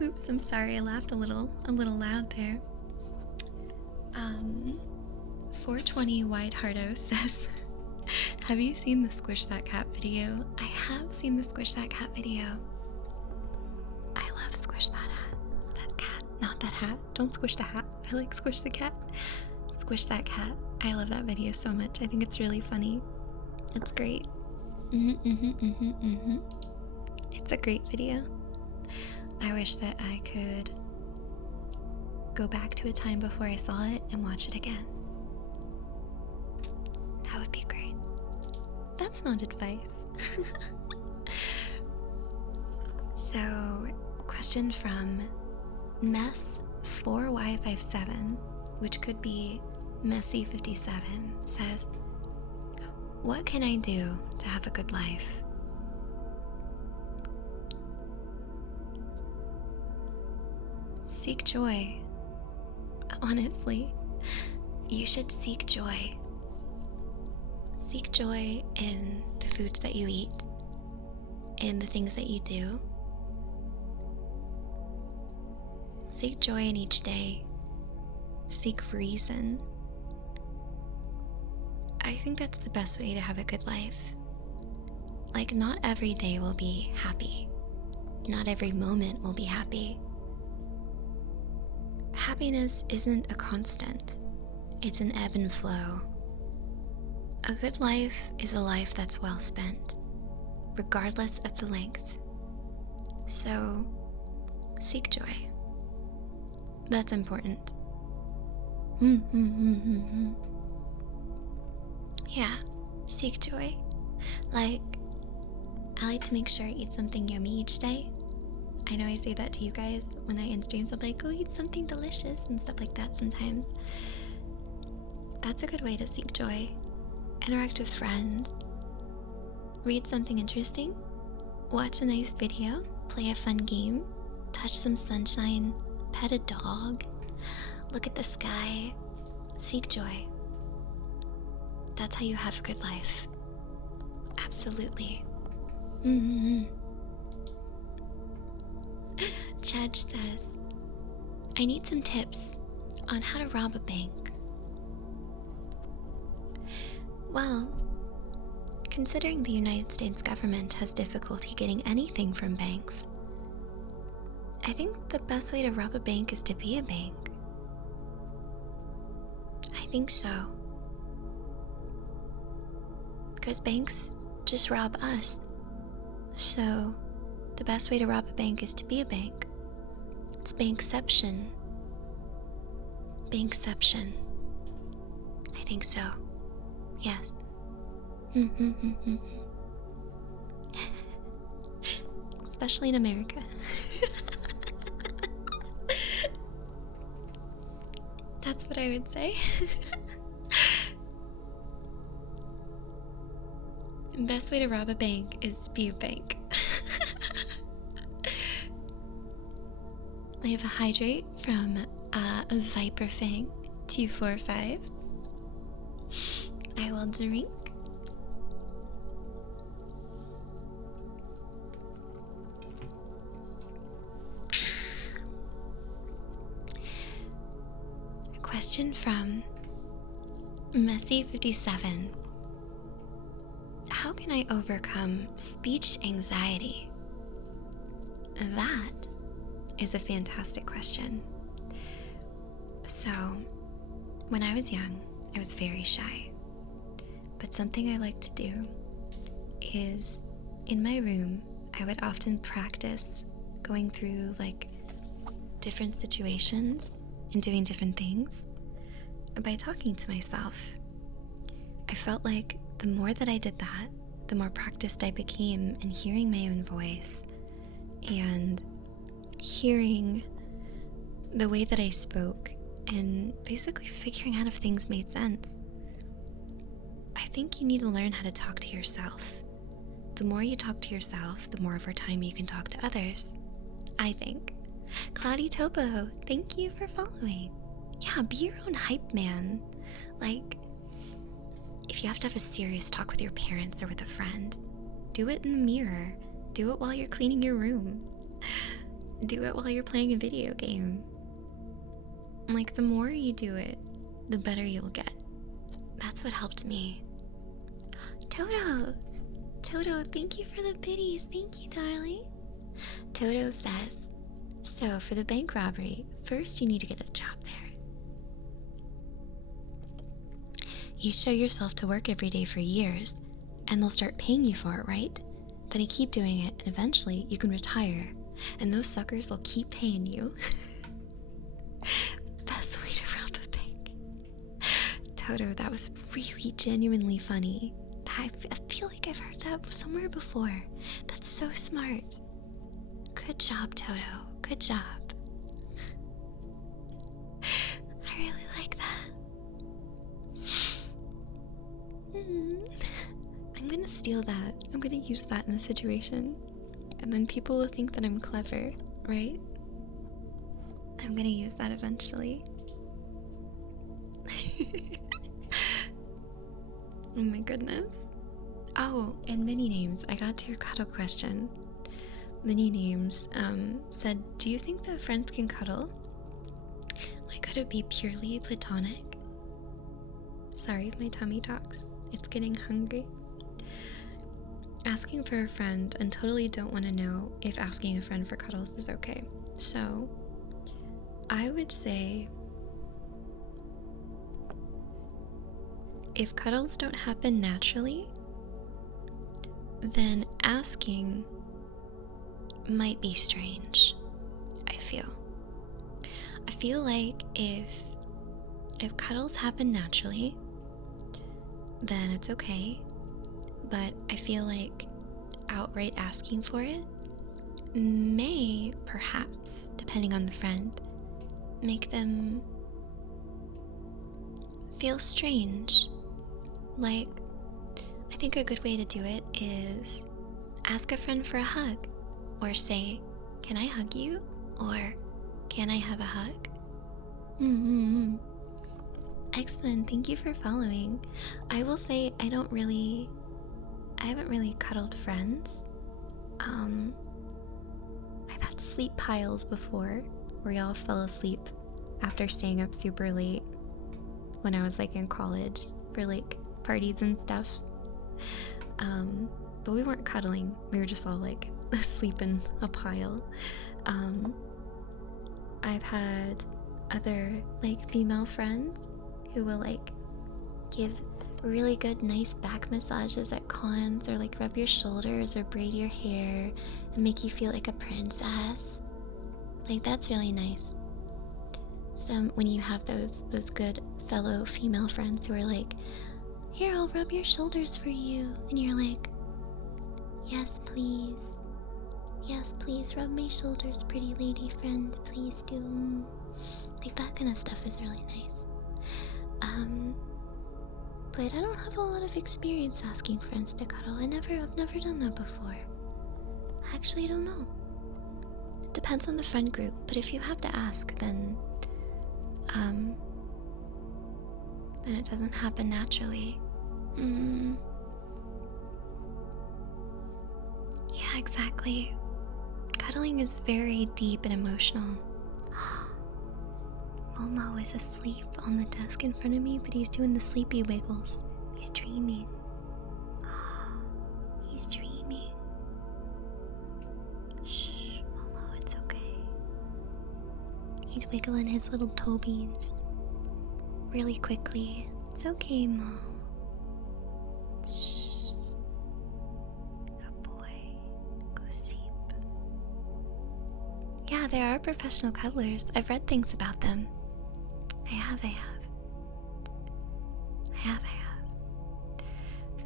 Oops, I'm sorry, I laughed a little loud there. 420 White Hardo says, "Have you seen the Squish That Cat video?" I have seen the Squish That Cat video. I love Squish That Hat. That cat, not that hat. Don't squish the hat. I like Squish the Cat. Squish That Cat. I love that video so much. I think it's really funny. It's great. It's a great video. I wish that I could go back to a time before I saw it and watch it again. That would be great. That's not advice. So, question from Mess4Y57, which could be Messy57, says, "What can I do to have a good life?" Seek joy. Honestly, you should seek joy. Seek joy in the foods that you eat, in the things that you do. Seek joy in each day. Seek reason. I think that's the best way to have a good life. Like, not every day will be happy. Not every moment will be happy. Happiness isn't a constant. It's an ebb and flow. A good life is a life that's well spent, regardless of the length. So, seek joy. That's important. Yeah, seek joy. Like, I like to make sure I eat something yummy each day. I know I say that to you guys when I end streams. I'm like, "Go eat something delicious," and stuff like that sometimes. That's a good way to seek joy. Interact with friends. Read something interesting. Watch a nice video. Play a fun game. Touch some sunshine. Pet a dog. Look at the sky. Seek joy. That's how you have a good life. Absolutely. Mm-hmm. Judge says, I need some tips on how to rob a bank. Well, considering the United States government has difficulty getting anything from banks, I think the best way to rob a bank is to be a bank. I think so. Because banks just rob us. So, the best way to rob a bank is to be a bank. It's bankception. Bankception. I think so. Yes. Especially in America. That's what I would say. The best way to rob a bank is to be a bank. I have a hydrate from Viper Fang 245. I will drink. A question from Messy57. How can I overcome speech anxiety? That is a fantastic question. So, when I was young, I was very shy. But something I like to do is, in my room, I would often practice going through like different situations and doing different things by talking to myself. I felt like the more that I did that, the more practiced I became in hearing my own voice and hearing the way that I spoke and basically figuring out if things made sense. I think you need to learn how to talk to yourself. The more you talk to yourself, the more over time you can talk to others. I think. Cloudy Topo, thank you for following. Yeah, be your own hype man. Like, if you have to have a serious talk with your parents or with a friend, do it in the mirror. Do it while you're cleaning your room. Do it while you're playing a video game. Like, the more you do it, the better you'll get. That's what helped me. Toto, thank you for the biddies. Thank you, darling. Toto says, so for the bank robbery, first you need to get a job there. You show yourself to work every day for years, and they'll start paying you for it, right? Then you keep doing it, and eventually you can retire, and those suckers will keep paying you. Best way to rob a bank. Toto, that was really genuinely funny. I feel like I've heard that somewhere before. That's so smart. Good job, Toto. Good job. I really like that. I'm gonna steal that. I'm gonna use that in a situation. And then people will think that I'm clever, right? I'm gonna use that eventually. Oh my goodness. Oh, and mini names. I got to your cuddle question. Mini names said, do you think that friends can cuddle? Like, could it be purely platonic? Sorry if my tummy talks. It's getting hungry. Asking for a friend, and totally don't want to know if asking a friend for cuddles is okay. So, I would say, if cuddles don't happen naturally, then asking might be strange, I feel like if cuddles happen naturally, then it's okay. But I feel like outright asking for it may, perhaps, depending on the friend, make them feel strange. Like, I think a good way to do it is ask a friend for a hug, or say, can I hug you? Or can I have a hug? Excellent, thank you for following. I will say I I haven't really cuddled friends. I've had sleep piles before where y'all fell asleep after staying up super late when I was like in college for like parties and stuff. But we weren't cuddling. We were just all like asleep in a pile. I've had other like female friends who will like give really good nice back massages at cons, or like rub your shoulders or braid your hair and make you feel like a princess. Like that's really nice. So when you have those good fellow female friends who are like, here, I'll rub your shoulders for you, and you're like, yes please, yes please, rub my shoulders, pretty lady friend, please do. Like that kind of stuff is really nice. But I don't have a lot of experience asking friends to cuddle. I've never done that before. I actually don't know. It depends on the friend group, but if you have to ask, then it doesn't happen naturally. Yeah, exactly. Cuddling is very deep and emotional. Momo is asleep on the desk in front of me, but he's doing the sleepy wiggles. He's dreaming. He's dreaming. Shh, Momo, it's okay. He's wiggling his little toe beans really quickly. It's okay, Mo. Shh. Good boy. Go sleep. Yeah, there are professional cuddlers. I've read things about them. I have.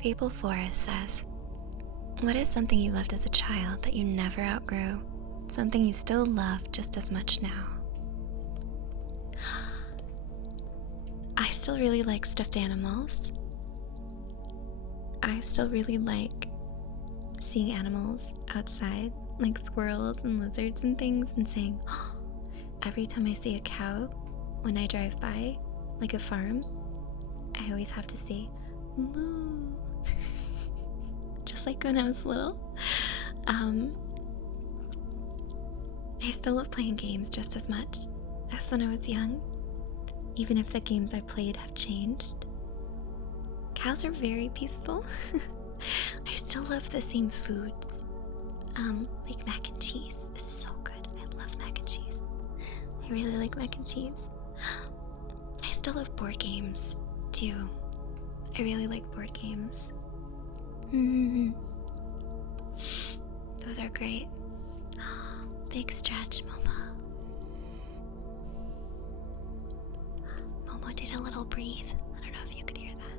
Fable Forest says, what is something you loved as a child that you never outgrew? Something you still love just as much now? I still really like stuffed animals. I still really like seeing animals outside, like squirrels and lizards and things, and saying, oh, every time I see a cow when I drive by, like a farm, I always have to say, moo. Just like when I was little. I still love playing games just as much as when I was young, even if the games I played have changed. Cows are very peaceful. I still love the same foods. Like mac and cheese is so good. I love mac and cheese. I really like mac and cheese. I still love board games too. I really like board games. Those are great. Big stretch, Momo. Momo did a little breathe. I don't know if you could hear that.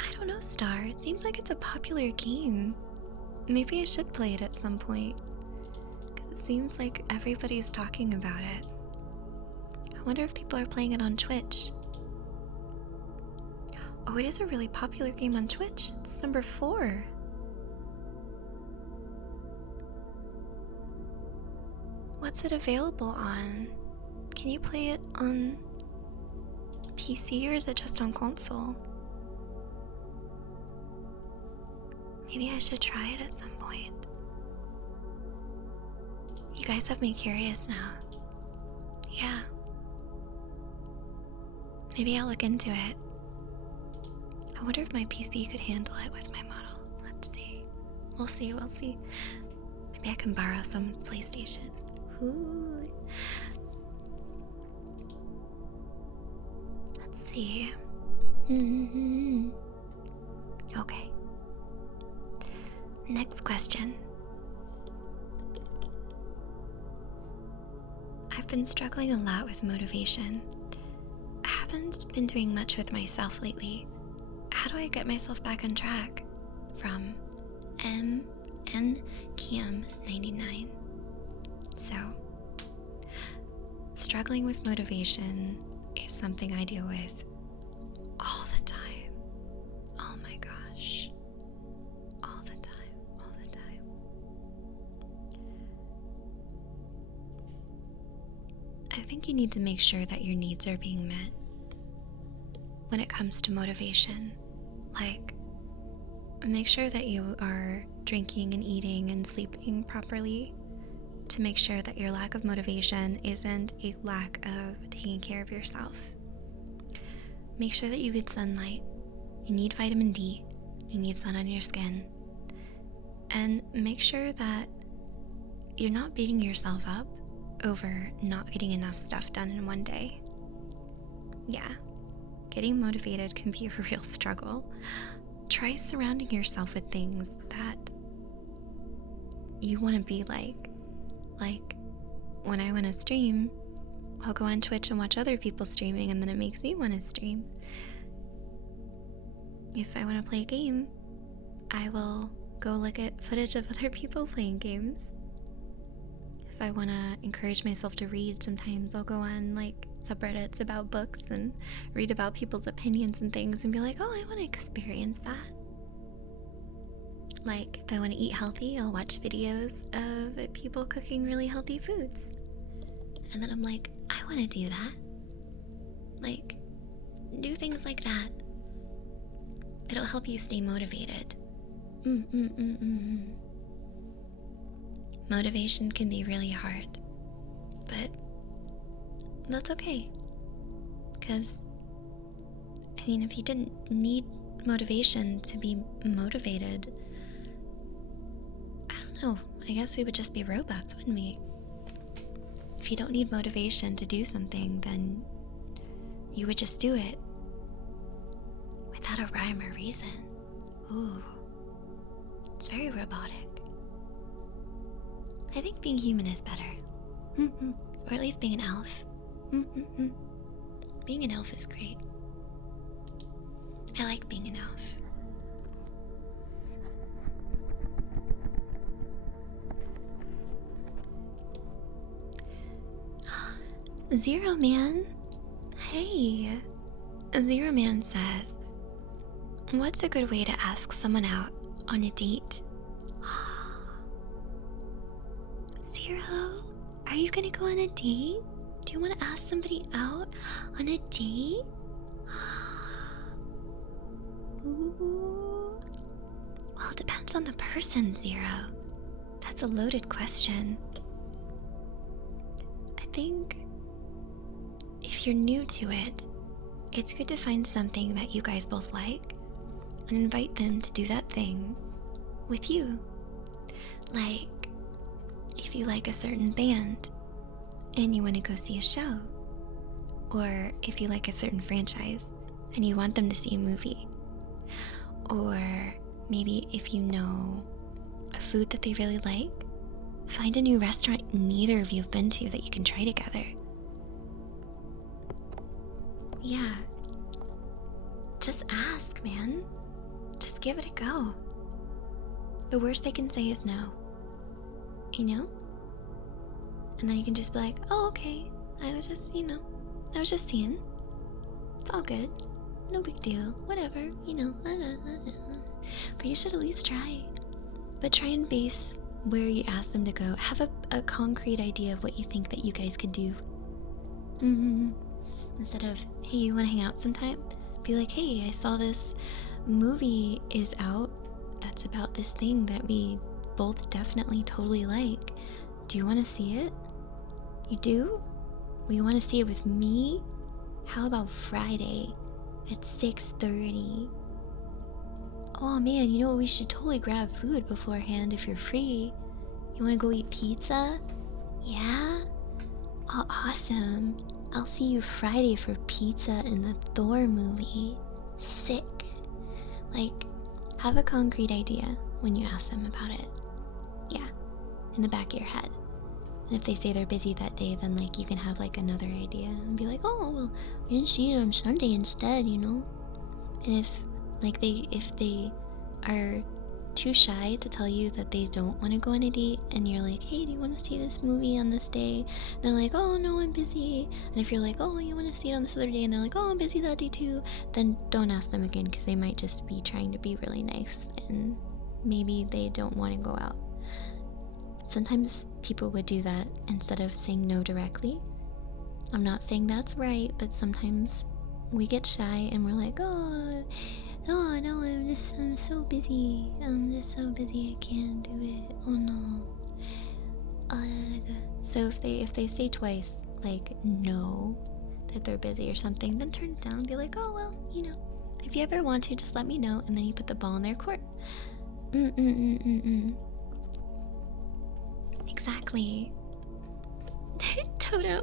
I don't know, Star. It seems like it's a popular game. Maybe I should play it at some point, because it seems like everybody's talking about it. I wonder if people are playing it on Twitch. Oh, it is a really popular game on Twitch. It's number 4. What's it available on? Can you play it on PC, or is it just on console? Maybe I should try it at some point. You guys have me curious now. Yeah. Maybe I'll look into it. I wonder if my PC could handle it with my model. Let's see. We'll see. Maybe I can borrow someone's PlayStation. Ooh. Let's see. Okay. Next question. I've been struggling a lot with motivation. I haven't been doing much with myself lately. How do I get myself back on track? From MNCam99. So, struggling with motivation is something I deal with all the time. Oh my gosh. All the time. I think you need to make sure that your needs are being met when it comes to motivation. Like, make sure that you are drinking and eating and sleeping properly to make sure that your lack of motivation isn't a lack of taking care of yourself. Make sure that you get sunlight. You need vitamin D. You need sun on your skin. And make sure that you're not beating yourself up over not getting enough stuff done in one day. Yeah, getting motivated can be a real struggle. Try surrounding yourself with things that you want to be like. Like, when I want to stream, I'll go on Twitch and watch other people streaming, and then it makes me want to stream. If I want to play a game, I will go look at footage of other people playing games. If I want to encourage myself to read, sometimes I'll go on like subreddits about books and read about people's opinions and things and be like, oh, I want to experience that. Like, if I want to eat healthy, I'll watch videos of people cooking really healthy foods. And then I'm like, I want to do that. Like, do things like that. It'll help you stay motivated. Motivation can be really hard, but that's okay. Because, I mean, if you didn't need motivation to be motivated, I don't know, I guess we would just be robots, wouldn't we? If you don't need motivation to do something, then you would just do it without a rhyme or reason. Ooh, it's very robotic. I think being human is better. Or at least being an elf. Being an elf is great. I like being an elf. Zero Man? Hey. Zero Man says, what's a good way to ask someone out on a date? Zero? Are you gonna go on a date? Do you want to ask somebody out on a date? Ooh. Well, it depends on the person, Zero. That's a loaded question. I think if you're new to it, it's good to find something that you guys both like and invite them to do that thing with you. Like, if you like a certain band and you want to go see a show, or if you like a certain franchise and you want them to see a movie, or maybe if you know a food that they really like, find a new restaurant neither of you have been to that you can try together. Yeah, just ask, man. Just give it a go. The worst they can say is no. You know? And then you can just be like, oh, okay. I was just seeing. It's all good. No big deal. Whatever, But you should at least try. But try and base where you ask them to go. Have a concrete idea of what you think that you guys could do. Instead of, hey, you want to hang out sometime? Be like, hey, I saw this movie is out that's about this thing that we both definitely totally like. Do you want to see it? You do? Well, you want to see it with me? How about Friday at 6:30? Oh man, you know what? We should totally grab food beforehand if you're free. You want to go eat pizza? Yeah? Oh, awesome. I'll see you Friday for pizza in the Thor movie. Sick. Like, have a concrete idea when you ask them about it. Yeah, in the back of your head. And if they say they're busy that day, then like you can have like another idea and be like, oh, well, we didn't see it on Sunday instead, And if they are too shy to tell you that they don't want to go on a date, and you're like, hey, do you want to see this movie on this day? And they're like, oh, no, I'm busy. And if you're like, oh, you want to see it on this other day, and they're like, oh, I'm busy that day too, then don't ask them again, because they might just be trying to be really nice, and maybe they don't want to go out. Sometimes people would do that instead of saying no directly. I'm not saying that's right, but sometimes we get shy and we're like, oh, Oh no, I'm so busy. I'm just so busy I can't do it. Oh no. So if they say twice, like no, that they're busy or something, then turn it down and be like, oh well, you know, if you ever want to, just let me know, and then you put the ball in their court. Exactly. Toto.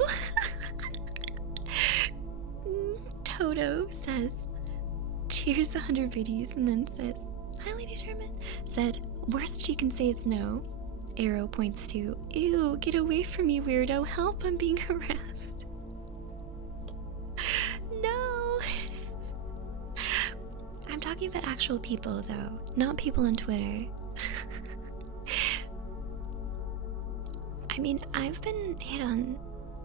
Toto says, cheers 100 biddies, and then says, hi Lady Sherman, said, worst she can say is no. Arrow points to, ew, get away from me, weirdo, help, I'm being harassed. No. I'm talking about actual people though, not people on Twitter. I mean, I've been hit on,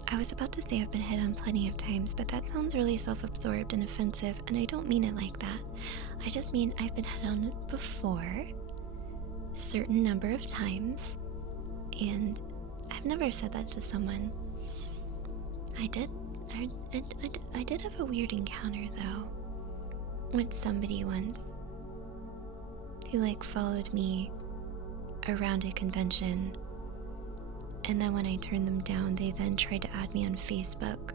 I was about to say I've been hit on plenty of times, but that sounds really self-absorbed and offensive, and I don't mean it like that. I just mean I've been hit on before, certain number of times, and I've never said that to someone. I did have a weird encounter though, with somebody once, who like followed me around a convention. And then when I turned them down, they then tried to add me on Facebook.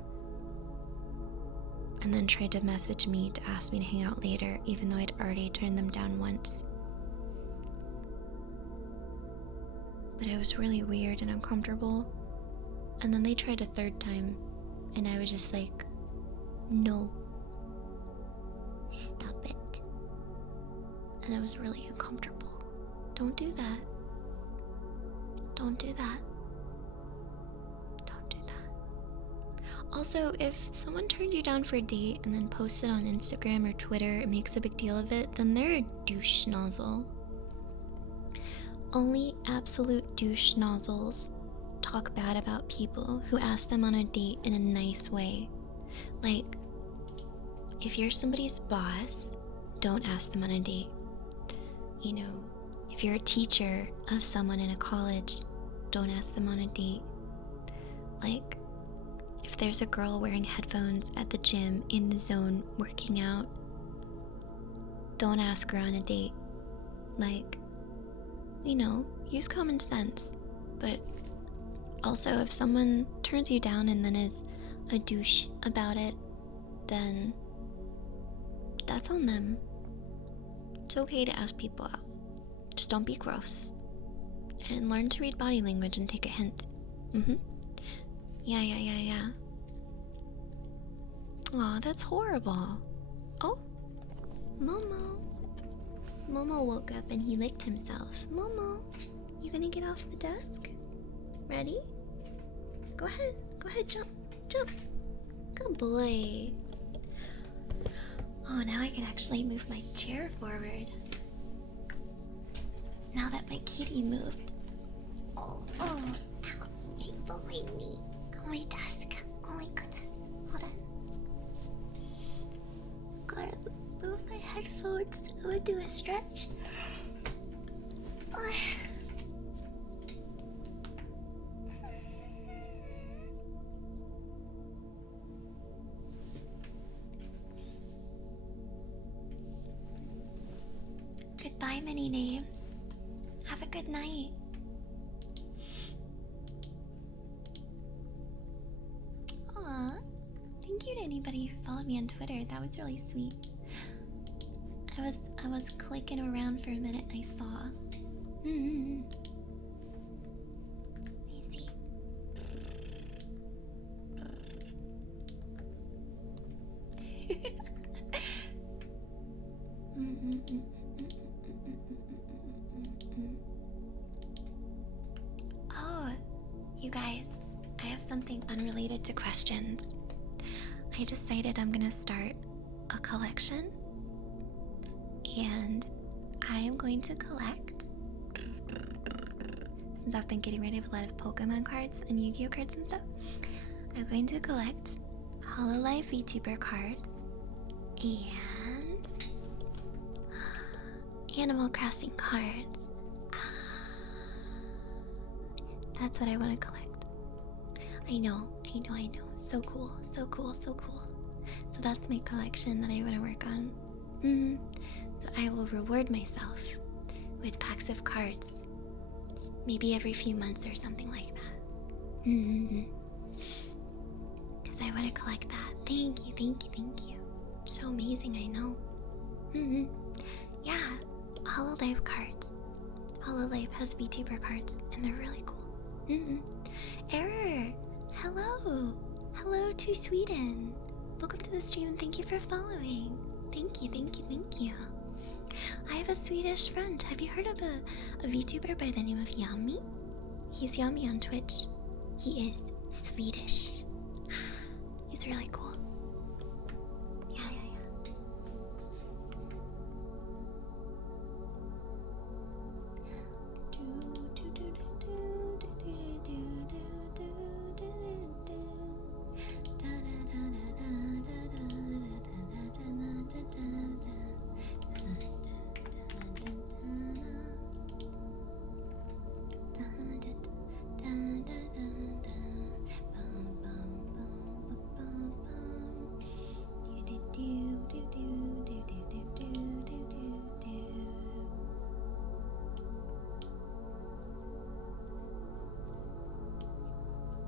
And then tried to message me to ask me to hang out later, even though I'd already turned them down once. But it was really weird and uncomfortable. And then they tried a third time, and I was just like, no. Stop it. And it was really uncomfortable. Don't do that. Don't do that. Also, if someone turned you down for a date and then posts it on Instagram or Twitter and makes a big deal of it, then they're a douche nozzle. Only absolute douche nozzles talk bad about people who ask them on a date in a nice way. Like, if you're somebody's boss, don't ask them on a date. You know, if you're a teacher of someone in a college, don't ask them on a date. Like, if there's a girl wearing headphones at the gym in the zone working out, don't ask her on a date. Like, you know, use common sense. But also, if someone turns you down and then is a douche about it, then that's on them. It's okay to ask people out. Just don't be gross. And learn to read body language and take a hint. Yeah. Aw, that's horrible. Oh, Momo. Momo woke up and he licked himself. Momo, you gonna get off the desk? Ready? Go ahead, jump. Good boy. Oh, now I can actually move my chair forward. Now that my kitty moved. Oh, ow, people my knee. On my desk. Oh my goodness. Hold on. Gotta move my headphones. I'm gonna do a stretch. Goodbye, many names. Have a good night. Aw, thank you to anybody who followed me on Twitter. That was really sweet. I was clicking around for a minute and I saw. Let me see. Oh, you guys, I have something unrelated to questions. I decided I'm gonna start a collection, and I am going to collect, since I've been getting rid of a lot of Pokemon cards and Yu-Gi-Oh cards and stuff, I'm going to collect Hololive VTuber cards and Animal Crossing cards. That's what I want to collect. I know. So cool. So that's my collection that I want to work on. So I will reward myself with packs of cards. Maybe every few months or something like that. Because I want to collect that. Thank you, thank you, thank you. So amazing, I know. Yeah, Hololive cards. Hololive has VTuber cards, and they're really cool. Error! Hello! Hello to Sweden! Welcome to the stream and thank you for following. Thank you, thank you, thank you. I have a Swedish friend. Have you heard of a VTuber by the name of Yummy? He's Yummy on Twitch. He is Swedish. He's really cool. Yeah.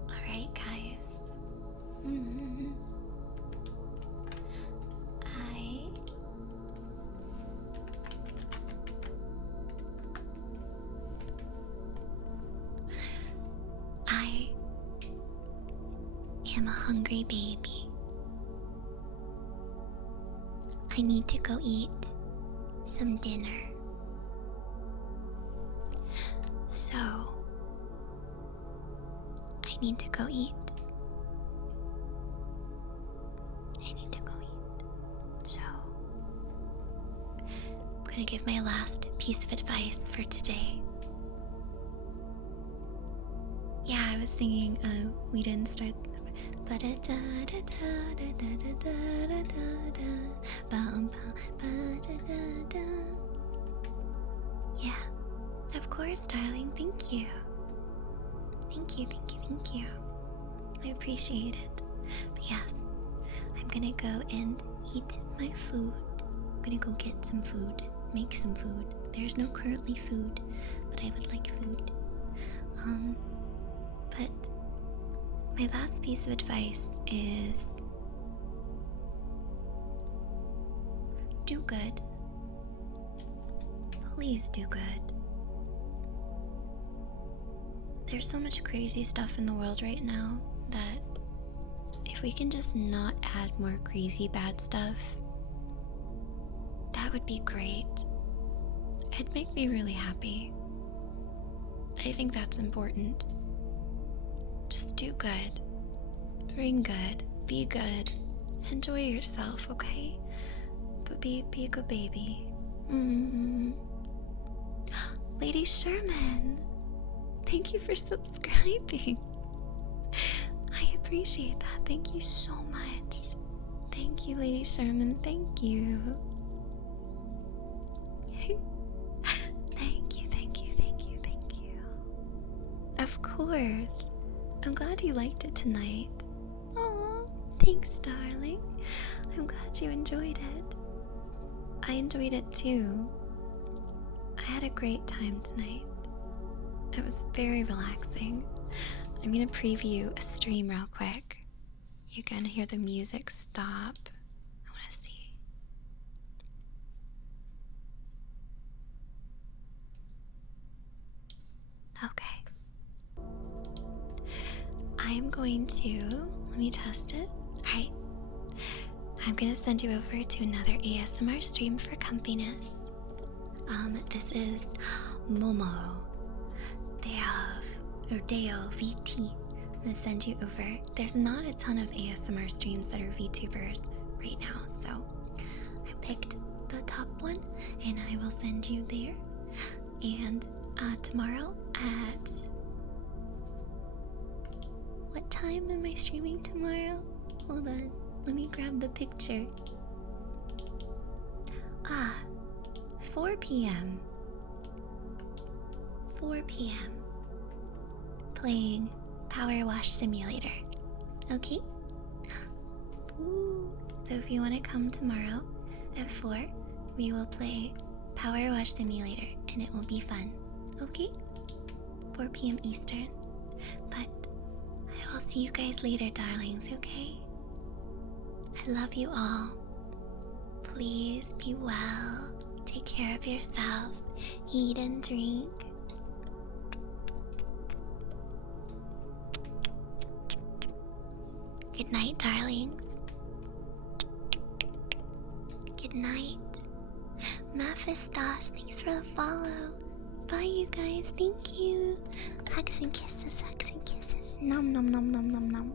Alright, guys. I am a hungry baby. I need to go eat some dinner. So, I need to go eat. So, I'm gonna give my last piece of advice for today. Yeah, I was singing, we didn't start. Yeah, of course, darling. Thank you. Thank you. I appreciate it. But yes, I'm gonna go and eat my food. I'm gonna go get some food, make some food. There's no currently food, but I would like food. But my last piece of advice is do good. Please do good. There's so much crazy stuff in the world right now that if we can just not add more crazy bad stuff, that would be great. It'd make me really happy. I think that's important. Just do good. Bring good. Be good. Enjoy yourself, okay? But be a good baby. Lady Sherman, thank you for subscribing. I appreciate that. Thank you so much. Thank you, Lady Sherman. Thank you. Thank you. Of course. I'm glad you liked it tonight. Aw, thanks, darling. I'm glad you enjoyed it. I enjoyed it too. I had a great time tonight. It was very relaxing. I'm gonna preview a stream real quick. You're gonna hear the music stop. I wanna see. Okay. I am going to, let me test it. Alright. I'm gonna send you over to another ASMR stream for comfiness. This is Momo. Deo VT. I'm gonna send you over. There's not a ton of ASMR streams that are VTubers right now, so I picked the top one and I will send you there. And tomorrow at what time am I streaming tomorrow? Hold on, let me grab the picture. 4 p.m. 4 p.m. playing Power Wash Simulator. Okay? Ooh. So if you want to come tomorrow at 4, we will play Power Wash Simulator and it will be fun. Okay? 4 p.m. Eastern. But I will see you guys later, darlings, okay? I love you all. Please be well. Take care of yourself. Eat and drink. Good night, darlings. Good night. Mephistos, thanks for the follow. Bye, you guys. Thank you. Hugs and kisses, hugs and kisses. Nom nom nom nom nom nom.